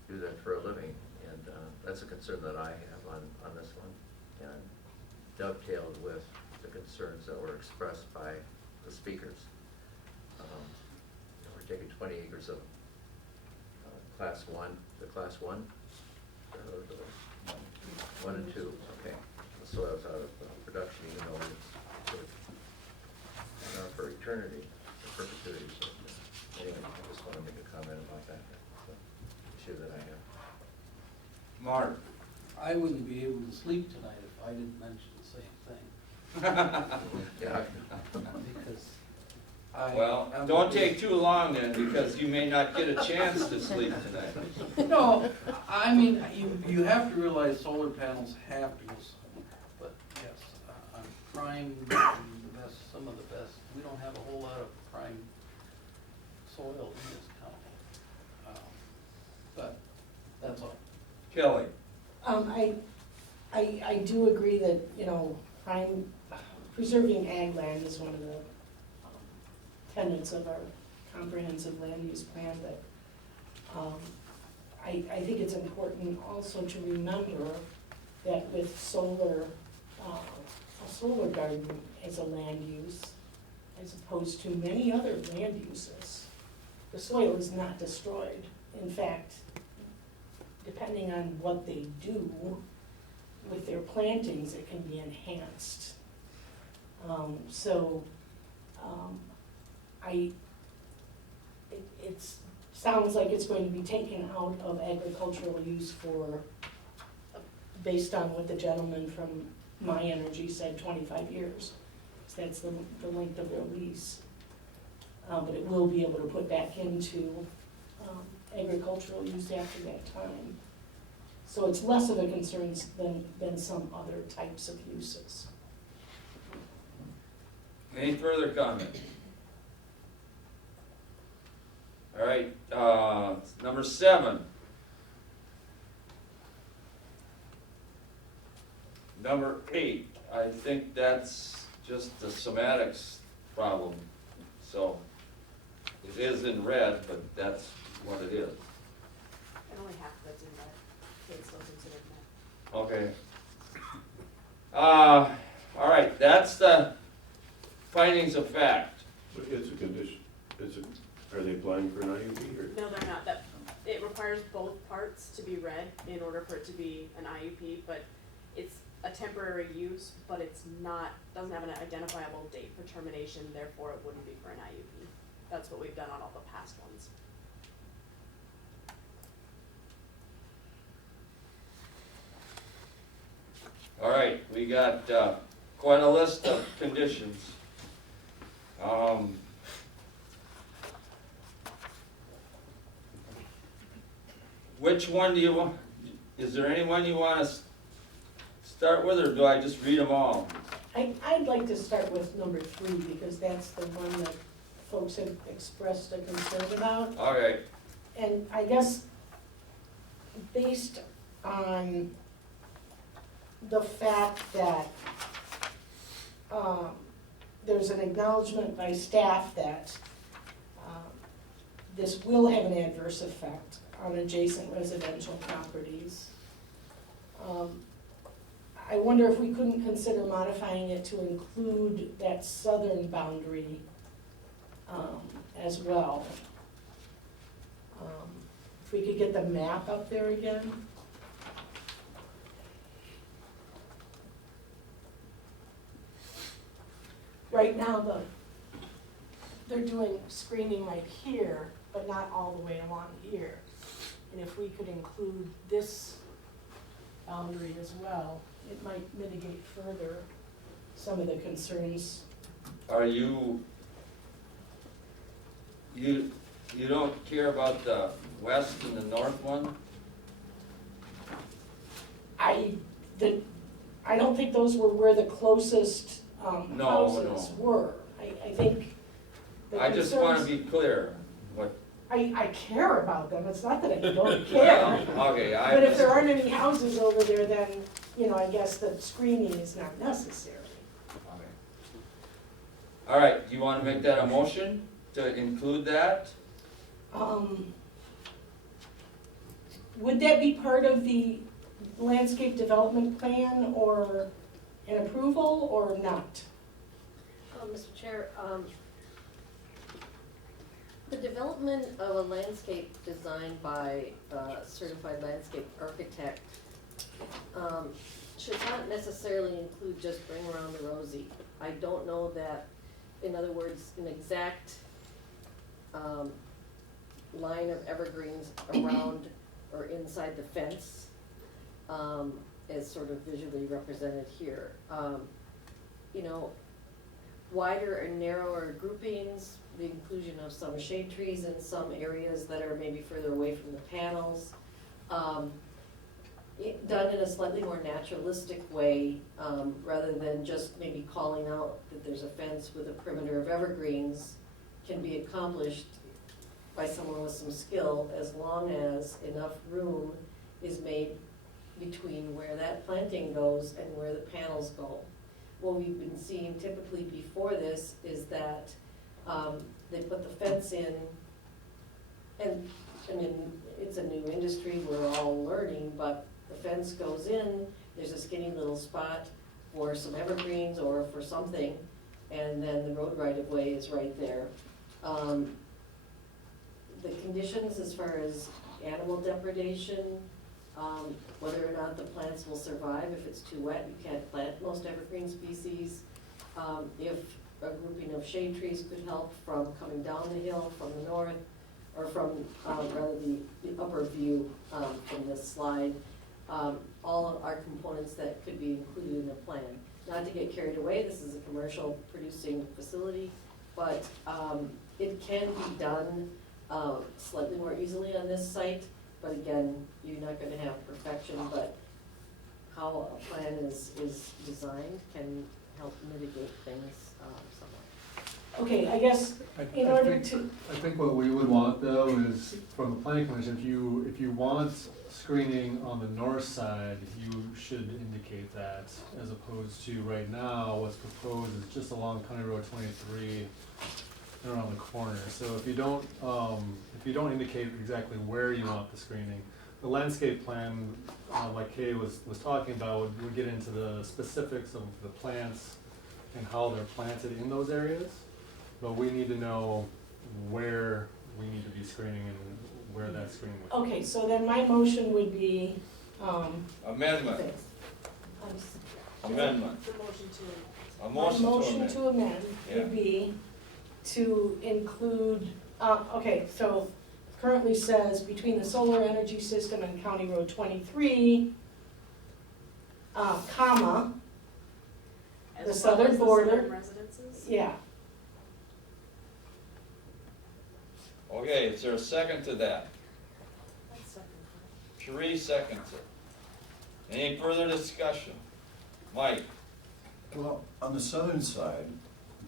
do that for a living, and that's a concern that I have on this one, and dovetailed with the concerns that were expressed by the speakers. We're taking 20 acres of class 1, the class 1, 1 and 2, okay. The soil's out of production, even though it's sort of not for eternity, for perpetuity. So anyway, I just want to make a comment about that. Issue that I have. Mark? I wouldn't be able to sleep tonight if I didn't mention the same thing. Yeah. Because Well, don't take too long then, because you may not get a chance to sleep tonight. No, I mean, you have to realize solar panels have to go somewhere, but yes, on prime, the best, some of the best, we don't have a whole lot of prime soil in this county. But that's all. Kelly? I do agree that, preserving ag land is one of the tenets of our comprehensive land use plan, but I think it's important also to remember that with solar, a solar garden as a land use, as opposed to many other land uses, the soil is not destroyed. In fact, depending on what they do with their plantings, it can be enhanced. It's sounds like it's going to be taken out of agricultural use for, based on what the gentleman from My Energy said, 25 years. So that's the length of their lease. But it will be able to put back into agricultural use after that time. So it's less of a concern than some other types of uses. Any further comment? All right, number 7. Number 8, I think that's just the semantics problem, so it is in red, but that's what it is. And only half of it's in red, so it's still considered met. Okay. All right, that's the findings of fact. But it's a condition, are they applying for an IUP or? No, they're not, it requires both parts to be read in order for it to be an IUP, but it's a temporary use, but it's not, doesn't have an identifiable date for termination, therefore it wouldn't be for an IUP. That's what we've done on all the past ones. All right, we got quite a list of conditions. Which one do you want, is there any one you want to start with, or do I just read them all? I'd like to start with number 3, because that's the one that folks have expressed a concern about. Okay, And I guess based on the fact that there's an acknowledgement by staff that this will have an adverse effect on adjacent residential properties. I wonder if we couldn't consider modifying it to include that southern boundary as well. If we could get the map up there again. Right now, they're doing screening right here, but not all the way along here. And if we could include this boundary as well, it might mitigate further some of the concerns. are you don't care about the west and the north one? I don't think those were where the closest No, houses no. were. I think the I just want to concerns- be clear, what, I care about them, it's not that I don't care. okay, I. But if there aren't any houses over there, then, I guess the screening is not necessary. Okay. All right, do you want to make that a motion to include that? Would that be part of the landscape development plan or an approval or not? Mr. Chair, the development of a landscape designed by a certified landscape architect should not necessarily include just bring around the rosy. I don't know that, in other words, an exact line of evergreens around or inside the fence is sort of visually represented here. Wider and narrower groupings, the inclusion of some shade trees in some areas that are maybe further away from the panels. Done in a slightly more naturalistic way, rather than just maybe calling out that there's a fence with a perimeter of evergreens, can be accomplished by someone with some skill, as long as enough room is made between where that planting goes and where the panels go. What we've been seeing typically before this is that they put the fence in, and I mean, it's a new industry, we're all learning, but the fence goes in, there's a skinny little spot for some evergreens or for something, and then the road right-of-way is right there. The conditions as far as animal depredation, whether or not the plants will survive. If it's too wet, you can't plant most evergreen species. If a grouping of shade trees could help from coming down the hill from the north, or from, rather the upper view, from this slide, all our components that could be included in the plan. Not to get carried away, this is a commercial producing facility, but, it can be done, slightly more easily on this site. But again, you're not gonna have perfection, but how a plan is designed can help mitigate things, somewhat. Okay, I guess in order to, I think what we would want though is, from the planning commission, if you want screening on the north side, you should indicate that, as opposed to right now, what's proposed is just along County Road 23 and around the corner. So if you don't indicate exactly where you want the screening, the landscape plan, like Kay was talking about, would get into the specifics of the plants and how they're planted in those areas. But we need to know where we need to be screening and where that screening would. okay, so then my motion would be, Amendment, I'm s- amendment, The motion to. a my motion to motion amend. to amend Yeah. would be to include, okay, so currently says between the solar energy system and County Road 23, comma, As the well southern as the border. southern residences? yeah, Okay, is there a second to that? That's second. Sheree seconds it. Any further discussion? Mike? Well, on the southern side,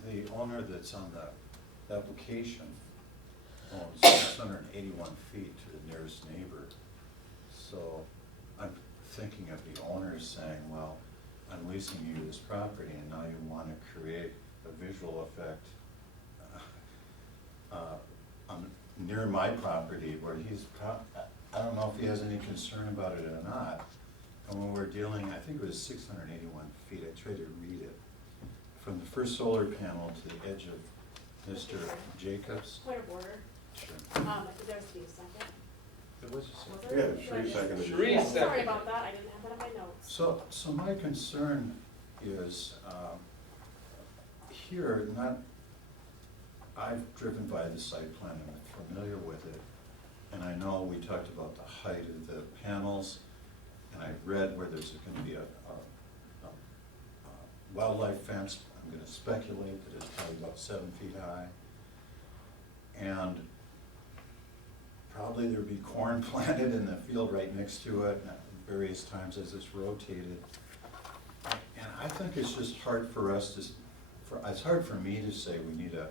the owner that's on the application owns 681 feet to the nearest neighbor. So I'm thinking of the owner saying, well, I'm leasing you this property and now you want to create a visual effect near my property where I don't know if he has any concern about it or not. And when we're dealing, I think it was 681 feet, I tried to read it. From the first solar panel to the edge of Mr. Jacobs. Point of order, Sure. there has to be a second. There was a Was second. there? Yeah, Sheree seconded. Sheree Yeah, seconded. sorry about that, I didn't have that in my notes. So my concern is, here, I've driven by the site plan, I'm familiar with it, and I know we talked about the height of the panels, and I read where there's gonna be a wildlife fence. I'm gonna speculate that it's probably about 7 feet high. And probably there'd be corn planted in the field right next to it at various times as it's rotated. And I think it's just hard for us to, it's hard for me to say we need a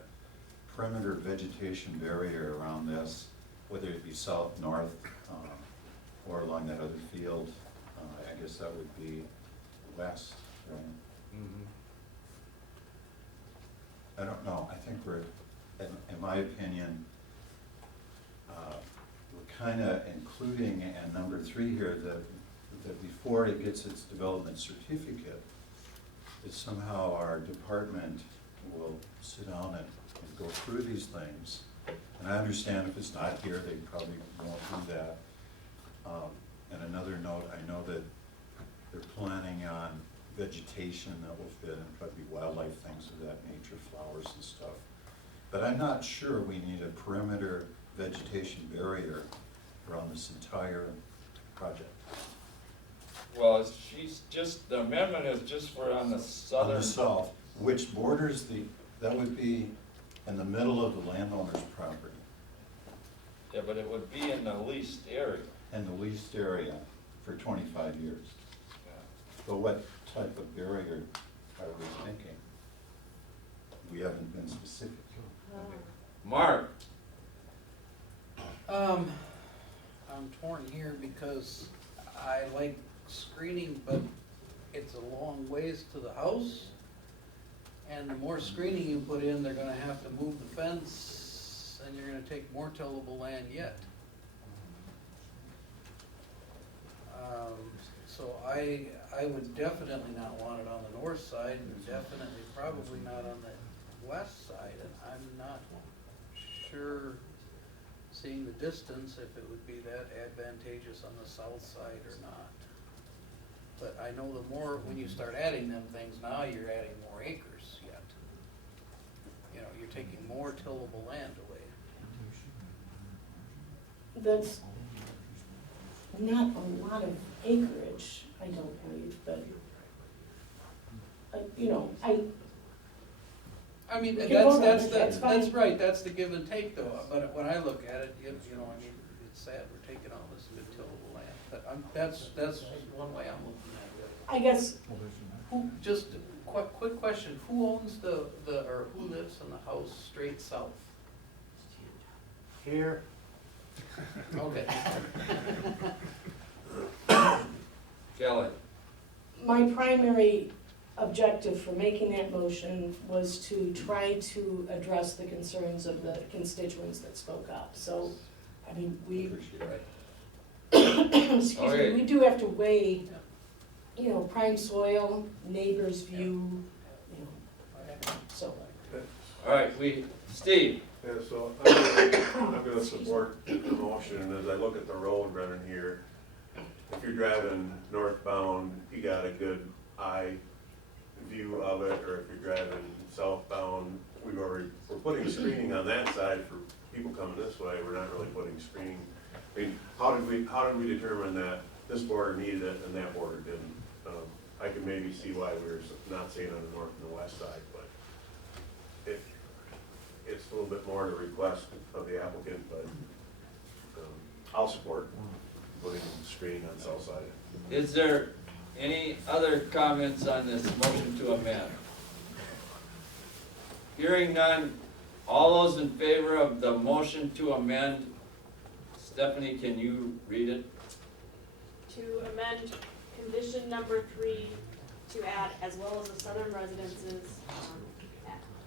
perimeter vegetation barrier around this, whether it be south, north, or along that other field. I guess that would be west, right? I don't know, I think we're, in my opinion, we're kinda including in number 3 here that before it gets its development certificate, that somehow our department will sit down and go through these things. And I understand if it's not here, they probably won't do that. And another note, I know that they're planning on vegetation that will fit and probably wildlife, things of that nature, flowers and stuff. But I'm not sure we need a perimeter vegetation barrier around this entire project. Well, the amendment is just for on the On southern. the south, which borders that would be in the middle of the landowner's property, Yeah, but it would be in the leased area. in the leased area for 25 years. But what type of barrier are we thinking? We haven't been specific. Mark? I'm torn here because I like screening, but it's a long ways to the house. And the more screening you put in, they're gonna have to move the fence, and you're gonna take more tillable land yet. So I would definitely not want it on the north side, and definitely probably not on the west side, and I'm not sure, seeing the distance, if it would be that advantageous on the south side or not. But I know the more, when you start adding them things, now you're adding more acres yet. You know, you're taking more tillable land away. that's not a lot of acreage, I don't believe, but, you know, I mean, We that's, can vote on that's, it, the- that's that's fine. right, that's the give and take though, but when I look at it, you know, I mean, it's sad, we're taking all this good tillable land, but that's one way I'm looking at it. I guess, Just a quick question, who owns or who lives in the house straight south? Here, Okay. Kelly, my primary objective for making that motion was to try to address the concerns of the constituents that spoke up. So, I mean, we, excuse Okay. me, we do have to weigh, you know, prime soil, neighbor's view, you know, so. all right, Steve, Yeah, so I'm gonna support the motion, and as I look at the road running here, if you're driving northbound, you got a good eye view of it, or if you're driving southbound, we're putting screening on that side for people coming this way, we're not really putting screening. I mean, how did we determine that this border needed it and that border didn't? I can maybe see why we were not seeing on the north and the west side, but it's a little bit more to request of the applicant, but I'll support putting screening on the south side. is there any other comments on this motion to amend? Hearing none, all those in favor of the motion to amend, Stephanie, can you read it? To amend condition number 3 to add as well as the southern residences,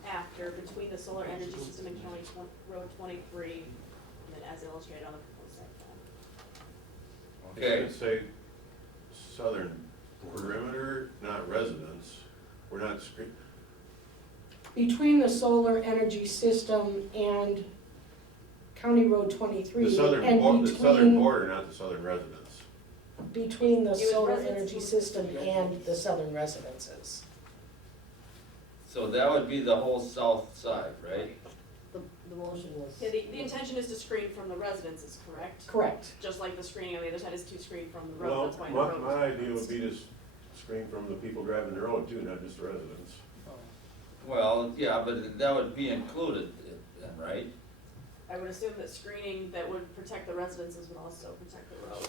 after, between the solar energy system and County Road 23, and then as illustrated on the proposed site plan. Okay. It should say southern perimeter, not residence. We're not Between the solar energy system and County Road 23. the southern and border, not the southern residence. Between the It was solar residence- energy system and the southern residences. So that would be the whole south side, right? The motion was. Yeah, the intention is to screen from the residences, correct? Correct. Just like the screening on the other side is to screen from the Well, road, that's why the road. my idea would be to screen from the people driving the road too, not just the residents. Well, yeah, but that would be included then, right? I would assume that screening that would protect the residences would also protect the road.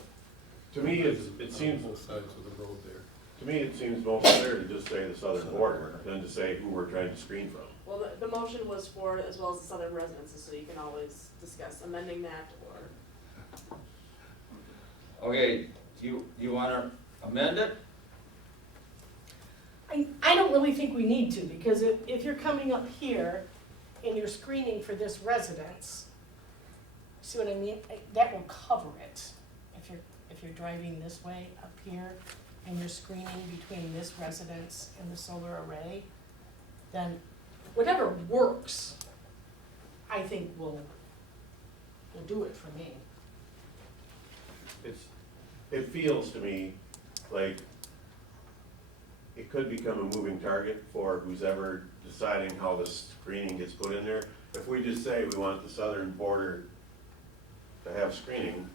To me, it seems, both sides of the road there. to me, it seems most fair to just say the southern border than to say who we're trying to screen from. Well, the motion was for as well as the southern residences, so you can always discuss amending that or. Okay, do you wanna amend it? I don't really think we need to, because if you're coming up here and you're screening for this residence, see what I mean? That will cover it. If you're driving this way up here and you're screening between this residence and the solar array, then whatever works, I think will do it for me. It feels to me like it could become a moving target for who's ever deciding how the screening gets put in there. If we just say we want the southern border to have screening,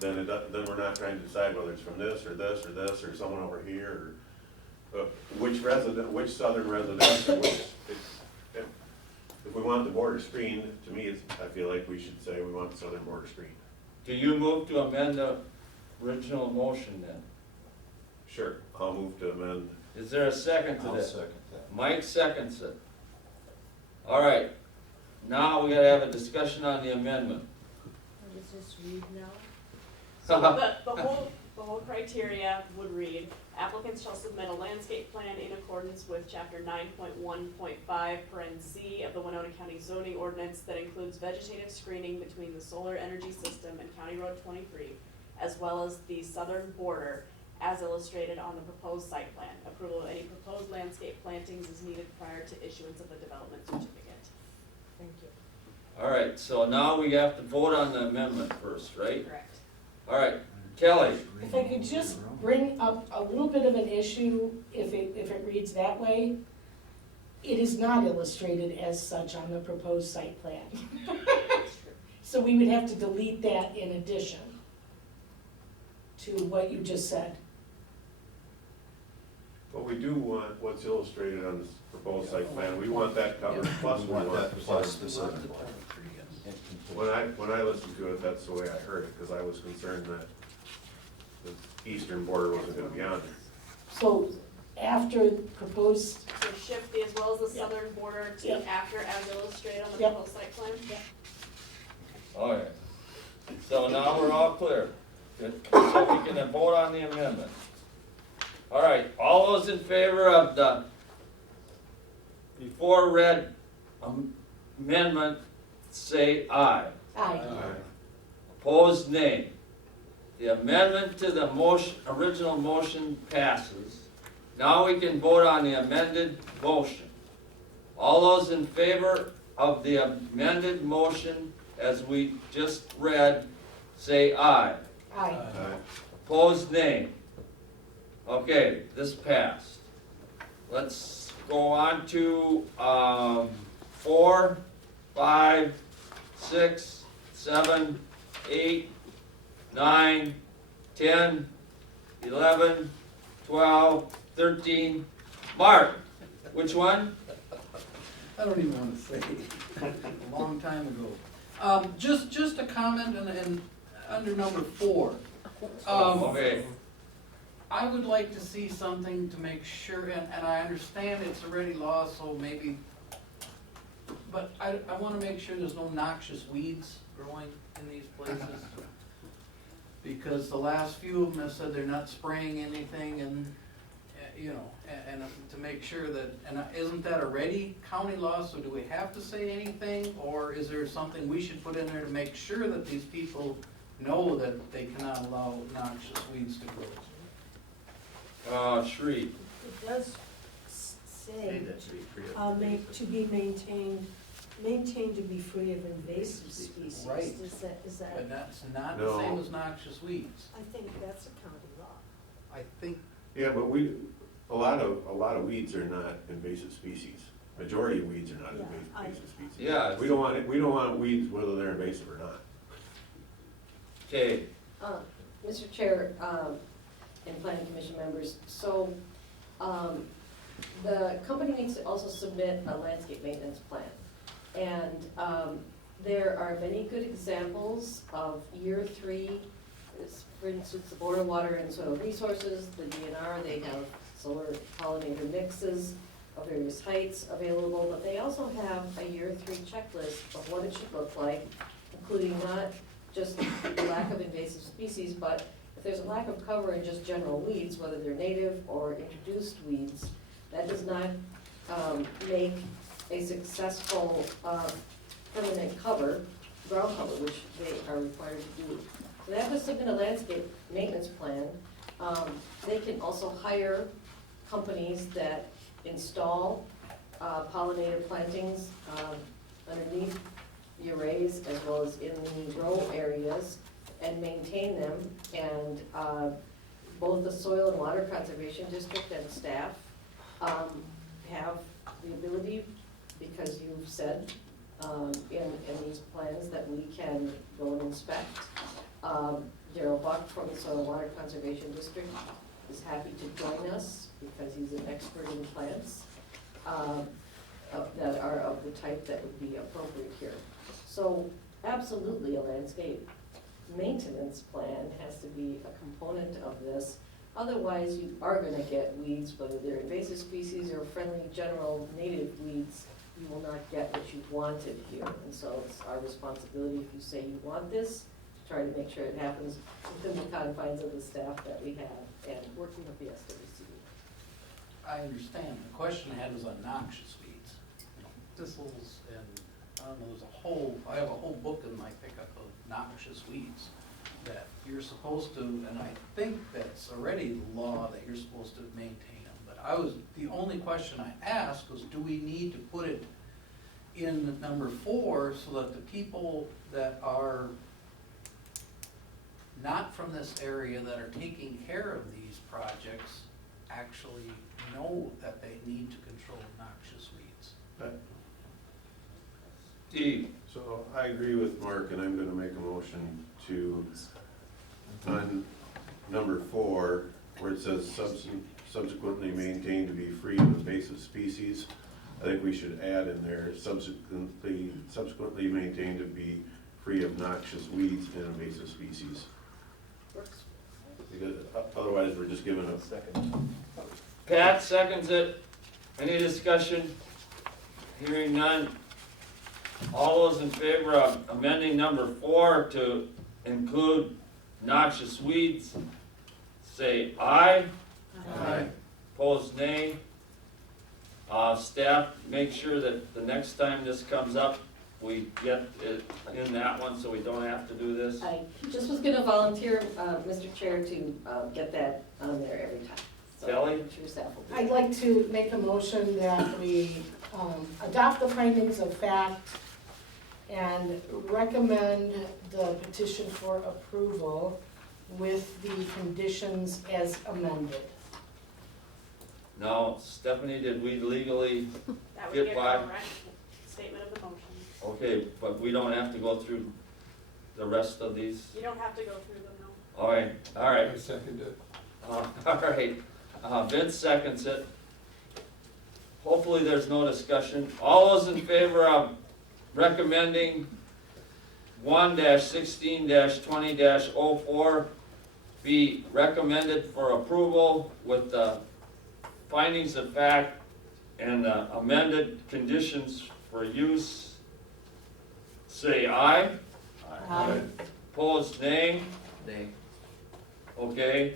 then then we're not trying to decide whether it's from this or this or this or someone over here, or which southern residence, or which, if we want the border screened, to me, I feel like we should say we want the southern border screened. Do you move to amend the original motion then? Sure, I'll move to amend. Is there a second to I'll that? second that. Mike seconds it. All right, now we gotta have a discussion on the amendment. Does this read now? So the whole criteria would read, applicants shall submit a landscape plan in accordance with chapter 9.1.5 C of the Winona County zoning ordinance that includes vegetative screening between the solar energy system and County Road 23, as well as the southern border, as illustrated on the proposed site plan. Approval of any proposed landscape plantings is needed prior to issuance of the development certificate. Thank you. All right, so now we have to vote on the amendment first, right? Correct. All right, Kelly, If I could just bring up a little bit of an issue, if it reads that way, it is not illustrated as such on the proposed site plan. So we would have to delete that in addition to what you just said. But we do want what's illustrated on this proposed site plan, we want that covered, plus we want want that the plus southern the southern border. border. When I listened to it, that's the way I heard it, because I was concerned that the eastern border wasn't gonna be on there. So after proposed, So shift the, as well as the Yeah. southern border to Yeah. after as illustrated on the Yep. proposed site plan? Okay, so now we're all clear. Good. So we can vote on the amendment. All right, all those in favor of the before read amendment, say aye. aye. Opposed, nay. The amendment to the motion, original motion passes. Now we can vote on the amended motion. All those in favor of the amended motion as we just read, say aye. Aye. Opposed, nay. Okay, this passed. Let's go on to, 4, 5, 6, 7, 8, 9, 10, 11, 12, 13. Mark, which one? I don't even wanna say, a long time ago. Just a comment and under number 4. Okay, I would like to see something to make sure, and I understand it's already law, so maybe, but I wanna make sure there's no noxious weeds growing in these places. Because the last few of them have said they're not spraying anything and, you know, and to make sure that, and isn't that already county law, so do we have to say anything? Or is there something we should put in there to make sure that these people know that they cannot allow noxious weeds to grow? Shree. It does say, to be maintained to be free of invasive species. Right. Is that, But that's not the same No. as noxious weeds. I think that's a county law. I think, Yeah, but a lot of weeds are not invasive species. Majority of weeds are not Yeah, invasive species. Yeah. We don't want weeds whether they're invasive or not. Okay, Mr. Chair, and planning commission members, so, the company needs to also submit a landscape maintenance plan. And, there are many good examples of year 3, for instance, the Board of Water and Soil Resources, the DNR, they have solar pollinator mixes of various heights available, but they also have a year 3 checklist of what it should look like, including not just the lack of invasive species, but if there's a lack of cover in just general weeds, whether they're native or introduced weeds, that does not make a successful permanent cover, ground cover, which they are required to do. So they have to submit a landscape maintenance plan. They can also hire companies that install pollinator plantings underneath the arrays as well as in the grow areas and maintain them. And both the Soil and Water Conservation District and staff have the ability, because you've said in these plans that we can go and inspect. Daryl Buck from the Soil and Water Conservation District is happy to join us because he's an expert in plants that are of the type that would be appropriate here. So absolutely, a landscape maintenance plan has to be a component of this. Otherwise, you are gonna get weeds, whether they're invasive species or friendly general native weeds. You will not get what you wanted here. And so it's our responsibility, if you say you want this, to try to make sure it happens within the confines of the staff that we have and working with the SWC. I understand. The question I had was on noxious weeds. Thistles and, I don't know, I have a whole book in my pickup of noxious weeds that you're supposed to, and I think that's already the law that you're supposed to maintain them. But the only question I asked was, do we need to put it in number 4 so that the people that are not from this area that are taking care of these projects actually know that they need to control noxious weeds? Steve. So I agree with Mark, and I'm gonna make a motion to, on number 4, where it says subsequently maintained to be free of invasive species, I think we should add in there subsequently maintained to be free of noxious weeds and invasive species. Works. Because otherwise, we're just giving a second. Pat seconds it. Any discussion? Hearing none. All those in favor of amending number 4 to include noxious weeds, say aye. Aye. Opposed, nay. Staff, make sure that the next time this comes up, we get it in that one, so we don't have to do this. I just was gonna volunteer, Mr. Chair, to get that on there every time. So Kelly? I'm sure staff will do I'd that. like to make a motion that we adopt the findings of fact and recommend the petition for approval with the conditions as amended. Now, Stephanie, did we legally, That would Get be a by. correct statement of the motion. okay, but we don't have to go through the rest of these? You don't have to go through them, no. All right, all right. I second it. All right, Vince seconds it. Hopefully there's no discussion. All those in favor of recommending 1-16-20-04 be recommended for approval with the findings of fact and the amended conditions for use, say aye. Aye. Opposed, nay. Nay. Okay,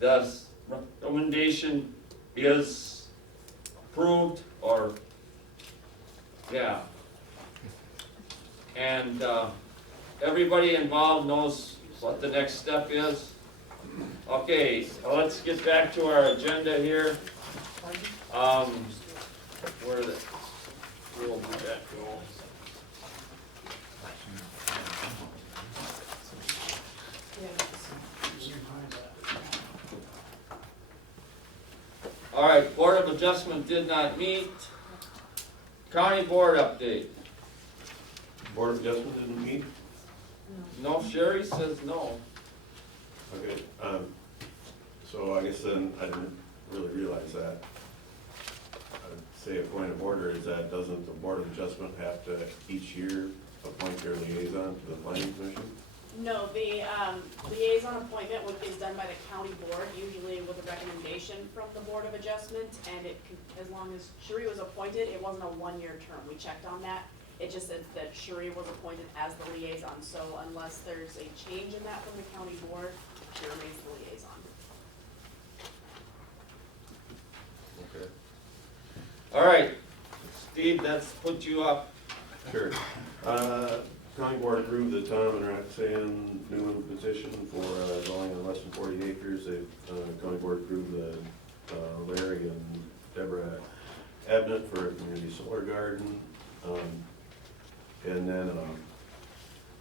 the recommendation is approved, or, yeah. And, everybody involved knows what the next step is. Okay, let's get back to our agenda here. Where the, we'll do that go. All right, Board of Adjustment did not meet. County Board update. Board of Adjustment didn't meet? No, Sherry says no. Okay, so I guess then I didn't really realize that. I'd say a point of order is that doesn't the Board of Adjustment have to each year appoint their liaison to the planning commission? No, the liaison appointment is done by the county board, usually with a recommendation from the Board of Adjustment, and as long as Sheree was appointed, it wasn't a one-year term, we checked on that. It just said that Sheree was appointed as the liaison, so unless there's a change in that from the county board, she remains the liaison. Okay. All right, Steve, that's put you up. Sure. County Board approved the Tom and Roxanne Newman petition for dwelling on less than 40 acres. The County Board approved the Larry and Deborah Abnett for a community solar garden. And then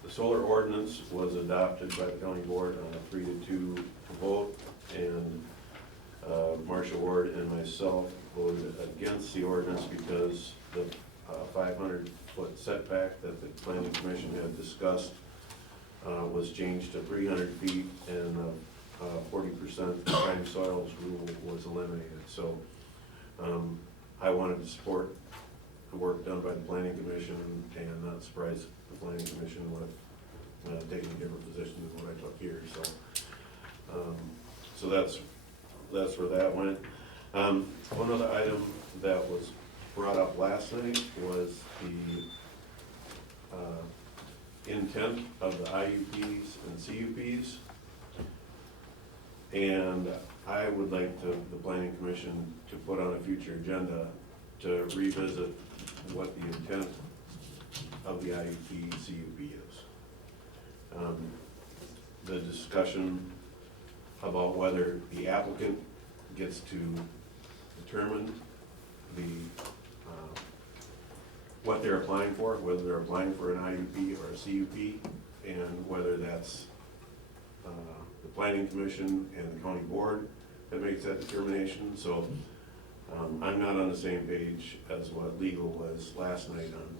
the solar ordinance was adopted by the County Board on a 3-2 vote. And Marcia Ward and myself voted against the ordinance because the 500-foot setback that the planning commission had discussed was changed to 300 feet, and 40% prime soils rule was eliminated. So I wanted to support the work done by the planning commission and not surprise the planning commission with taking a different position than what I took here. So that's where that went. One other item that was brought up last night was the intent of the IUPs and CUPs. And I would like the planning commission to put on a future agenda to revisit what the intent of the IUP CUP is. The discussion about whether the applicant gets to determine what they're applying for, whether they're applying for an IUP or a CUP, and whether that's the planning commission and the county board that makes that determination. So I'm not on the same page as what legal was last night on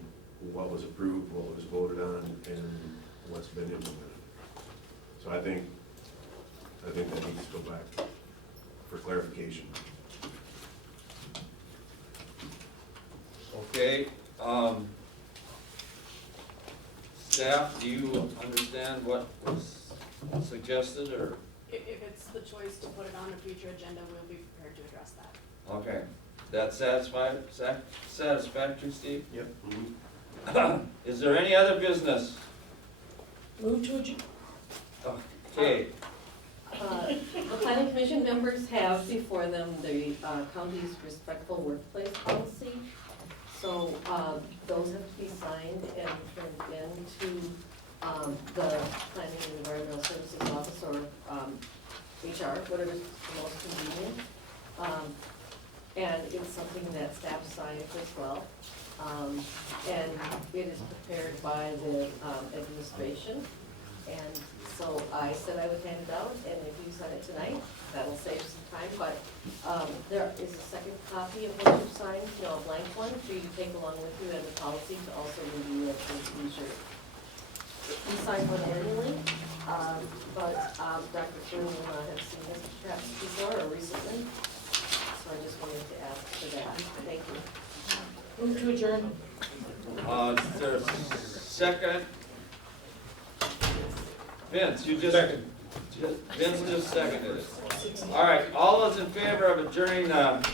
what was approved, what was voted on, and what's been implemented. So I think that needs to go back for clarification. Okay, staff, do you understand what was suggested, or? If it's the choice to put it on a future agenda, we'll be prepared to address that. Okay, that satisfactory, Steve? Yep. Is there any other business? Move to adjourn. Okay, The planning commission members have before them the county's respectful workplace policy. So those have to be signed and turned into the Planning and Environmental Services Office or HR, whatever's the most convenient. And it's something that staff signs as well. And it is prepared by the administration. And so I said I would hand it out, and if you sign it tonight, that'll save some time, but there is a second copy of what you've signed, a blank one, for you to take along with you as a policy to also review at the future. You sign one annually, but Dr. Flynn will not have seen this perhaps before or recently, so I just wanted to ask for that. Thank you. Move to adjourn. is there a second? Vince, you just. Second. Vince just seconded it. All right, all those in favor of adjourning the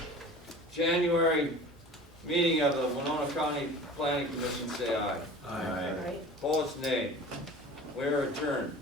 January meeting of the Winona County Planning Commission, say aye. Aye. Opposed, nay. We're adjourned.